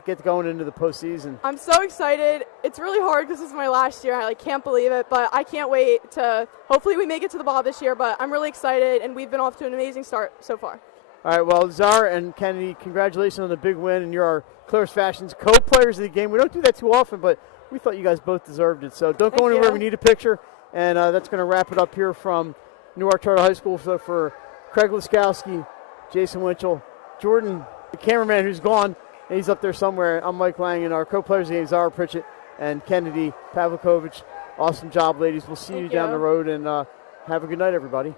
get going into the postseason? I'm so excited. It's really hard because this is my last year. I can't believe it, but I can't wait to. Hopefully we make it to the ball this year. But I'm really excited, and we've been off to an amazing start so far. All right, well, Zara and Kennedy, congratulations on the big win, and you're our Claire's Fashions co-players of the game. We don't do that too often, but we thought you guys both deserved it. So don't go anywhere. We need a picture, and that's going to wrap it up here from Newark Charter High School. So for Craig Laskowski, Jason Winchell, Jordan, the cameraman who's gone, and he's up there somewhere. I'm Mike Lang, and our co-players of the game, Zara Pritchett and Kennedy Pavlikovich. Awesome job, ladies. We'll see you down the road, and have a good night, everybody.